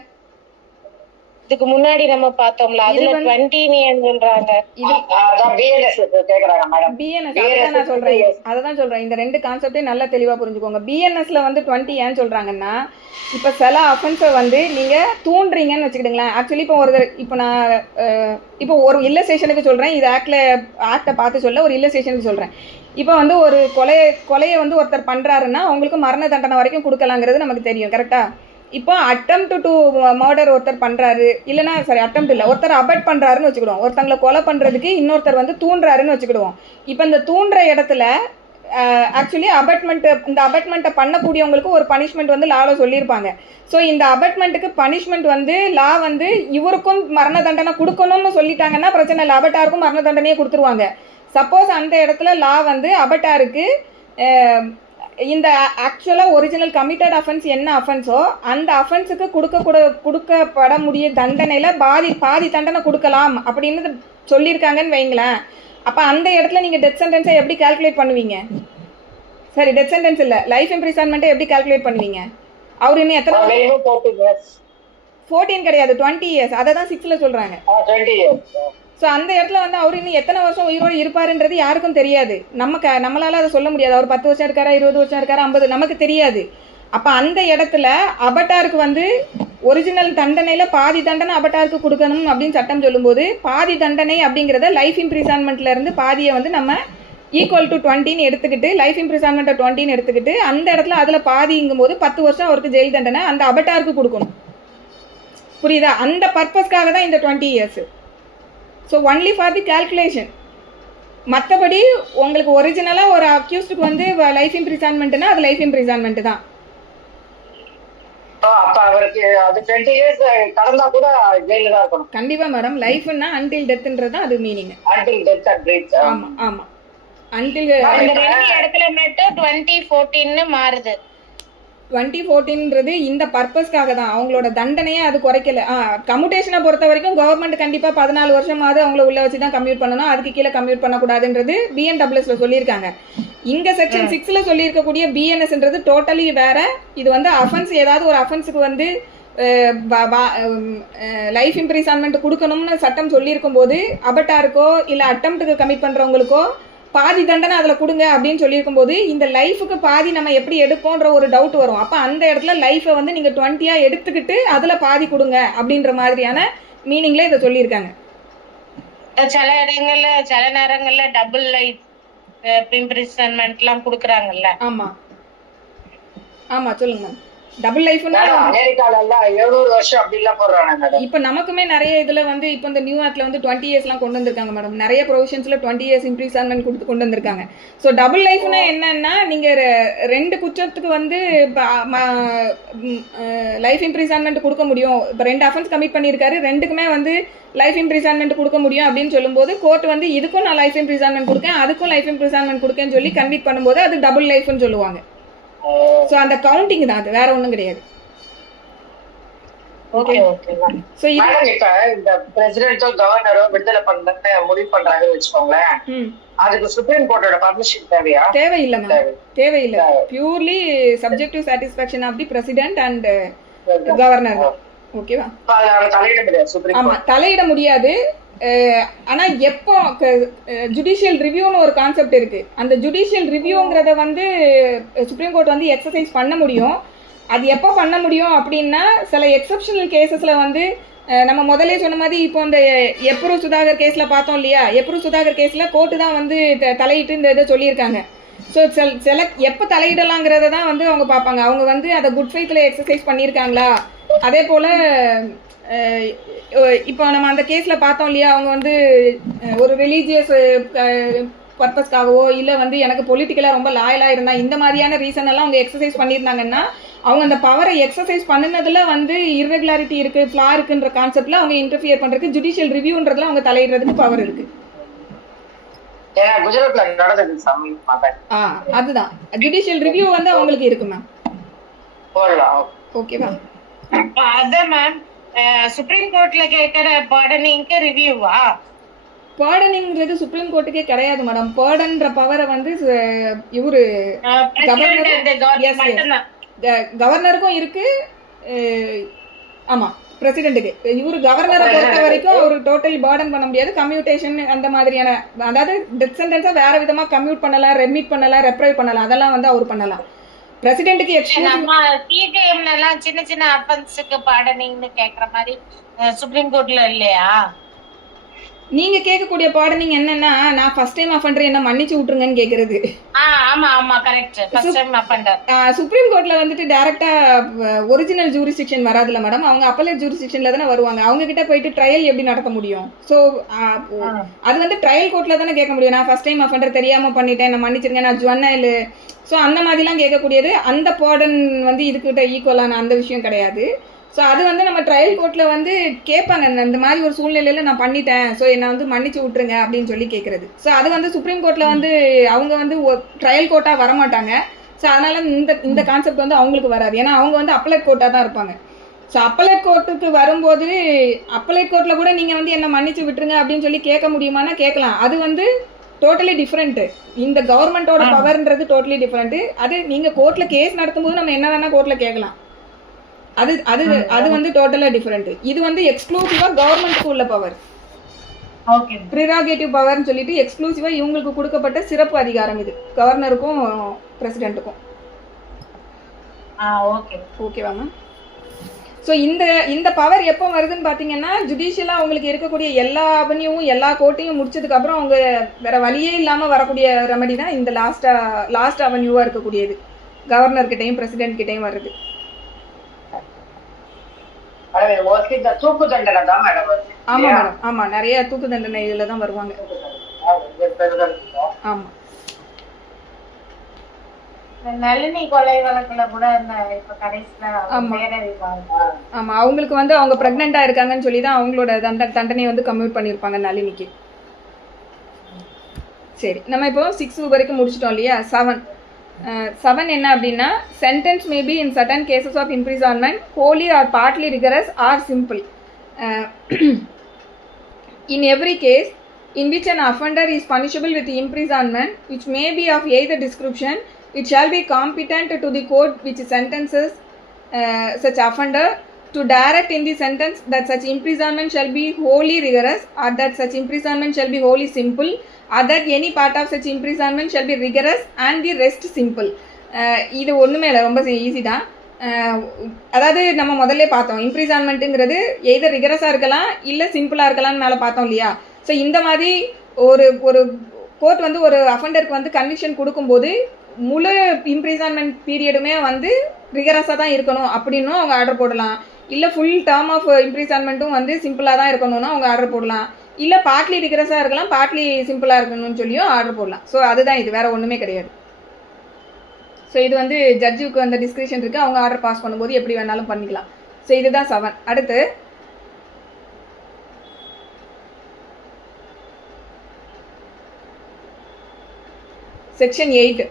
இதுக்கு முன்னாடி நம்ம பார்த்தோம்ல அதுல 20 சொல்றாங்க. நான் சொல்றேன், அதான் சொல்றேன். இந்த ரெண்டு கான்செப்டே நல்லா தெளிவா புரிஞ்சுக்கோங்க. பிஎன்எஸ்ல வந்து 20 ஏன் சொல்றாங்கன்னா இப்ப சில அஃபென்ஸை வந்து நீங்க தூண்டுறீங்கன்னு வச்சுக்கிடுங்களேன். ஆக்சுவலி இப்போ நான் இப்போ ஒரு இல்லஸ்ட்ரேஷனுக்கு சொல்றேன், இது ஆக்டை பார்த்து சொல்ல ஒரு இல்லஸ்ட்ரேஷனுக்கு சொல்றேன். இப்போ வந்து ஒரு கொலையை வந்து ஒருத்தர் பண்ணுறாருன்னா அவங்களுக்கு மரண தண்டனை வரைக்கும் கொடுக்கலாங்கிறது நமக்கு தெரியும், கரெக்டாக? இப்போ அட்டெம்ப்ட் டு மர்டர் ஒருத்தர் பண்ணுறாரு, இல்லைனா அட்டெம்ப்ட் இல்லை, ஒருத்தர் அபட் பண்ணுறாருன்னு வச்சுக்கிடுவோம். ஒருத்தங்களை கொலை பண்ணுறதுக்கு இன்னொருத்தர் வந்து தூண்டுறாருன்னு வச்சுக்கிடுவோம். இப்போ இந்த தூண்டுற இடத்துல ஆக்சுவலி இந்த அபட்மெண்ட்டை பண்ணக்கூடியவங்களுக்கு ஒரு பனிஷ்மெண்ட் வந்து லாவில் சொல்லியிருப்பாங்க. ஸோ இந்த அபட்மெண்ட்டுக்கு பனிஷ்மெண்ட் வந்து லா வந்து இவருக்கும் மரண தண்டனை கொடுக்கணும்னு சொல்லிட்டாங்கன்னா பிரச்சனை இல்லை, அபட்டாருக்கும் மரண தண்டனையே கொடுத்துருவாங்க. சப்போஸ் அந்த இடத்துல லா வந்து அபட்டாருக்கு இந்த ஆக்சுவலாக ஒரிஜினல் கமிட்டட் அஃபென்ஸ் என்ன அஃபென்ஸோ அந்த அஃபென்ஸுக்கு கொடுக்கப்பட முடிய தண்டனையில் பாதி தண்டனை கொடுக்கலாம் அப்படின்னு சொல்லியிருக்காங்கன்னு வைங்களேன். அப்போ அந்த இடத்துல நீங்கள் டெத் சென்டென்ஸை எப்படி கால்குலேட் பண்ணுவீங்க? சரி, டெத் சென்டென்ஸ் இல்லை, லைஃப் இம்ப்ரிசன்மெண்ட்டை எப்படி கால்குலேட் பண்ணுவீங்க? அவர் இன்னும் எத்தனை 14 கிடையாது, 20 இயர்ஸ். அதை தான் 6ல் சொல்கிறாங்க. ஸோ அந்த இடத்துல வந்து அவர் இன்னும் எத்தனை வருஷம் உயிரோடு இருப்பாருன்றது யாருக்கும் தெரியாது. நம்மளால அதை சொல்ல முடியாது. அவர் 10 வருஷம் இருக்காரா, 20 வருஷம் இருக்காரா, 50, நமக்கு தெரியாது. அப்போ அந்த இடத்துல அபட்டாருக்கு வந்து ஒரிஜினல் தண்டனையில் பாதி தண்டனை அபட்டாருக்கு கொடுக்கணும் அப்படின்னு சட்டம் சொல்லும்போது பாதி தண்டனை அப்படிங்கிறத லைஃப் இம்ப்ரிசன்மெண்ட்லேருந்து பாதியை வந்து நம்ம ஈக்குவல் டு 20ன்னு எடுத்துக்கிட்டு லைஃப் இம்ப்ரிசன்மெண்ட்டை 20ன்னு எடுத்துக்கிட்டு அந்த இடத்துல அதில் பாதிங்கும் போது 10 வருஷம் அவருக்கு ஜெயில் தண்டனை அந்த அபட்டாருக்கு கொடுக்கணும். புரியுதா? அந்த பர்பஸ்க்காக தான் இந்த 20 years. So only for the calculation. மற்றபடி உங்களுக்கு ஒரிஜினலாக ஒரு அக்யூஸ்டுக்கு வந்து லைஃப் இம்ப்ரிசன்மெண்ட்னா அது லைஃப் இம்ப்ரிசன்மெண்ட் தான். கண்டிப்பா மேடம், லைஃப்னா அன்டில் டெத்ன்றது தான் அது மீனிங். ஆமா ஆமா, அன்டில் இடத்துல மட்டும் 2014 மாறுது. 2014ன்றது இந்த பர்பஸ்க்காக தான், அவங்களோட தண்டனையே அது குறைக்கல. கம்யூட்டேஷனை பொறுத்த வரைக்கும் கவர்மெண்ட் கண்டிப்பா 14 வருஷமாவது அவங்கள உள்ள வச்சு தான் கம்யூட் பண்ணணும், அதுக்கு கீழே கம்யூட் பண்ணக்கூடாதுன்றது BNWSல சொல்லியிருக்காங்க. இங்க செக்ஷன் 6ல சொல்லியிருக்கக்கூடிய BNSன்றது டோட்டலி வேற. இது வந்து அஃபென்ஸ், ஏதாவது ஒரு அஃபென்ஸுக்கு வந்து லைஃப் இம்ப்ரிசன்மெண்ட் கொடுக்கணும்னு சட்டம் சொல்லியிருக்கும் போது அபட்டாருக்கோ இல்லை அட்டெம்ப்ட்டுக்கு கமிட் பண்ணுறவங்களுக்கோ பாதி தண்டனை அதில் கொடுங்க அப்படின்னு சொல்லியிருக்கும் போது இந்த லைஃபுக்கு பாதி நம்ம எப்படி எடுப்போன்ற ஒரு டவுட் வரும். அப்போ அந்த இடத்துல லைஃபை வந்து நீங்கள் 20 எடுத்துக்கிட்டு அதில் பாதி கொடுங்க அப்படின்ற மாதிரியான மீனிங்ல இதை சொல்லியிருக்காங்க. சில இடங்கள்ல சில நேரங்கள்ல டபுள் லைஃப் இம்ப்ரிசன்மெண்ட்லாம் கொடுக்குறாங்கல்ல. ஆமா ஆமா, சொல்லுங்க. டபுள் லைஃப்னா இப்ப நமக்குமே நிறைய இதுல வந்து இப்ப இந்த நியூ ஆக்ட்ல வந்து 20 இயர்ஸ்லாம் கொண்டு வந்திருக்காங்க மேடம். நிறைய ப்ரொவிஷன்ஸ்ல 20 இயர்ஸ் இம்ப்ரிசன்மெண்ட் கொடுத்து கொண்டு வந்திருக்காங்க. ஸோ டபுள் லைஃப்னா என்னன்னா நீங்க 2 குற்றத்துக்கு வந்து லைஃப் இம்ப்ரிசன்மெண்ட் கொடுக்க முடியும். இப்போ 2 அஃபென்ஸ் கமிட் பண்ணியிருக்காரு, 2க்குமே வந்து லைஃப் இம்ப்ரிசன்மெண்ட் கொடுக்க முடியும் அப்படின்னு சொல்லும்போது கோர்ட் வந்து இதுக்கும் நான் லைஃப் இம்ப்ரிசன்மெண்ட் கொடுக்கேன், அதுக்கும் லைஃப் இம்ப்ரிசன்மெண்ட் கொடுக்கேன்னு சொல்லி கன்விக்ட் பண்ணும்போது அது டபுள் லைஃப்னு சொல்லுவாங்க. சோ அந்த கவுண்டிங் தான், அது வேற ஒண்ணும் கிடையாது. Okay okay. சோ இப்ப இந்த பிரசிடென்ட்டோ கவர்னரோ விடுதலை பண்ண முடிவு பண்றாங்கன்னு வெச்சுக்கோங்களேன், அதுக்கு சுப்ரீம் கோர்ட்டோட பர்மிஷன் தேவையா? தேவையில்லை மேம், தேவையில்லை. Purely subject to satisfaction of the president and governor. ஓகேவா? தலையிட முடியாது சுப்ரீம் கோர்ட், ஆமா தலையிட முடியாது. ஆனா எப்போ ஜுடிஷியல் ரிவ்யூன்னு ஒரு கான்செப்ட் இருக்கு, அந்த ஜுடிஷியல் ரிவ்யூங்கிறத வந்து சுப்ரீம் கோர்ட் வந்து எக்ஸசைஸ் பண்ண முடியும். அது எப்போ பண்ண முடியும் அப்படின்னா சில எக்ஸப்ஷனல் கேசஸ்ல வந்து நம்ம முதலே சொன்ன மாதிரி இப்போ இந்த எப்ரூ சுதாகர் கேஸ்ல பார்த்தோம் இல்லையா, எப்ரூ சுதாகர் கேஸ்ல கோர்ட்டு தான் வந்து தலையிட்டு இந்த இதை சொல்லியிருக்காங்க. ஸோ சில எப்போ தலையிடலாங்கிறத தான் வந்து அவங்க பார்ப்பாங்க. அவங்க வந்து அதை குட் ஃபெய்த்தில் எக்ஸசைஸ் பண்ணியிருக்காங்களா, அதே போல் இப்போ நம்ம அந்த கேஸில் பார்த்தோம் இல்லையா, அவங்க வந்து ஒரு ரிலீஜியஸ் பர்பஸ்க்காகவோ இல்லை வந்து எனக்கு பொலிட்டிக்கலாக ரொம்ப லாயலாக இருந்தால் இந்த மாதிரியான ரீசன் எல்லாம் அவங்க எக்ஸசைஸ் பண்ணியிருந்தாங்கன்னா அவங்க அந்த பவரை எக்ஸசைஸ் பண்ணினதுல வந்து இர்ரெகுலாரிட்டி இருக்குது, ஃப்ளா இருக்குன்ற கான்செப்டில் அவங்க இன்டர்ஃபியர் பண்ணுறதுக்கு ஜுடிஷியல் ரிவ்யூன்றதுல அவங்க தலையிடுறதுக்கு பவர் இருக்குது. அதுதான் ஜுடிஷியல் ரிவ்யூ வந்து அவங்களுக்கு இருக்கு மேம். ஓகேவா? அதான் மேம், சுப்ரீம் கோர்ட்ல கேக்குற பார்டனிங்க்கு ரிவ்யூவா? பார்டனிங்கிறது சுப்ரீம் கோர்ட்டுக்கே கிடையாது மேடம். பார்டன்ற பவரை வந்து இவரு கவர்னருக்கும் இருக்கு. ஆமா, பிரசிடென்ட்டுக்கு. இவரு கவர்னரை பொறுத்த வரைக்கும் ஒரு டோட்டல் பார்டன் பண்ண முடியாது. கம்யூட்டேஷன் அந்த மாதிரியான, அதாவது டெத் சென்டென்ஸை வேற விதமா கம்யூட் பண்ணலாம், ரெமிட் பண்ணலாம், ரெப்ரைவ் பண்ணலாம், அதெல்லாம் வந்து அவர் பண்ணலாம். பிரசிடென்ட்டுக்கு எல்லாம் சின்ன சின்ன அஃபென்ஸ்க்கு பார்டனிங்னு கேக்குற மாதிரி சுப்ரீம் கோர்ட்ல இல்லையா? நீங்க கேட்கக்கூடிய பார்டனிங் என்னன்னா, நான் ஃபர்ஸ்ட் டைம் அஃபெண்டர் என்ன மன்னிச்சு விட்டுருங்கன்னு கேக்குறது. ஆமா ஆமா correct. First time offender. Supreme கோர்ட்ல வந்துட்டு டைரக்டா ஒரிஜினல் ஜூரிஸ்டிக்ஷன் வராதுல மேடம், அவங்க அப்பலேட் ஜூரிஸ்டிக்ஷன்ல தானே வருவாங்க. அவங்க கிட்ட போயிட்டு ட்ரையல் எப்படி நடத்த முடியும்? ஸோ அது வந்து ட்ரையல் கோர்ட்ல தானே கேட்க முடியும். நான் ஃபர்ஸ்ட் டைம் அஃபெண்டர் தெரியாம பண்ணிட்டேன், நான் மன்னிச்சிருங்க, நான் ஜுவனைல். ஸோ அந்த மாதிரிலாம் கேட்கக்கூடியது. அந்த பார்டன் வந்து இதுக்கிட்ட ஈக்குவலான அந்த விஷயம் கிடையாது. ஸோ அது வந்து நம்ம ட்ரையல் கோர்ட்டில் வந்து கேட்பாங்க, இந்த மாதிரி ஒரு சூழ்நிலையில் நான் பண்ணிட்டேன், ஸோ என்னை வந்து மன்னிச்சு விட்ருங்க அப்படின்னு சொல்லி கேட்குறது. ஸோ அது வந்து சுப்ரீம் கோர்ட்டில் வந்து அவங்க வந்து ட்ரையல் கோர்ட்டாக வரமாட்டாங்க. ஸோ அதனால் இந்த கான்செப்ட் வந்து அவங்களுக்கு வராது. ஏன்னா அவங்க வந்து அப்பலேட் கோர்ட்டாக தான் இருப்பாங்க. ஸோ அப்பலேட் கோர்ட்டுக்கு வரும்போது அப்பலேட் கோர்ட்டில் கூட நீங்கள் வந்து என்னை மன்னிச்சு விட்டுருங்க அப்படின்னு சொல்லி கேட்க முடியுமானா கேட்கலாம். அது வந்து டோட்டலி டிஃப்ரெண்ட்டு. இந்த கவர்மெண்ட்டோட பவர்ன்றது டோட்டலி டிஃப்ரெண்ட்டு. அது நீங்கள் கோர்ட்டில் கேஸ் நடத்தும்போது நம்ம என்ன வேணால் கோர்ட்டில் கேட்கலாம். அது அது அது வந்து டோட்டலா டிஃபரெண்ட். இது வந்து எக்ஸ்க்ளூசிவா கவர்மெண்ட்க்கு உள்ள பவர், ஓகே, ப்ரிராகேட்டிவ் பவர்னு சொல்லிட்டு எக்ஸ்க்ளூசிவா இவங்களுக்கு கொடுக்கப்பட்ட சிறப்பு அதிகாரம் இது, கவர்னருக்கும் பிரசிடென்ட்டுக்கும். ஓகே ஓகேவாங்க. ஸோ இந்த பவர் எப்போ வருதுன்னு பார்த்தீங்கன்னா, ஜுடிஷியலாக அவங்களுக்கு இருக்கக்கூடிய எல்லா அவென்யூவும் எல்லா கோர்ட்டையும் முடிச்சதுக்கப்புறம் அவங்க வேற வழியே இல்லாமல் வரக்கூடிய ரெமடி தான் இந்த லாஸ்ட் அவென்யூவாக இருக்கக்கூடியது, கவர்னர்கிட்டையும் பிரசிடென்ட் கிட்டையும் வர்றது. தூக்கு தண்டனை தான் மேடம். ஆமா மேடம், ஆமா, நிறைய தூக்கு தண்டனை இதுல தான் வருவாங்க. ஆமா, நளினி கொலை வழக்குல கூட இப்ப கடைசில ஆமா, அவங்களுக்கு வந்து அவங்க பிரெக்னெண்டா இருக்காங்கன்னு சொல்லி தான் அவங்களோட தண்டனையை வந்து கம்மியூட் பண்ணியிருப்பாங்க நளினிக்கு. சரி, நம்ம இப்போ 6 வரைக்கும் முடிச்சிட்டோம் இல்லையா. 7 என்ன அப்படின்னா, sentence may be in certain cases of imprisonment wholly or partly rigorous or simple. In every case in which an offender is punishable with imprisonment, which may be of either description, it shall be competent to the court which sentences such offender to direct in the sentence that such imprisonment shall be wholly rigorous, or that such imprisonment shall be wholly simple, or that any part of such imprisonment shall be rigorous and the rest simple. இது ஒன்றுமே இல்லை, ரொம்ப easy தான். அதாவது நம்ம முதல்ல பார்த்தோம், இம்ப்ரிசன்மெண்ட்டுங்கிறது either ரிகரஸாக இருக்கலாம் இல்லை சிம்பிளாக இருக்கலாம்னு மேலே பார்த்தோம் இல்லையா. ஸோ இந்த மாதிரி ஒரு கோர்ட் வந்து ஒரு அஃபெண்டருக்கு வந்து கன்விக்ஷன் கொடுக்கும்போது முழு இம்ப்ரிசன்மெண்ட் பீரியடுமே வந்து ரிகரஸாக தான் இருக்கணும் அப்படின்னும் அவங்க ஆர்டர் போடலாம். இல்லை ஃபுல் டேர்ம் ஆஃப் இம்ப்ரிசன்மெண்ட்டும் வந்து சிம்பிளாக தான் இருக்கணும்னு அவங்க ஆர்டர் போடலாம். இல்லை பார்ட்லி ரிகரஸாக இருக்கலாம், பார்ட்லி சிம்பிளாக இருக்கணும்னு சொல்லியும் ஆர்டர் போடலாம். ஸோ அதுதான் இது, வேறு ஒன்றுமே கிடையாது. ஸோ இது வந்து ஜட்ஜுக்கு அந்த டிஸ்கிரிப்ஷன் இருக்குது, அவங்க ஆர்டர் பாஸ் பண்ணும்போது எப்படி வேணாலும் பண்ணிக்கலாம். ஸோ இதுதான் 7. அடுத்து செக்ஷன் 8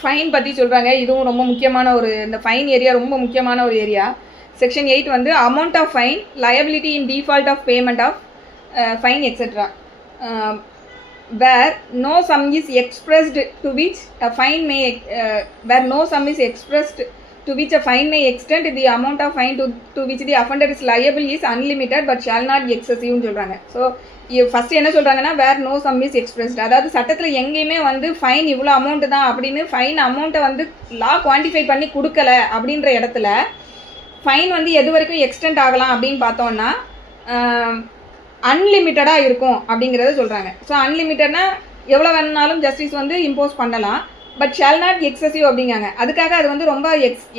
ஃபைன் பற்றி சொல்கிறாங்க. இதுவும் ரொம்ப முக்கியமான இந்த ஃபைன் ஏரியா ரொம்ப முக்கியமான ஒரு ஏரியா. செக்ஷன் 8 வந்து amount of fine, liability in default of payment of fine etcetera. Where no sum is expressed to which a fine may extend, the amount of fine to which the offender is liable is unlimited but shall not be excessive னு சொல்றாங்க. So first என்ன சொல்றாங்கன்னா, வேர் know some is expressed, அதாவது சட்டத்தில் எங்கேயுமே வந்து fine இவ்வளோ amount தான் அப்படின்னு ஃபைன் அமௌண்ட்டை வந்து லா குவான்டிஃபை பண்ணி கொடுக்கல அப்படின்ற இடத்துல ஃபைன் வந்து எது வரைக்கும் எக்ஸ்டெண்ட் ஆகலாம் அப்படின்னு பார்த்தோம்னா அன்லிமிட்டடாக இருக்கும் அப்படிங்கிறத சொல்கிறாங்க. ஸோ அன்லிமிட்டட்னா எவ்வளோ வேணுனாலும் ஜஸ்டிஸ் வந்து இம்போஸ் பண்ணலாம், பட் ஷால் நாட் எக்ஸசிவ் அப்படிங்காங்க. அதுக்காக அது வந்து ரொம்ப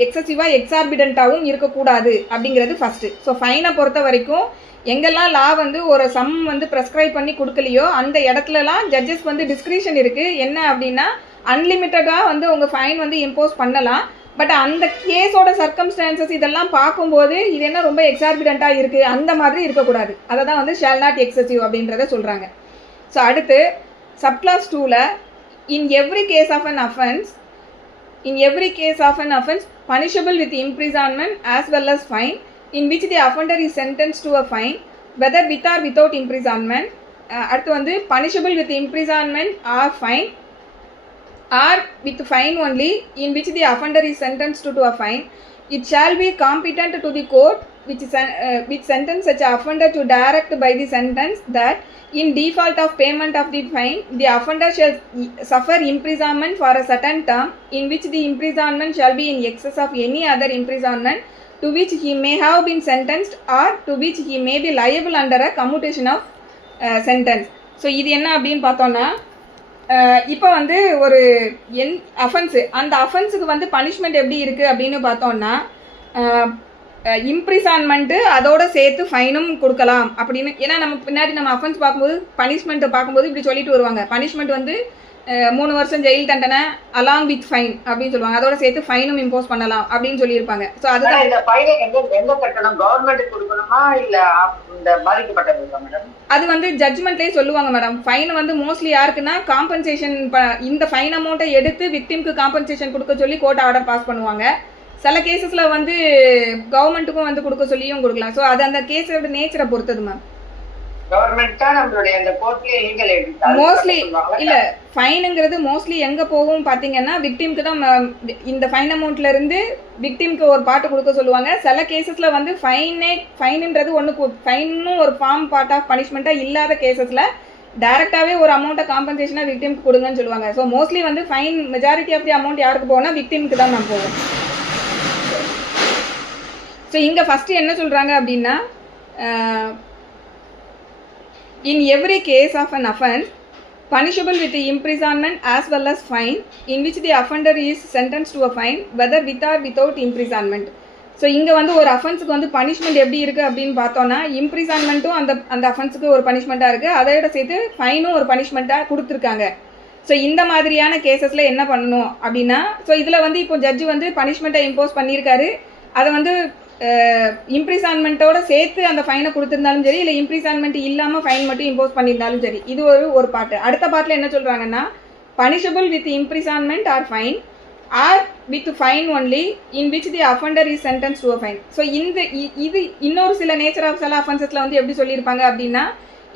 எக்ஸசிவாக எக்ஸார்பிடண்ட்டாகவும் இருக்கக்கூடாது அப்படிங்கிறது ஃபஸ்ட்டு. ஸோ ஃபைனை பொறுத்த வரைக்கும் எங்கெல்லாம் லா வந்து ஒரு சம் வந்து ப்ரெஸ்கிரைப் பண்ணி கொடுக்கலையோ அந்த இடத்துலலாம் ஜட்ஜஸ் வந்து டிஸ்கிரிஷன் இருக்குது. என்ன அப்படின்னா, அன்லிமிட்டடாக வந்து உங்கள் ஃபைன் வந்து இம்போஸ் பண்ணலாம், பட் அந்த கேஸோட சர்க்கம்ஸ்டான்சஸ் இதெல்லாம் பார்க்கும்போது இது என்ன ரொம்ப எக்ஸார்பிடண்ட்டாக இருக்குது அந்த மாதிரி இருக்கக்கூடாது. அதை தான் வந்து ஷால் நாட் எக்ஸசிவ் அப்படின்றத சொல்கிறாங்க. ஸோ அடுத்து subclass 2ல in every case of an offense punishable with imprisonment as well as fine, in which the offender is sentenced to a fine whether with or without imprisonment. அடுத்து வந்து punishable with imprisonment or fine or with fine only, in which the offender is sentenced to a fine, it shall be competent to the court which sentence such offender to direct by the sentence that in default of payment of the fine, the offender shall suffer imprisonment for a certain term, in which the imprisonment shall be in excess of any other imprisonment to which he may have been sentenced or to which he may be liable under a commutation of sentence. So இது என்ன அப்படின்னு பார்த்தோன்னா, இப்போ வந்து ஒரு offence, அந்த அஃபென்ஸுக்கு வந்து punishment எப்படி இருக்குது அப்படின்னு பார்த்தோன்னா, இம்ப்ரிசான்மெண்ட்டு அதோட சேர்த்து ஃபைனும் கொடுக்கலாம் அப்படின்னு. ஏன்னா நம்ம பின்னாடி நம்ம அஃபென்ஸ் பார்க்கும்போது பனிஷ்மெண்ட்டை பார்க்கும்போது இப்படி சொல்லிட்டு வருவாங்க, பனிஷ்மெண்ட் வந்து 3 வருஷம் ஜெயில் தண்டனை அலாங் வித் ஃபைன் அப்படின்னு சொல்லுவாங்க, அதோட சேர்த்து ஃபைனும் இம்போஸ் பண்ணலாம் அப்படின்னு சொல்லியிருப்பாங்க. ஸோ அதுதான் இந்த ஃபைனை எந்த கட்டணம் கவர்மெண்ட் கொடுக்கணுமா இல்ல இந்த பாதிக்கப்பட்டவங்க மேடம்? அது வந்து ஜட்ஜ்மெண்ட்லேயே சொல்லுவாங்க மேடம். ஃபைன் வந்து மோஸ்ட்லி யாருக்குன்னா காம்பன்சேஷன், இந்த ஃபைன் அமௌண்ட்டை எடுத்து விக்டிம்க்கு காம்பன்சேஷன் கொடுக்க சொல்லி கோர்ட் ஆர்டர் பாஸ் பண்ணுவாங்க. சில கேசஸில் வந்து கவர்மெண்ட்டுக்கும் வந்து கொடுக்க சொல்லியும் கொடுக்கலாம். ஸோ அது அந்த கேஸோட நேச்சரை பொறுத்தது மேம். மோஸ்ட்லி இல்ல ஃபைனுங்கிறது மோஸ்ட்லி எங்க போகும் பாத்தீங்கன்னா விக்டிம்க்கு தான். இந்த ஃபைன் அமௌண்ட்ல இருந்து விக்டிம்க்கு ஒரு பாட்டு கொடுக்க சொல்லுவாங்க. சில கேசஸ்ல வந்து ஃபைனுன்றது ஃபைனும் ஒரு ஃபார்ம் பார்ட் ஆஃப் பனிஷ்மெண்டா இல்லாத கேசஸ்ல டைரக்டாவே ஒரு அமௌண்ட்டை காம்பன்சேஷனா விக்டிம்க்கு கொடுங்கன்னு சொல்லுவாங்க. ஸோ மோஸ்ட்லி வந்து fine majority of the amount யாருக்கு போகணும், விக்டிம்க்கு தான் நான் போகும். ஸோ இங்க ஃபர்ஸ்ட் என்ன சொல்றாங்க அப்படின்னா, in every case of an offence punishable with the imprisonment as well as fine in which the offender is sentenced to a fine whether with or without imprisonment. So இங்கே வந்து ஒரு அஃபென்ஸுக்கு வந்து punishment எப்படி இருக்குது அப்படின்னு பார்த்தோன்னா, இம்ப்ரிசன்மெண்ட்டும் அந்த அஃபென்ஸுக்கு ஒரு பனிஷ்மெண்ட்டாக இருக்குது, அதோட சேர்த்து ஃபைனும் ஒரு பனிஷ்மெண்ட்டாக கொடுத்துருக்காங்க. ஸோ இந்த மாதிரியான கேசஸில் என்ன பண்ணணும் அப்படின்னா, ஸோ இதில் வந்து இப்போ ஜட்ஜு வந்து பனிஷ்மெண்ட்டை இம்போஸ் பண்ணியிருக்காரு. அதை வந்து இம்ப்ரிசான்மெண்ட்டோட சேர்த்து அந்த ஃபைனை கொடுத்துருந்தாலும் சரி, இல்லை இம்ப்ரிசான்மெண்ட் இல்லாமல் ஃபைன் மட்டும் இம்போஸ் பண்ணியிருந்தாலும் சரி, இது ஒரு பாட்டு. அடுத்த பாட்டில் என்ன சொல்கிறாங்கன்னா, punishable with imprisonment or fine or with fine only in which the offender is sentence to a fine. So இது இன்னொரு சில நேச்சர் ஆஃப் சில அஃபென்சஸில் வந்து எப்படி சொல்லியிருப்பாங்க அப்படின்னா,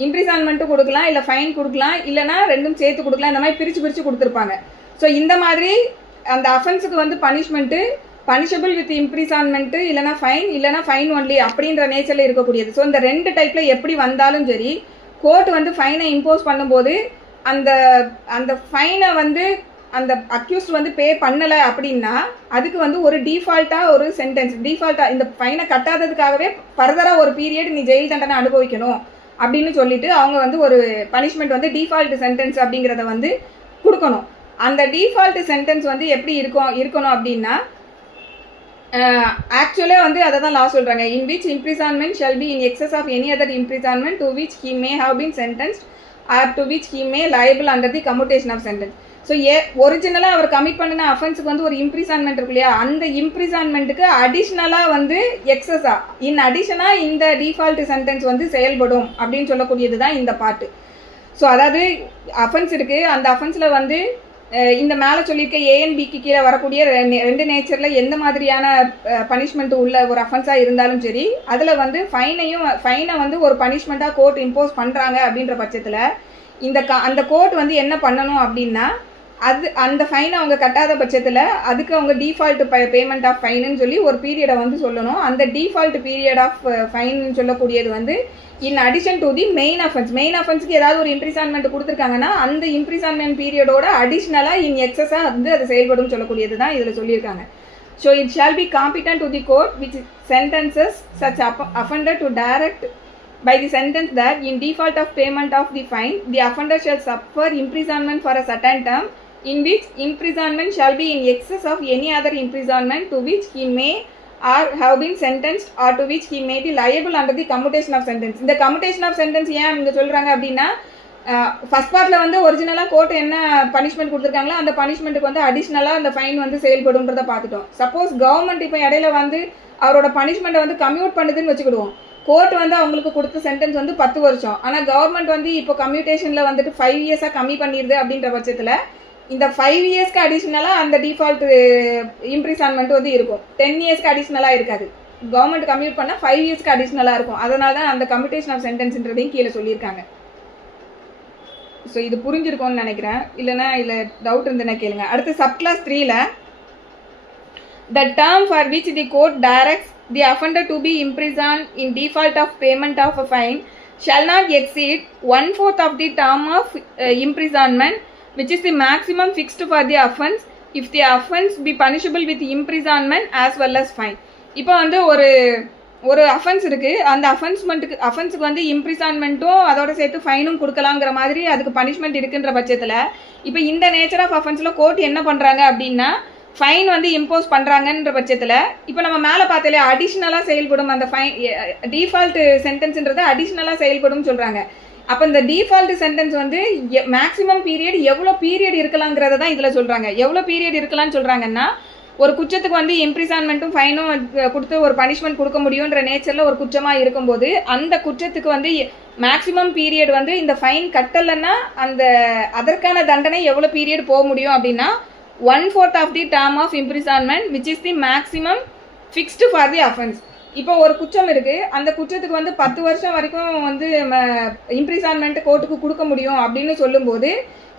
இம்ப்ரிசான்மெண்ட்டும் கொடுக்கலாம், இல்லை ஃபைன் கொடுக்கலாம், இல்லைனா ரெண்டும் சேர்த்து கொடுக்கலாம், இந்த மாதிரி பிரித்து கொடுத்துருப்பாங்க. ஸோ இந்த மாதிரி அந்த அஃபென்ஸுக்கு வந்து பனிஷபிள் வித் இம்ப்ரிசான்மெண்ட்டு, இல்லைனா ஃபைன் ஒன்லி அப்படின்ற நேச்சரில் இருக்கக்கூடியது. ஸோ இந்த 2 டைப்பில் எப்படி வந்தாலும் சரி, கோர்ட் வந்து ஃபைனை இம்போஸ் பண்ணும்போது அந்த ஃபைனை வந்து அந்த அக்யூஸ்ட் வந்து பே பண்ணலை அப்படின்னா அதுக்கு வந்து ஒரு டிஃபால்ட்டாக ஒரு சென்டென்ஸ், டிஃபால்ட்டாக இந்த ஃபைனை கட்டாததுக்காகவே ஃபர்தராக ஒரு பீரியட் நீ ஜெயில் தண்டனை அனுபவிக்கணும் அப்படின்னு சொல்லிட்டு அவங்க வந்து ஒரு பனிஷ்மெண்ட் வந்து டிஃபால்ட் சென்டென்ஸ் அப்படிங்கிறத வந்து கொடுக்கணும். அந்த டிஃபால்ட் சென்டென்ஸ் வந்து எப்படி இருக்கணும் அப்படின்னா, ஆக்சுவலாக வந்து அதை தான் லா சொல்கிறாங்க, in which imprisonment shall be in excess of any other imprisonment to which he may have been sentenced or to which he may liable under the commutation of sentence. So ஒரிஜினலாக அவர் commit பண்ணின அஃபென்ஸுக்கு வந்து ஒரு இம்ப்ரிசான்மெண்ட் இருக்கு இல்லையா, அந்த இம்ப்ரிசான்மெண்ட்டுக்கு அடிஷ்னலாக வந்து எக்ஸஸாக இன் அடிஷனாக இந்த டிஃபால்ட் சென்டென்ஸ் வந்து செயல்படும் அப்படின்னு சொல்லக்கூடியது தான் இந்த பாட்டு. ஸோ அதாவது அஃபென்ஸ் இருக்குது, அந்த அஃபென்ஸில் வந்து இந்த மேலே சொல்லியிருக்க ஏஎன்பிக்கு கீழே வரக்கூடிய 2 நேச்சரில் எந்த மாதிரியான பனிஷ்மெண்ட் உள்ள ஒரு அஃபென்ஸாக இருந்தாலும் சரி, அதில் வந்து ஃபைனை வந்து ஒரு பனிஷ்மெண்ட்டாக கோர்ட் இம்போஸ் பண்ணுறாங்க அப்படின்ற பட்சத்தில் அந்த கோர்ட் வந்து என்ன பண்ணணும் அப்படின்னா, அந்த ஃபைனை அவங்க கட்டாத பட்சத்தில் அதுக்கு அவங்க டிஃபால்ட் பேமெண்ட் ஆஃப் ஃபைனுன்னு சொல்லி ஒரு பீரியடை வந்து சொல்லணும். அந்த டிஃபால்ட் பீரியட் ஆஃப் ஃபைன் சொல்லக்கூடியது வந்து in addition to the main அஃபென்ஸுக்கு ஏதாவது ஒரு இம்ப்ரிசான்மெண்ட் கொடுத்துருக்காங்கன்னா அந்த இம்ப்ரிசான்மெண்ட் பீரியடோட அடிஷ்னலாக இன் எக்ஸஸாக வந்து அது செயல்படும் சொல்லக்கூடியது தான் இதில் சொல்லியிருக்காங்க. So it shall be competent to the court which sentences such offender to direct by the sentence that in default of payment of the fine the offender shall suffer imprisonment for a certain term in which imprisonment shall be in excess of any other imprisonment to which he may or have been sentenced or to which he may be liable under the commutation of sentence. இந்த commutation of sentence ஏன் இங்க சொல்றாங்க அப்படின்னா, first பார்ட்ல வந்து ஒரிஜினலாக court என்ன punishment கொடுத்துருக்காங்களோ அந்த பனிஷ்மெண்ட்டுக்கு வந்து அடிஷ்னலாக அந்த ஃபைன் வந்து செயல்படும்ன்றதை பார்த்துட்டோம். சப்போஸ் கவர்மெண்ட் இப்போ இடையில வந்து அவரோட பனிஷ்மெண்ட்டை வந்து கம்யூட் பண்ணுதுன்னு வச்சுக்கிடுவோம், கோர்ட் வந்து அவங்களுக்கு கொடுத்த சென்டென்ஸ் வந்து 10 வருஷம், ஆனால் கவர்மெண்ட் வந்து இப்போ கம்யூட்டேஷனில் வந்துட்டு 5 இயர்ஸாக கம்மி பண்ணிடுது அப்படின்ற பட்சத்தில் இந்த 5 இயர்ஸ்க்கு அடிஷ்னலாக அந்த டிஃபால்ட் இம்ப்ரிசான்மெண்ட் வந்து இருக்கும், 10 இயர்ஸ்க்கு அடிஷ்னலாக இருக்காது. கவர்மெண்ட் கம்யூட் பண்ணால் 5 இயர்ஸ்க்கு அடிஷ்னலாக இருக்கும். அதனால தான் அந்த கம்யூட்டேஷன் ஆஃப் சென்டென்ஸ்ன்றதையும் கீழே சொல்லியிருக்காங்க. ஸோ இது புரிஞ்சிருக்கும்னு நினைக்கிறேன், இல்லைனா இல்லை டவுட் இருந்துன்னா கேளுங்க. அடுத்து subclass 3ல the term for which the court directs the offender to be imprisoned in default of payment of a fine shall not exceed 1/4 of the term of imprisonment, which is the maximum fixed for the offence if the offence be punishable with imprisonment as well as fine. இப்போ வந்து ஒரு offence இருக்குது, அந்த அஃபென்ஸுக்கு வந்து இம்ப்ரிசான்மெண்ட்டும் அதோட சேர்த்து ஃபைனும் கொடுக்கலாங்கிற மாதிரி அதுக்கு பனிஷ்மெண்ட் இருக்குன்ற பட்சத்தில் இப்போ இந்த நேச்சர் ஆஃப் அஃபென்ஸில் கோர்ட் என்ன பண்ணுறாங்க அப்படின்னா ஃபைன் வந்து இம்போஸ் பண்ணுறாங்கன்ற பட்சத்தில் இப்போ நம்ம மேலே பார்த்தாலே அடிஷ்னலாக செயல்படும் அந்த டிஃபால்ட் சென்டென்ஸ்ன்றது அடிஷ்னலாக செயல்படும் சொல்கிறாங்க. அப்போ இந்த டிஃபால்ட் சென்டென்ஸ் வந்து மேக்ஸிமம் பீரியட் எவ்வளோ பீரியட் இருக்கலாங்கிறத தான் இதில் சொல்கிறாங்க. எவ்வளோ பீரியட் இருக்கலாம்னு சொல்கிறாங்கன்னா ஒரு குற்றத்துக்கு வந்து இம்ப்ரிசான்மெண்ட்டும் ஃபைனும் கொடுத்து ஒரு பனிஷ்மெண்ட் கொடுக்க முடியுன்ற நேச்சரில் ஒரு குற்றமாக இருக்கும்போது அந்த குற்றத்துக்கு வந்து மேக்ஸிமம் பீரியட் வந்து இந்த ஃபைன் கட்டலைன்னா அதற்கான தண்டனை எவ்வளோ பீரியட் போக முடியும் அப்படின்னா 1/4 of the term of imprisonment which is the maximum fixed for the offence. இப்போ ஒரு குற்றம் இருக்குது, அந்த குற்றத்துக்கு வந்து 10 வருஷம் வரைக்கும் வந்து இம்ப்ரிசான்மெண்ட் கோர்ட்டுக்கு கொடுக்க முடியும் அப்படின்னு சொல்லும்போது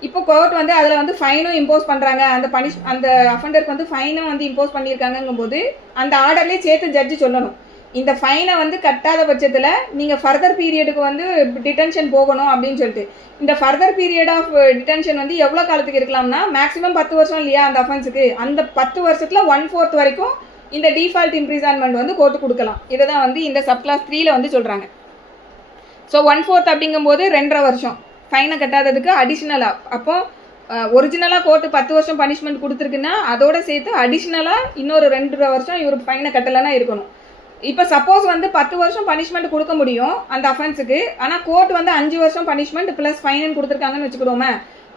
இப்போ கோர்ட் வந்து அதில் வந்து ஃபைனும் இம்போஸ் பண்ணுறாங்க, அந்த அஃபெண்டருக்கு வந்து ஃபைனும் வந்து இம்போஸ் பண்ணியிருக்காங்கங்கும்போது அந்த ஆர்டர்லேயே சேர்த்து ஜட்ஜி சொல்லணும் இந்த ஃபைனை வந்து கட்டாத பட்சத்தில் நீங்கள் ஃபர்தர் பீரியடுக்கு வந்து டிடென்ஷன் போகணும் அப்படின்னு சொல்லிட்டு. இந்த ஃபர்தர் பீரியட் ஆஃப் டிடென்ஷன் வந்து எவ்வளோ காலத்துக்கு இருக்கலாம்னா மேக்ஸிமம் 10 வருஷம் இல்லையா அந்த அஃபென்ஸுக்கு, அந்த 10 வருஷத்தில் 1/4 வரைக்கும் இந்த டிஃபால்ட் இம்ப்ரிசான்மெண்ட் வந்து கோர்ட்டு கொடுக்கலாம். இதை தான் வந்து இந்த சப்கிளாஸ் 3ல வந்து சொல்கிறாங்க. ஸோ 1/4 அப்படிங்கும்போது 2.5 வருஷம் ஃபைனை கட்டாததுக்கு அடிஷ்னலாக. அப்போ ஒரிஜினலாக கோர்ட்டு 10 வருஷம் பனிஷ்மெண்ட் கொடுத்துருக்குன்னா அதோட சேர்த்து அடிஷ்னலாக இன்னொரு 2.5 வருஷம் இவர் ஃபைனை கட்டலைன்னா இருக்கணும். இப்போ சப்போஸ் வந்து 10 வருஷம் பனிஷ்மெண்ட் கொடுக்க முடியும் அந்த அஃபென்ஸுக்கு, ஆனால் கோர்ட் வந்து 5 வருஷம் பனிஷ்மெண்ட் ப்ளஸ் ஃபைன் கொடுத்துருக்காங்கன்னு வச்சுக்கிடுவோமே.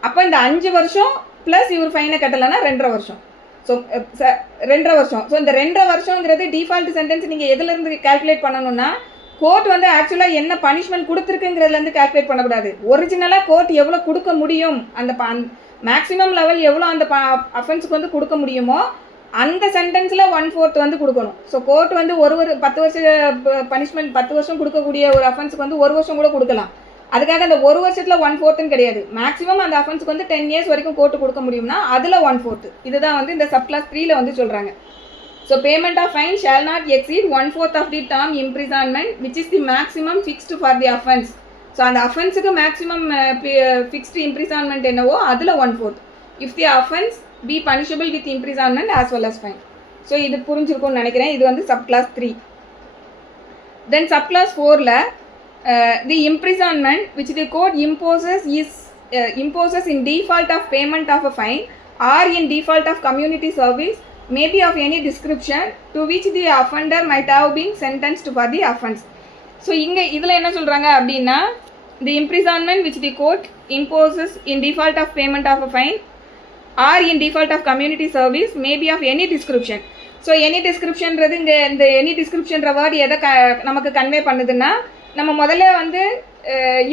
அப்போ இந்த 5 வருஷம் ப்ளஸ் இவர் ஃபைனை கட்டலைன்னா 2.5 வருஷம். ஸோ 2.5 வருஷம். ஸோ இந்த 2.5 வருஷங்கிறது டிஃபால்ட் சென்டென்ஸ் நீங்கள் எதுலேருந்து கால்குலேட் பண்ணணும்னா கோர்ட் வந்து ஆக்சுவலாக என்ன பனிஷ்மெண்ட் கொடுத்துருக்குங்கிறதுலேருந்து கால்குலேட் பண்ணக்கூடாது. ஒரிஜினலாக கோர்ட் எவ்வளோ கொடுக்க முடியும், அந்த மேக்ஸிமம் லெவல் எவ்வளோ அந்த அஃபென்ஸுக்கு வந்து கொடுக்க முடியுமோ அந்த சென்டென்ஸில் 1/4 வந்து கொடுக்கணும். ஸோ கோர்ட் வந்து ஒரு 10 வருஷம் பனிஷ்மெண்ட் 10 வருஷம் கொடுக்கக்கூடிய ஒரு அஃபென்ஸுக்கு வந்து 1 வருஷம் கூட கொடுக்கலாம். அதுக்காக அந்த 1 வருஷத்தில் 1/4 கிடையாது. மேக்ஸிமம் அந்த அஃபென்ஸுக்கு வந்து 10 இயர்ஸ் வரைக்கும் கோர்ட்டு கொடுக்க முடியும்னா அதில் 1/4. இதுதான் வந்து இந்த சப்கிளாஸ் 3ல வந்து சொல்கிறாங்க. So payment of fine shall not exceed 1/4 of the term imprisonment which is the maximum fixed for the offence. So அந்த offenceக்கு maximum fixed imprisonment என்னவோ அதில் 1/4. If the offence be punishable with imprisonment as well as fine. So இது புரிஞ்சிருக்கும்னு நினைக்கிறேன். இது வந்து subclass 3. Then subclass 4ல the imprisonment which the court imposes in default of payment of a fine or in default of community service may be of any description to which the offender might have been sentenced for the offence. So இங்கே இதில் என்ன சொல்கிறாங்க அப்படின்னா the imprisonment which the court imposes in default of payment of a fine or in default of community service may be of any description. So any descriptionன்றது இங்கே இந்த any descriptionன்ற word எதை நமக்கு convey பண்ணுதுன்னா நம்ம முதல்ல வந்து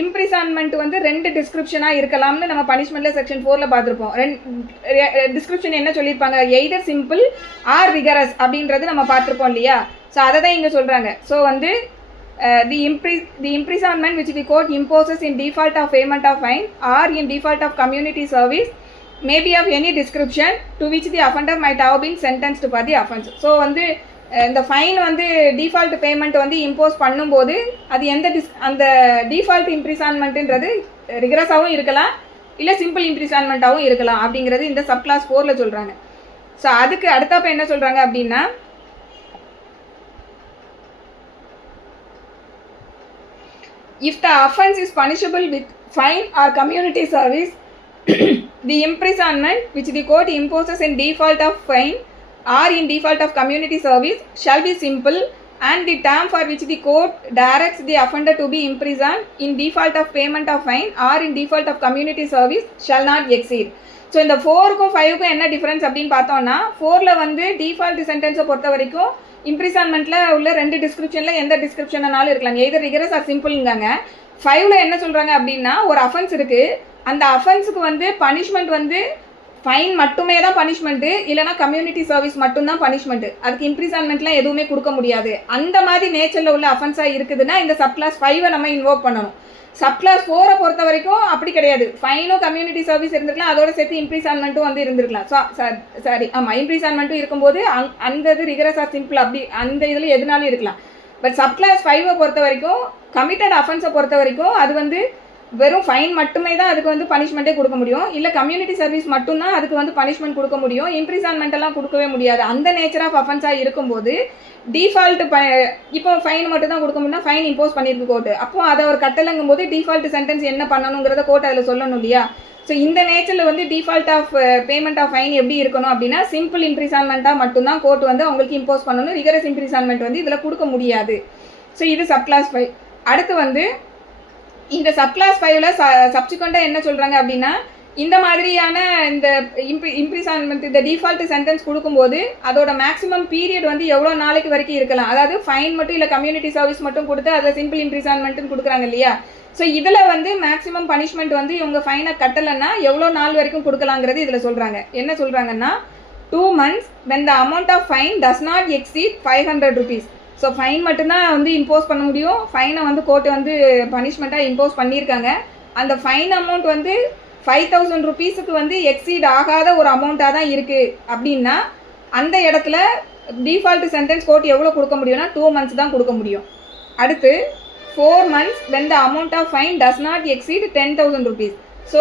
இம்ப்ரிசான்மெண்ட் வந்து 2 டிஸ்கிரிப்ஷனாக இருக்கலாம்னு நம்ம பனிஷ்மெண்ட்டில் செக்ஷன் 4ல் பார்த்துருப்போம். டிஸ்கிரிப்ஷன் என்ன சொல்லியிருப்பாங்க, எய்தர் சிம்பிள் ஆர் ரிகரஸ் அப்படின்றது நம்ம பார்த்துருப்போம் இல்லையா. ஸோ அதை தான் இங்கே சொல்கிறாங்க. ஸோ வந்து the imprisonment which the court imposes in default of payment of fine or in default of community service may be of any description to which the offender might have been sentenced for the offence. So வந்து இந்த fine வந்து default payment வந்து impose பண்ணும்போது அது அந்த default இம்ப்ரிசான்மெண்ட்டுன்றது ரிகரஸாகவும் இருக்கலாம் இல்லை simple இம்ப்ரிசான்மெண்ட்டாகவும் இருக்கலாம் அப்படிங்கிறது இந்த சப்கிளாஸ் 4ல் சொல்கிறாங்க. ஸோ அதுக்கு அடுத்தப்போ என்ன சொல்கிறாங்க அப்படின்னா if the offense is punishable with fine or community service the imprisonment which the court imposes in default of fine or in default of community service shall be simple and the term for which the court directs the offender to be imprisoned in default of payment of fine or in default of community service shall not exceed. So இந்த 4க்கும் 5க்கும் என்ன difference அப்படின்னு பார்த்தோம்னா 4ல் வந்து default சென்டென்ஸை பொறுத்த வரைக்கும் இம்ப்ரிசான்மெண்ட்டில் உள்ள 2 டிஸ்கிரிப்ஷனில் எந்த டிஸ்கிரிப்ஷனாலும் இருக்கலாம், எய்தர் ரிகரஸ் ஆர் சிம்பிள்ங்காங்க. 5ல் என்ன சொல்கிறாங்க அப்படின்னா ஒரு அஃபென்ஸ் இருக்குது, அந்த அஃபென்ஸுக்கு வந்து பனிஷ்மெண்ட் வந்து ஃபைன் மட்டுமே தான் பனிஷ்மெண்ட்டு, இல்லைனா கம்யூனிட்டி சர்வீஸ் மட்டும்தான் பனிஷ்மெண்ட்டு, அதுக்கு இம்ப்ரிசான்மெண்ட்லாம் எதுவுமே கொடுக்க முடியாது. அந்த மாதிரி நேச்சரில் உள்ள அஃபென்ஸாக இருக்குதுன்னா இந்த சப்கிளாஸ் 5 நம்ம இன்வோக் பண்ணணும். சப்கிளாஸ் 4 பொறுத்த வரைக்கும் அப்படி கிடையாது. ஃபைனும் கம்யூனிட்டி சர்வீஸ் இருந்திருக்கலாம், அதோட சேர்த்து இம்ப்ரிசான்மெண்ட்டும் வந்து இருந்திருக்கலாம். சாரி ஆமாம், இம்ப்ரிசான்மெண்ட்டும் இருக்கும்போது அந்த இது ரிகரஸ் ஆர் சிம்பிள் அப்படி அந்த இதில் எதுனாலும் இருக்கலாம். பட் சப்கிளாஸ் 5 பொறுத்த வரைக்கும் கமிட்டட் அஃபென்ஸை பொறுத்த வரைக்கும் அது வந்து வெறும் ஃபைன் மட்டுமே தான் அதுக்கு வந்து பனிஷ்மெண்ட்டே கொடுக்க முடியும், இல்லை கம்யூனிட்டி சர்வீஸ் மட்டும்தான் அதுக்கு வந்து பனிஷ்மெண்ட் கொடுக்க முடியும், இம்ப்ரிசான்மெண்ட் எல்லாம் கொடுக்கவே முடியாது. அந்த நேச்சர் ஆஃப் அஃபென்ஸாக இருக்கும்போது டிஃபால்ட் இப்போ ஃபைன் மட்டும் தான் கொடுக்க முடியும், ஃபைன் இம்போஸ் பண்ணியிருக்கு கோர்ட்டு. அப்போ அதை ஒரு கட்டலங்கும் போது டிஃபால்ட் சென்டென்ஸ் என்ன பண்ணணுங்கிறத கோர்ட் அதில் சொல்லணும் இல்லையா? ஸோ இந்த நேச்சரில் வந்து default of payment of fine எப்படி இருக்கணும் அப்படின்னா சிம்பிள் இம்ப்ரிசான்மெண்ட்டாக மட்டும்தான் கோர்ட் வந்து அவங்களுக்கு இம்போஸ் பண்ணணும், ரிகரஸ் இம்ப்ரிசான்மெண்ட் வந்து இதில் கொடுக்க முடியாது. ஸோ இது சப்கிளாஸ் 5. அடுத்து வந்து இந்த சப்கிளாஸ் 5ல சப்சிக்வெண்ட்டாக என்ன சொல்கிறாங்க அப்படின்னா இந்த மாதிரியான இந்த இம்ப்ரிசான்மெண்ட் இந்த டிஃபால்ட் சென்டென்ஸ் கொடுக்கும்போது அதோட மேக்ஸிமம் பீரியட் வந்து எவ்வளோ நாளைக்கு வரைக்கும் இருக்கலாம், அதாவது ஃபைன் மட்டும் இல்லை கம்யூனிட்டி சர்வீஸ் மட்டும் கொடுத்து அதில் சிம்பிள் இம்ப்ரிசான்மெண்ட்னு கொடுக்குறாங்க இல்லையா? ஸோ இதில் வந்து மேக்ஸிமம் பனிஷ்மெண்ட் வந்து இவங்க ஃபைனை கட்டலைன்னா எவ்வளோ நாள் வரைக்கும் கொடுக்கலாங்கிறது இதில் சொல்கிறாங்க. என்ன சொல்கிறாங்கன்னா 2 months when the amount of fine does not exceed 500 rupees. So fine மட்டும்தான் வந்து இம்போஸ் பண்ண முடியும், ஃபைனை வந்து கோர்ட்டு வந்து பனிஷ்மெண்ட்டாக இம்போஸ் பண்ணியிருக்காங்க. அந்த ஃபைன் அமௌண்ட் வந்து 5000 rupeesக்கு வந்து எக்ஸீட் ஆகாத ஒரு அமௌண்ட்டாக தான் இருக்குது அப்படின்னா அந்த இடத்துல டிஃபால்ட் சென்டென்ஸ் கோர்ட் எவ்வளோ கொடுக்க முடியும்னா 2 months தான் கொடுக்க முடியும். அடுத்து 4 months when the amount of fine does not exceed 10,000 rupees. So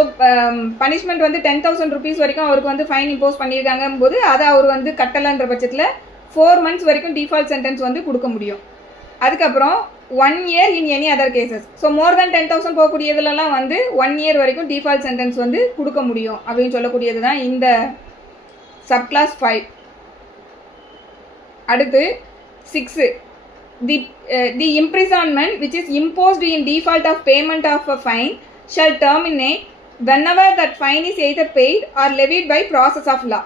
punishment வந்து 10,000 rupees வரைக்கும் அவருக்கு வந்து ஃபைன் இம்போஸ் பண்ணியிருக்காங்க போது அதை அவர் வந்து கட்டலைன்ற பட்சத்தில் 4 months வரைக்கும் டிஃபால்ட் சென்டென்ஸ் வந்து கொடுக்க முடியும். அதுக்கப்புறம் 1 year in any other cases. So more than 10,000 போகக்கூடியதுலலாம் வந்து 1 year வரைக்கும் டிஃபால்ட் சென்டென்ஸ் வந்து கொடுக்க முடியும் அப்படின்னு சொல்லக்கூடியது தான் இந்த சப்கிளாஸ் 5. அடுத்து 6. The imprisonment which is imposed in default of payment of a fine shall terminate whenever that fine is either paid or levied by process of law.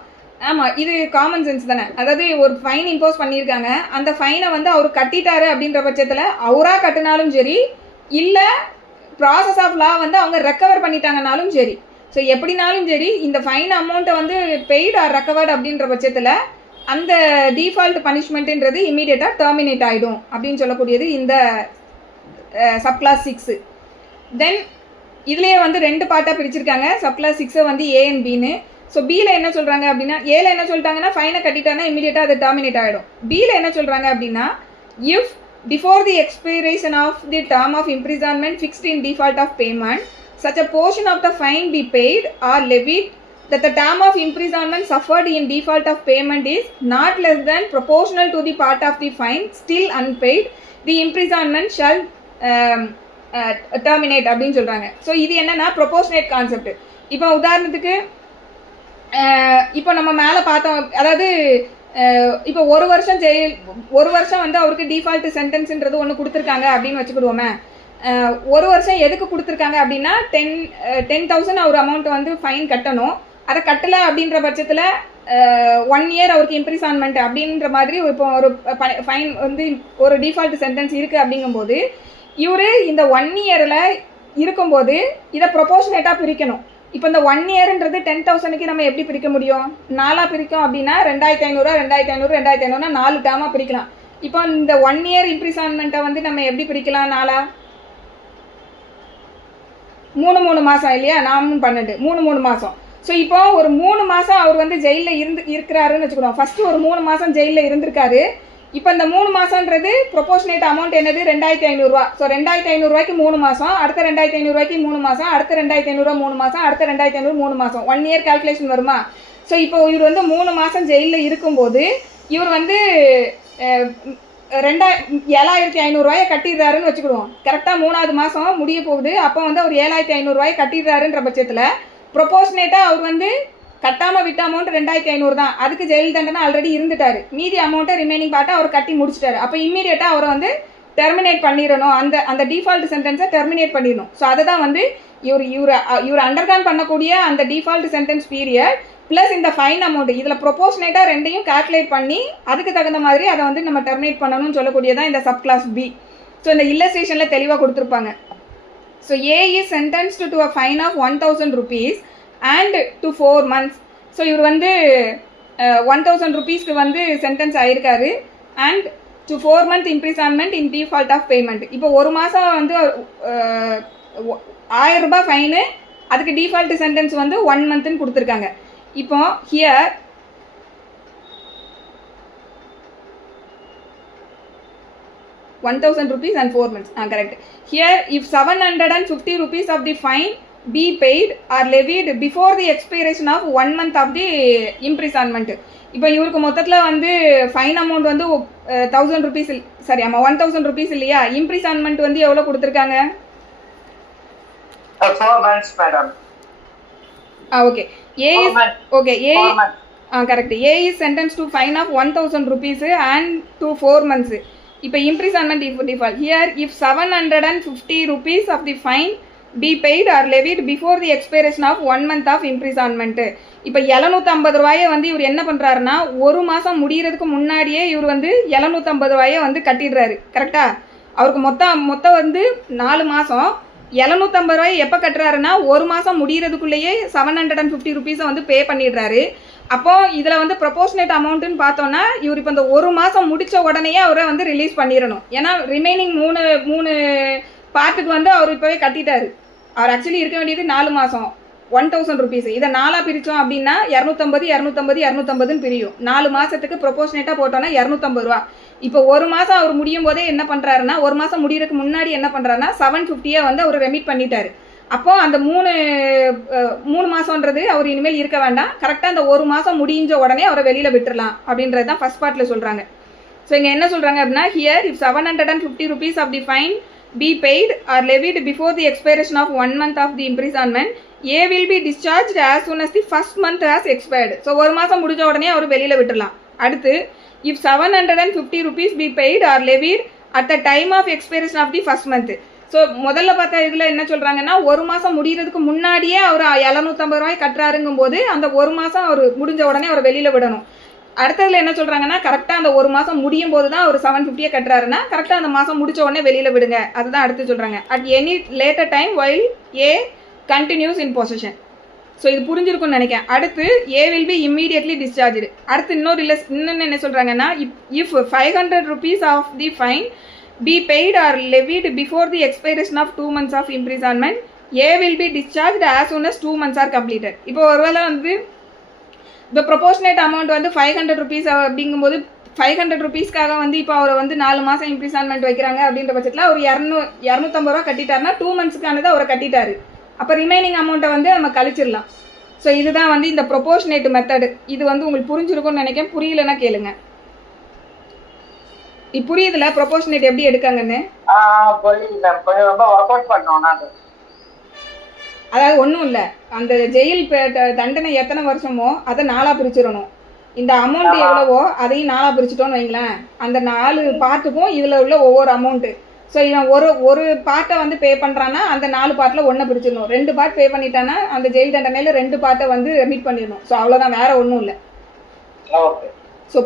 ஆமாம், இது காமன் சென்ஸ் தானே. அதாவது ஒரு ஃபைன் இம்போஸ் பண்ணியிருக்காங்க, அந்த ஃபைனை வந்து அவர் கட்டிட்டாரு அப்படின்ற பட்சத்தில் அவராக கட்டினாலும் சரி இல்லை ப்ராசஸ் ஆஃப் லா வந்து அவங்க ரெக்கவர் பண்ணிட்டாங்கனாலும் சரி, ஸோ எப்படினாலும் சரி இந்த ஃபைன் அமௌண்ட்டை வந்து பெய்டு ஆர் ரெக்கவர்டு அப்படின்ற பட்சத்தில் அந்த டிஃபால்ட் பனிஷ்மெண்ட்டுன்றது இம்மீடியட்டாக டெர்மினேட் ஆகிடும் அப்படின்னு சொல்லக்கூடியது இந்த சப்கிளாஸ் 6. தென் இதுலேயே வந்து 2 பார்ட்டாக பிரிச்சிருக்காங்க சப்கிளாஸ் 6 வந்து A and Bன்னு. ஸோ பியில் என்ன சொல்கிறாங்க அப்படின்னா ஏல என்ன சொல்லிட்டாங்கன்னா ஃபைனை கட்டிட்டாங்கன்னா இமீடியட்டாக அது டெர்மினேட் ஆகிடும். பியில் என்ன சொல்கிறாங்க அப்படின்னா if before the expiration of the term of imprisonment fixed in default of payment such a portion of the fine be paid or levied that the term of imprisonment suffered in default of payment is not less than proportional to the part of the fine still unpaid, the imprisonment shall terminate அப்படின்னு சொல்கிறாங்க. So இது என்னன்னா proportionate concept. இப்போ உதாரணத்துக்கு இப்போ நம்ம மேலே பார்த்தோம், அதாவது இப்போ 1 வருஷம் ஜெயில் 1 வருஷம் வந்து அவருக்கு டிஃபால்ட் சென்டென்ஸ்ன்றது ஒன்று கொடுத்துருக்காங்க அப்படின்னு வச்சுக்கிடுவோமே. 1 வருஷம் எதுக்கு கொடுத்துருக்காங்க அப்படின்னா 10,000 அவர் அமௌண்ட் வந்து ஃபைன் கட்டணும். அதை கட்டலை அப்படின்ற பட்சத்தில் 1 year அவருக்கு இம்ப்ரிசான்மெண்ட் அப்படின்ற மாதிரி இப்போ ஒரு ஃபைன் வந்து ஒரு டிஃபால்ட் சென்டென்ஸ் இருக்குது அப்படிங்கும்போது இவர் இந்த 1 yearல இருக்கும்போது இதை ப்ரொபோர்ஷனேட்டாக பிரிக்கணும். இப்போ இந்த 1 yearன்றது 10,000க்கு நம்ம எப்படி பிரிக்க முடியும்? 4 பிரிக்கும் அப்படின்னா 2,500 2,500 2,500 4 டேர்மாக பிரிக்கலாம். இப்போ இந்த 1 year இம்ப்ரிசான்மெண்ட்டை வந்து நம்ம எப்படி பிரிக்கலாம்? 4 3 மாதம் இல்லையா? 4 12 3 மாதம். ஸோ இப்போ ஒரு 3 மாதம் அவர் வந்து ஜெயிலில் இருக்கிறாருன்னு வச்சுக்கிறோம். ஃபஸ்ட்டு ஒரு 3 மாதம் ஜெயிலில் இருந்திருக்காரு. இப்போ இந்த 3 மாதன்றது ப்ரொபோர்ஷனேட் அமௌண்ட் என்னது? 2,500 ரூபா. ஸோ 2,500 ரூபாய்க்கு 3 மாதம், அடுத்த 2,500 ரூபாய்க்கு 3 மாதம், அடுத்த 2,500 3 மாதம், அடுத்த 2,500 3 மாதம். 1 year கால்குலேஷன் வருமா? ஸோ இப்போ இவர் வந்து 3 மாதம் ஜெயிலில் இருக்கும்போது இவர் வந்து 7,500 ரூபாயை கட்டிடுறாருன்னு வச்சுக்கிடுவோம். கரெக்டாக 3வது மாதம் முடிய போகுது. அப்போ வந்து அவர் 7,500 ரூபாயை கட்டிடுறாருன்ற பட்சத்தில் ப்ரொபோர்ஷனேட்டாக அவர் வந்து கட்டாமல் விட்ட அமௌண்ட் 2,500 தான். அதுக்கு ஜெயில் தண்டனை ஆல்ரெடி இருந்துட்டாரு. மீதி அமௌண்ட்டை ரிமைனிங் பார்ட்டை அவர் கட்டி முடிச்சிட்டாரு. அப்போ இம்மீடியட்டாக அவரை வந்து டெர்மினேட் பண்ணிடணும், அந்த டிஃபால்ட் சென்டென்ஸை டெர்மினேட் பண்ணிடணும். ஸோ அதை தான் வந்து இவர் அண்டர்கான் பண்ணக்கூடிய அந்த டிஃபால்ட் சென்டென்ஸ் பீரியட் ப்ளஸ் இந்த ஃபைன் அமௌண்ட் இதில் ப்ரொபோர்ஷனேட்டாக ரெண்டையும் கால்குலேட் பண்ணி அதுக்கு தகுந்த மாதிரி அதை வந்து நம்ம டெர்மினேட் பண்ணணும்னு சொல்லக்கூடியதான் இந்த சப் கிளாஸ் பி. ஸோ இந்த இல்லஸ்ட்ரேஷனில் தெளிவாக கொடுத்துருப்பாங்க. So A is sentenced to a fine of 1,000 rupees and to 4 months. So இவர் வந்து 1,000 rupeesக்கு வந்து சென்டென்ஸ் ஆயிருக்காரு and to 4 month imprisonment in default of payment. இப்போ 1 மாதம் வந்து 1,000 ரூபாய் ஃபைனு, அதுக்கு டிஃபால்ட் சென்டென்ஸ் வந்து 1 monthன்னு கொடுத்துருக்காங்க. இப்போ here 1000 rupees and 4 months. Correct. Here, if 750 rupees of the fine be paid or levied before the expiration of 1 month of the imprisonment. இப்போ இவருக்கு மொத்தத்தில் வந்து ஃபைன் அமௌண்ட் வந்து 1000 rupees, சாரி ஆமாம் 1000 rupees இல்லையா? இம்ப்ரிசன்மெண்ட் வந்து எவ்வளோ கொடுத்துருக்காங்க? 4 months, madam. Okay. A is okay. Correct. A is sentenced to fine of 1000 rupees and to 4 months. இப்போ imprisonment if default. Here, if 750 rupees of the fine be paid or levied before the expiration of 1 month of imprisonment. இப்போ 750 ரூபாயை வந்து இவர் என்ன பண்ணுறாருன்னா ஒரு மாதம் முடிகிறதுக்கு முன்னாடியே இவர் வந்து 750 ரூபாயை வந்து கட்டிடுறாரு. கரெக்டாக? அவருக்கு மொத்தம் வந்து 4 மாதம். 750 ரூபாய் எப்போ கட்டுறாருன்னா ஒரு மாதம் முடிகிறதுக்குள்ளேயே 750 rupees வந்து பே பண்ணிடுறாரு. அப்போ இதில் வந்து ப்ரொபோர்ஷனேட் அமௌண்ட்டுன்னு பார்த்தோன்னா இவர் இப்போ இந்த ஒரு மாதம் முடித்த உடனேயே அவரை வந்து ரிலீஸ் பண்ணிடணும். ஏன்னா ரிமைனிங் மூணு பார்ட்டுக்கு வந்து அவர் இப்போவே கட்டிட்டாரு. அவர் ஆக்சுவலி இருக்க வேண்டியது 4 மாதம் 1000 rupees. இதை 4 பிரித்தோம் அப்படின்னா 250 பிரியும். 4 மாதத்துக்கு ப்ரொபோர்ஷனேட்டாக போட்டோன்னா 250 ரூபா. இப்போ ஒரு மாதம் அவர் முடியும் போதே என்ன பண்ணுறாருன்னா ஒரு மாதம் முடிகிறதுக்கு முன்னாடி என்ன பண்ணுறாருன்னா 750 வந்து அவர் ரெமிட் பண்ணிட்டாரு. அப்போது அந்த மூணு மாதன்றது அவர் இனிமேல் இருக்க வேண்டாம். கரெக்டாக அந்த ஒரு மாதம் முடிஞ்ச உடனே அவரை வெளியில் விட்டுறலாம் அப்படின்றது தான் ஃபர்ஸ்ட் பார்ட்டில் சொல்கிறாங்க. ஸோ இங்கே என்ன சொல்கிறாங்க அப்படின்னா here if 750 rupees of the fine be paid or levied before the expiration of 1 month of the imprisonment, A will be discharged as soon as the first month has expired. So ஒரு மாதம் முடிஞ்ச உடனே அவர் வெளியில் விட்டுடலாம். அடுத்து if 750 rupees be paid or levied at the time of expiration of the first month. So முதல்ல பார்த்தா இதில் என்ன சொல்கிறாங்கன்னா ஒரு மாதம் முடிகிறதுக்கு முன்னாடியே அவர் 750 ரூபாய் கட்டுறாருங்கும் போது அந்த ஒரு மாதம் அவர் முடிஞ்ச உடனே அவர் வெளியில் விடணும். அடுத்ததில் என்ன சொல்கிறாங்கன்னா கரெக்டாக அந்த ஒரு மாதம் முடியும் போது தான் அவர் 750 கட்டுறாருன்னா கரெக்டாக அந்த மாதம் முடிச்ச உடனே வெளியில் விடுங்க. அதுதான் அடுத்து சொல்கிறாங்க. At any later time while A continues in possession. So இது புரிஞ்சிருக்கும்னு நினைக்கிறேன். அடுத்து A will be immediately discharged. அடுத்து இன்னொன்று என்ன சொல்கிறாங்கன்னா if 500 rupees of the fine be paid or levied before the expiration of 2 months of imprisonment, A will be discharged as soon as 2 months are completed. இப்போ ஒருவேளை வந்து இப்போ proportionate amount வந்து 500 rupees அப்படிங்கும்போது 500 rupeesக்காக வந்து இப்போ அவரை வந்து 4 மாதம் இம்ப்ரிசன்மெண்ட் வைக்கிறாங்க அப்படின்ற பட்சத்தில் அவர் 250 ரூபா கட்டிட்டாருன்னா 2 monthsக்கானதை அவரை கட்டிட்டாரு. அப்போ ரிமைனிங் அமௌண்ட்டை வந்து நம்ம கழிச்சிடலாம். ஸோ இதுதான் வந்து இந்த ப்ரொபோர்ஷனேட் மெத்தடு. இது வந்து உங்களுக்கு புரிஞ்சிருக்கும்னு நினைக்கிறேன். புரியலன்னா கேளுங்க. புரியுதுல ப்ரொபோர்ஷனேட் எப்படி எடுக்காங்கன்னு? அதாவது ஒன்றும் இல்லை, அந்த ஜெயில் தண்டனை எத்தனை வருஷமோ அதை 4 பிரிச்சிடணும். இந்த அமௌண்ட் எவ்வளவோ அதையும் 4 பிரிச்சுட்டோன்னு வைங்களேன். அந்த 4 பார்ட்டுக்கும் இதில் உள்ள ஒவ்வொரு அமௌண்ட்டு. ஸோ இவன் ஒரு பார்ட்டை வந்து பே பண்ணுறான்னா அந்த 4 பார்ட்டில் 1 பிரிச்சிடணும். 2 பார்ட் பே பண்ணிட்டான்னா அந்த ஜெயில் தண்டனையில் 2 பார்ட்டை வந்து ரெமிட் பண்ணிடணும். ஸோ அவ்வளோதான், வேற ஒன்றும் இல்லை. ஸோ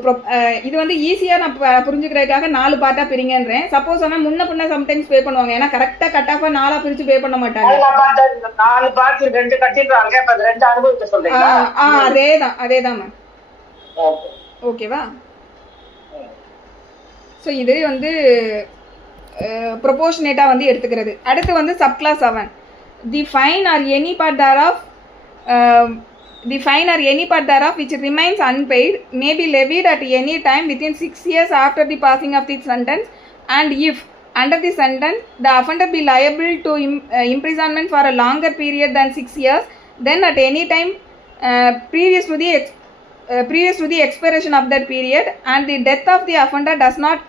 இது வந்து ஈஸியாக நான் புரிஞ்சுக்கிறதுக்காக 4 பார்ட்டாக பிரிங்கன்றேன். சப்போஸ் ஆனால் முன்ன பின்ன சம்டைம்ஸ் பே பண்ணுவாங்க. ஏன்னா கரெக்டாக கட் ஆஃபாக 4 பிரித்து பே பண்ண மாட்டாங்க. அதேதான் மேம். ஓகேவா? ஸோ இது வந்து ப்ரொபோர்ஷனேட்டாக வந்து எடுத்துக்கிறது. அடுத்து வந்து subclass 7. The fine or any part thereof which remains unpaid may be levied at any time within 6 years after the passing of the sentence, and if under the sentence the offender be liable to imprisonment for a longer period than 6 years, then at any time previous to the expiration of that period and the death of the offender does not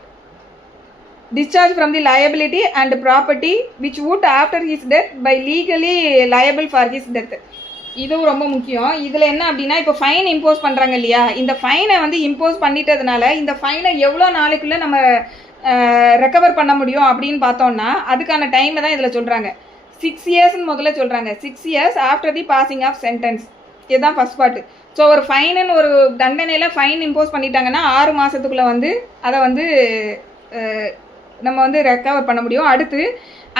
discharge from the liability and property which would after his death by legally liable for his death. இதுவும் ரொம்ப முக்கியம். இதில் என்ன அப்படின்னா இப்போ fine impose பண்ணுறாங்க இல்லையா, இந்த ஃபைனை வந்து இம்போஸ் பண்ணிட்டதுனால இந்த ஃபைனை எவ்வளோ நாளைக்குள்ளே நம்ம ரெக்கவர் பண்ண முடியும் அப்படின்னு பார்த்தோம்னா அதுக்கான டைமை தான் இதில் சொல்கிறாங்க. 6 yearsன்னு முதல்ல சொல்கிறாங்க. 6 years after the passing of sentence. இதுதான் ஃபர்ஸ்ட் பார்ட்டு. ஸோ ஒரு ஃபைனுன்னு ஒரு தண்டனையில் ஃபைன் இம்போஸ் பண்ணிட்டாங்கன்னா 6 மாதத்துக்குள்ளே வந்து அதை வந்து நம்ம வந்து ரெக்கவர் பண்ண முடியும். அடுத்து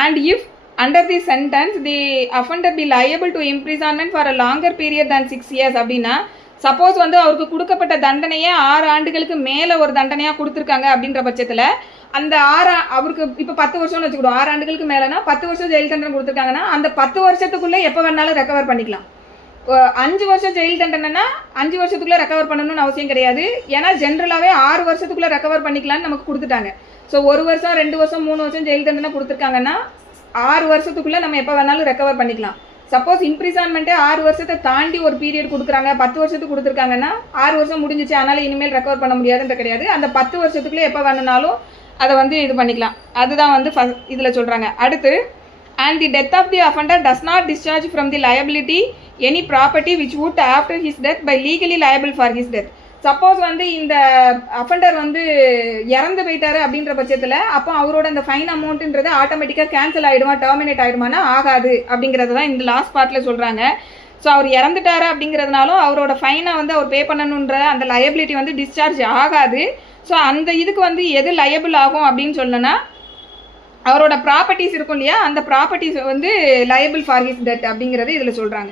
and if under the sentence the offender be liable to imprisonment for a longer period than 6 years அப்படின்னா சப்போஸ் வந்து அவருக்கு கொடுக்கப்பட்ட தண்டனையே 6 ஆண்டுகளுக்கு மேலே ஒரு தண்டனையாக கொடுத்துருக்காங்க அப்படின்ற பட்சத்தில் அந்த அவருக்கு இப்போ 10 வருஷம்னு வச்சுக்கிடுவோம். 6 ஆண்டுகளுக்கு மேலேனா 10 வருஷம் ஜெயில் தண்டனை கொடுத்துருக்காங்கன்னா அந்த 10 வருஷத்துக்குள்ளே எப்போ வேணாலும் ரெக்கவர் பண்ணிக்கலாம். 5 வருஷம் ஜெயில் தண்டனைனா 5 வருஷத்துக்குள்ளே ரெக்கவர் பண்ணணும்னு அவசியம் கிடையாது. ஏன்னா ஜென்ரலாகவே 6 வருஷத்துக்குள்ளே ரெக்கவர் பண்ணிக்கலான்னு நமக்கு கொடுத்துட்டாங்க. ஸோ 1 வருஷம் 2 வருஷம் 3 வருஷம் ஜெயில் தண்டனை கொடுத்துருக்காங்கன்னா 6 வருஷத்துக்குள்ளே நம்ம எப்போ வேணாலும் ரெக்கவர் பண்ணிக்கலாம். சப்போஸ் இம்ப்ரிசான்மெண்ட்டே 6 வருஷத்தை தாண்டி ஒரு பீரியட் கொடுக்குறாங்க, 10 வருஷத்துக்கு கொடுத்துருக்காங்கன்னா 6 வருஷம் முடிஞ்சிச்சு, அதனால் இனிமேல் ரெக்கவர் பண்ண முடியாதுன்ற கிடையாது. அந்த 10 வருஷத்துக்குள்ளே எப்போ வேணுனாலும் அதை வந்து இது பண்ணிக்கலாம். அதுதான் வந்து இதில் சொல்கிறாங்க. அடுத்து, and the death of the offender does not discharge from the liability any property which would after his death by legally liable for his death. Suppose வந்து இந்த அஃபண்டர் வந்து இறந்து போயிட்டாரு அப்படின்ற பட்சத்தில் அப்போ அவரோட அந்த ஃபைன் அமௌண்ட்டுன்றது ஆட்டோமேட்டிக்காக கேன்சல் ஆகிடுமா, டெர்மினேட் ஆகிடுமானா ஆகாது அப்படிங்கிறது தான் இந்த லாஸ்ட் பார்ட்டில் சொல்கிறாங்க. ஸோ அவர் இறந்துட்டாரு அப்படிங்கிறதுனாலும் அவரோட ஃபைனை வந்து அவர் பே பண்ணணுன்ற அந்த லயபிலிட்டி வந்து டிஸ்சார்ஜ் ஆகாது. ஸோ அந்த இதுக்கு வந்து எது லயபிள் ஆகும் அப்படின்னு சொல்லணும்னா அவரோட ப்ராப்பர்ட்டிஸ் இருக்கும் இல்லையா, அந்த ப்ராப்பர்ட்டிஸ் வந்து லயபிள் ஃபார் ஹிஸ் டெத் அப்படிங்கிறது இதில் சொல்கிறாங்க.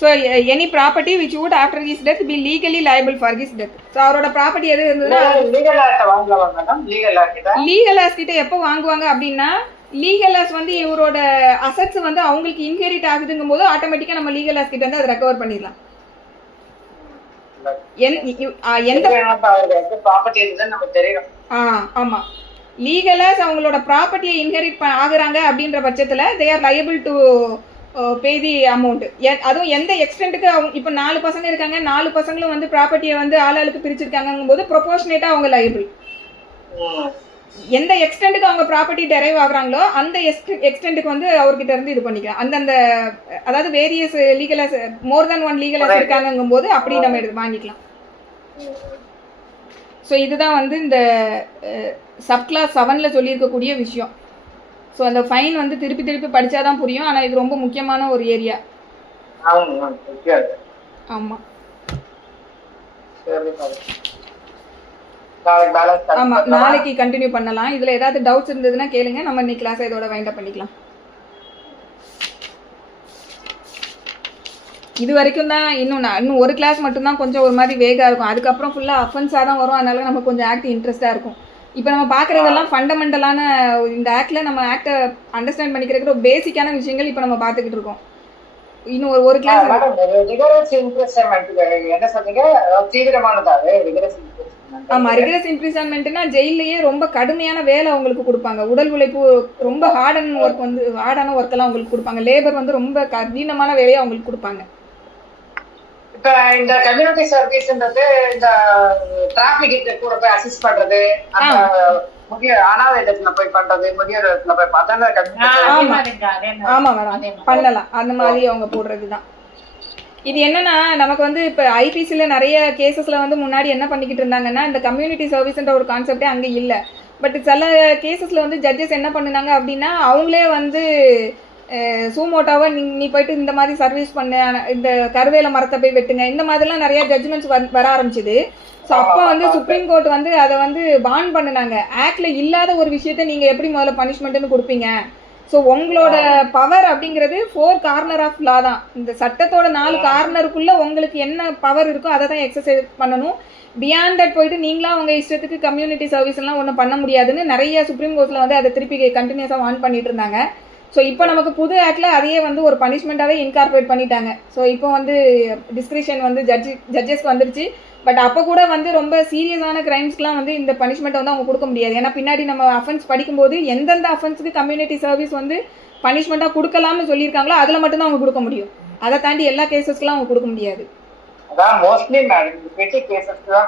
So any property which would after his death be legally liable for his death. So அவரோட ப்ராப்பர்ட்டி எது இருந்ததுன்னா லீகல் ஆஸ் கிட்ட எப்போ வாங்குவாங்க அப்படின்னா, லீகல் ஆஸ் வந்து இவரோட அசட்ஸ் வந்து அவங்களுக்கு இன்ஹெரிட் ஆகுதுங்கும் போது ஆட்டோமேட்டிக்காக நம்ம லீகல் ஆஸ் கிட்ட வந்து அதை ரெக்கவர் பண்ணிடலாம். ஆமாம், லீகலாஸ் அவங்களோட ப்ராப்பர்ட்டியை இன்ஹெரிட் ஆகுறாங்க அப்படின்ற பட்சத்தில் they are liable to pay the amount. அதுவும் எந்த எக்ஸ்டென்ட்டுக்கு அவங்க இப்போ 4 பசங்க இருக்காங்க, 4 பசங்களும் வந்து ப்ராப்பர்ட்டியை வந்து ஆளாளுக்கு பிரிச்சிருக்காங்கும் போது ப்ரொபோர்ஷனேட்டாக அவங்க லயபிள். எந்த எக்ஸ்டென்ட்டுக்கு அவங்க ப்ராப்பர்ட்டி டெரைவ் ஆகுறாங்களோ அந்த எக்ஸ்டென்ட்டுக்கு வந்து அவர்கிட்ட இருந்து இது பண்ணிக்கலாம். அந்தந்த அதாவது வேரியஸ் லீகலாஸ் மோர் தென் 1 லீகலாஸ் இருக்காங்கும் போது அப்படி நம்ம வாங்கிக்கலாம். ஸோ இதுதான் வந்து இந்த சப்கிளாஸ் 7ல் சொல்லியிருக்கக்கூடிய விஷயம். ஸோ அந்த ஃபைன் வந்து திருப்பி திருப்பி படித்தா தான் புரியும், ஆனால் இது ரொம்ப முக்கியமான ஒரு ஏரியா. ஆமாம் ஆமாம், நாளைக்கு கண்டினியூ பண்ணலாம். இதில் ஏதாவது டவுட்ஸ் இருந்ததுன்னா கேளுங்க, நம்ம இன்னைக்கு கிளாஸை இதோட வைண்ட் அப் பண்ணிக்கலாம். இது வரைக்கும் தான் இன்னும் ஒரு கிளாஸ் மட்டும்தான் கொஞ்சம் ஒரு மாதிரி வேகாக இருக்கும். அதுக்கப்புறம் ஃபுல்லாக அஃபென்ஸாக தான் வரும், அதனால நம்ம கொஞ்சம் ஆக்ட் இன்ட்ரெஸ்டாக இருக்கும். இப்போ நம்ம பார்க்குறதெல்லாம் ஃபண்டமெண்டலான இந்த ஆக்டில் நம்ம ஆக்டை அண்டர்ஸ்டாண்ட் பண்ணிக்கிறதுக்கு ஒரு பேசிக்கான விஷயங்கள் இப்போ நம்ம பார்த்துக்கிட்டு இருக்கோம். இன்னும் ஒரு கிளாஸ். ஆமாம், ரிகரஸ் இம்ப்ரிசன்மெண்ட்னா ஜெயிலையே ரொம்ப கடுமையான வேலை அவங்களுக்கு கொடுப்பாங்க. உடல் உழைப்பு ரொம்ப ஹார்டான ஒர்க்கெல்லாம் அவங்களுக்கு கொடுப்பாங்க. லேபர் வந்து ரொம்ப கடினமான வேலையை அவங்களுக்கு கொடுப்பாங்க. இப்ப இந்த கம்யூனிட்டி சர்வீஸ்ன்றது இந்த டிராபிக் கூட போய் அசிஸ்ட் பண்றது, அந்த முதியோர் அனாதை இடத்துல போய் பண்றது, முதியோர் இடத்துல போய் பார்த்தா. ஆமா மேடம், பண்ணலாம். அந்த மாதிரி அவங்க போடுறதுதான். இது என்னன்னா நமக்கு வந்து இப்போ ஐபிசில நிறைய கேசஸ்ல வந்து முன்னாடி என்ன பண்ணிக்கிட்டு இருந்தாங்கன்னா இந்த கம்யூனிட்டி சர்வீஸ்ன்ற ஒரு கான்செப்டே அங்கே இல்லை. பட் சில கேசஸ்ல வந்து ஜட்ஜஸ் என்ன பண்ணுனாங்க அப்படின்னா அவங்களே வந்து சூமோட்டாவை நீ போயிட்டு இந்த மாதிரி சர்வீஸ் பண்ண, இந்த கருவேல மரத்தை போய் வெட்டுங்க, இந்த மாதிரிலாம் நிறைய ஜட்ஜ்மெண்ட்ஸ் வர ஆரம்பிச்சுது. ஸோ அப்போ வந்து சுப்ரீம் கோர்ட் வந்து அதை வந்து பான் பண்ணினாங்க. ஆக்ட்ல இல்லாத ஒரு விஷயத்த நீங்க எப்படி முதல்ல பனிஷ்மெண்ட்னு கொடுப்பீங்க? ஸோ உங்களோட பவர் அப்படிங்கிறது 4 கார்னர் ஆஃப் லா தான். இந்த சட்டத்தோட 4 கார்னருக்குள்ள உங்களுக்கு என்ன பவர் இருக்கோ அதை தான் எக்ஸசைஸ் பண்ணணும். பியாண்ட் தட் போயிட்டு நீங்களா உங்க இஷ்டத்துக்கு கம்யூனிட்டி சர்வீஸ் எல்லாம் ஒன்றும் பண்ண முடியாதுன்னு நிறைய சுப்ரீம் கோர்ட்ல வந்து அதை திருப்பி கண்டினியூஸாக வான் பண்ணிட்டு இருந்தாங்க. ஸோ இப்போ நமக்கு புது ஆக்ட்ல அதையே வந்து ஒரு பனிஷ்மெண்ட்டாகவே இன்கார்பரேட் பண்ணிட்டாங்க. ஸோ இப்போ வந்து டிஸ்கிரிஷன் வந்து ஜட்ஜஸ்க்கு வந்துருச்சு. பட் அப்போ கூட வந்து ரொம்ப சீரியஸான கிரைம்ஸ்க்குலாம் வந்து இந்த பனிஷ்மெண்ட்டை வந்து அவங்க கொடுக்க முடியாது. ஏன்னா பின்னாடி நம்ம அஃபென்ஸ் படிக்கும்போது எந்தெந்த அஃபென்ஸுக்கு கம்யூனிட்டி சர்வீஸ் வந்து பனிஷ்மெண்ட்டாக கொடுக்கலாம்னு சொல்லியிருக்காங்களோ அதில் மட்டும்தான் அவங்க கொடுக்க முடியும். அதை தாண்டி எல்லா கேசஸ்க்குலாம் அவங்க கொடுக்க முடியாது. அதான் மோஸ்ட்லி மேடம் பெட்டி கேசஸ்க்கு தான்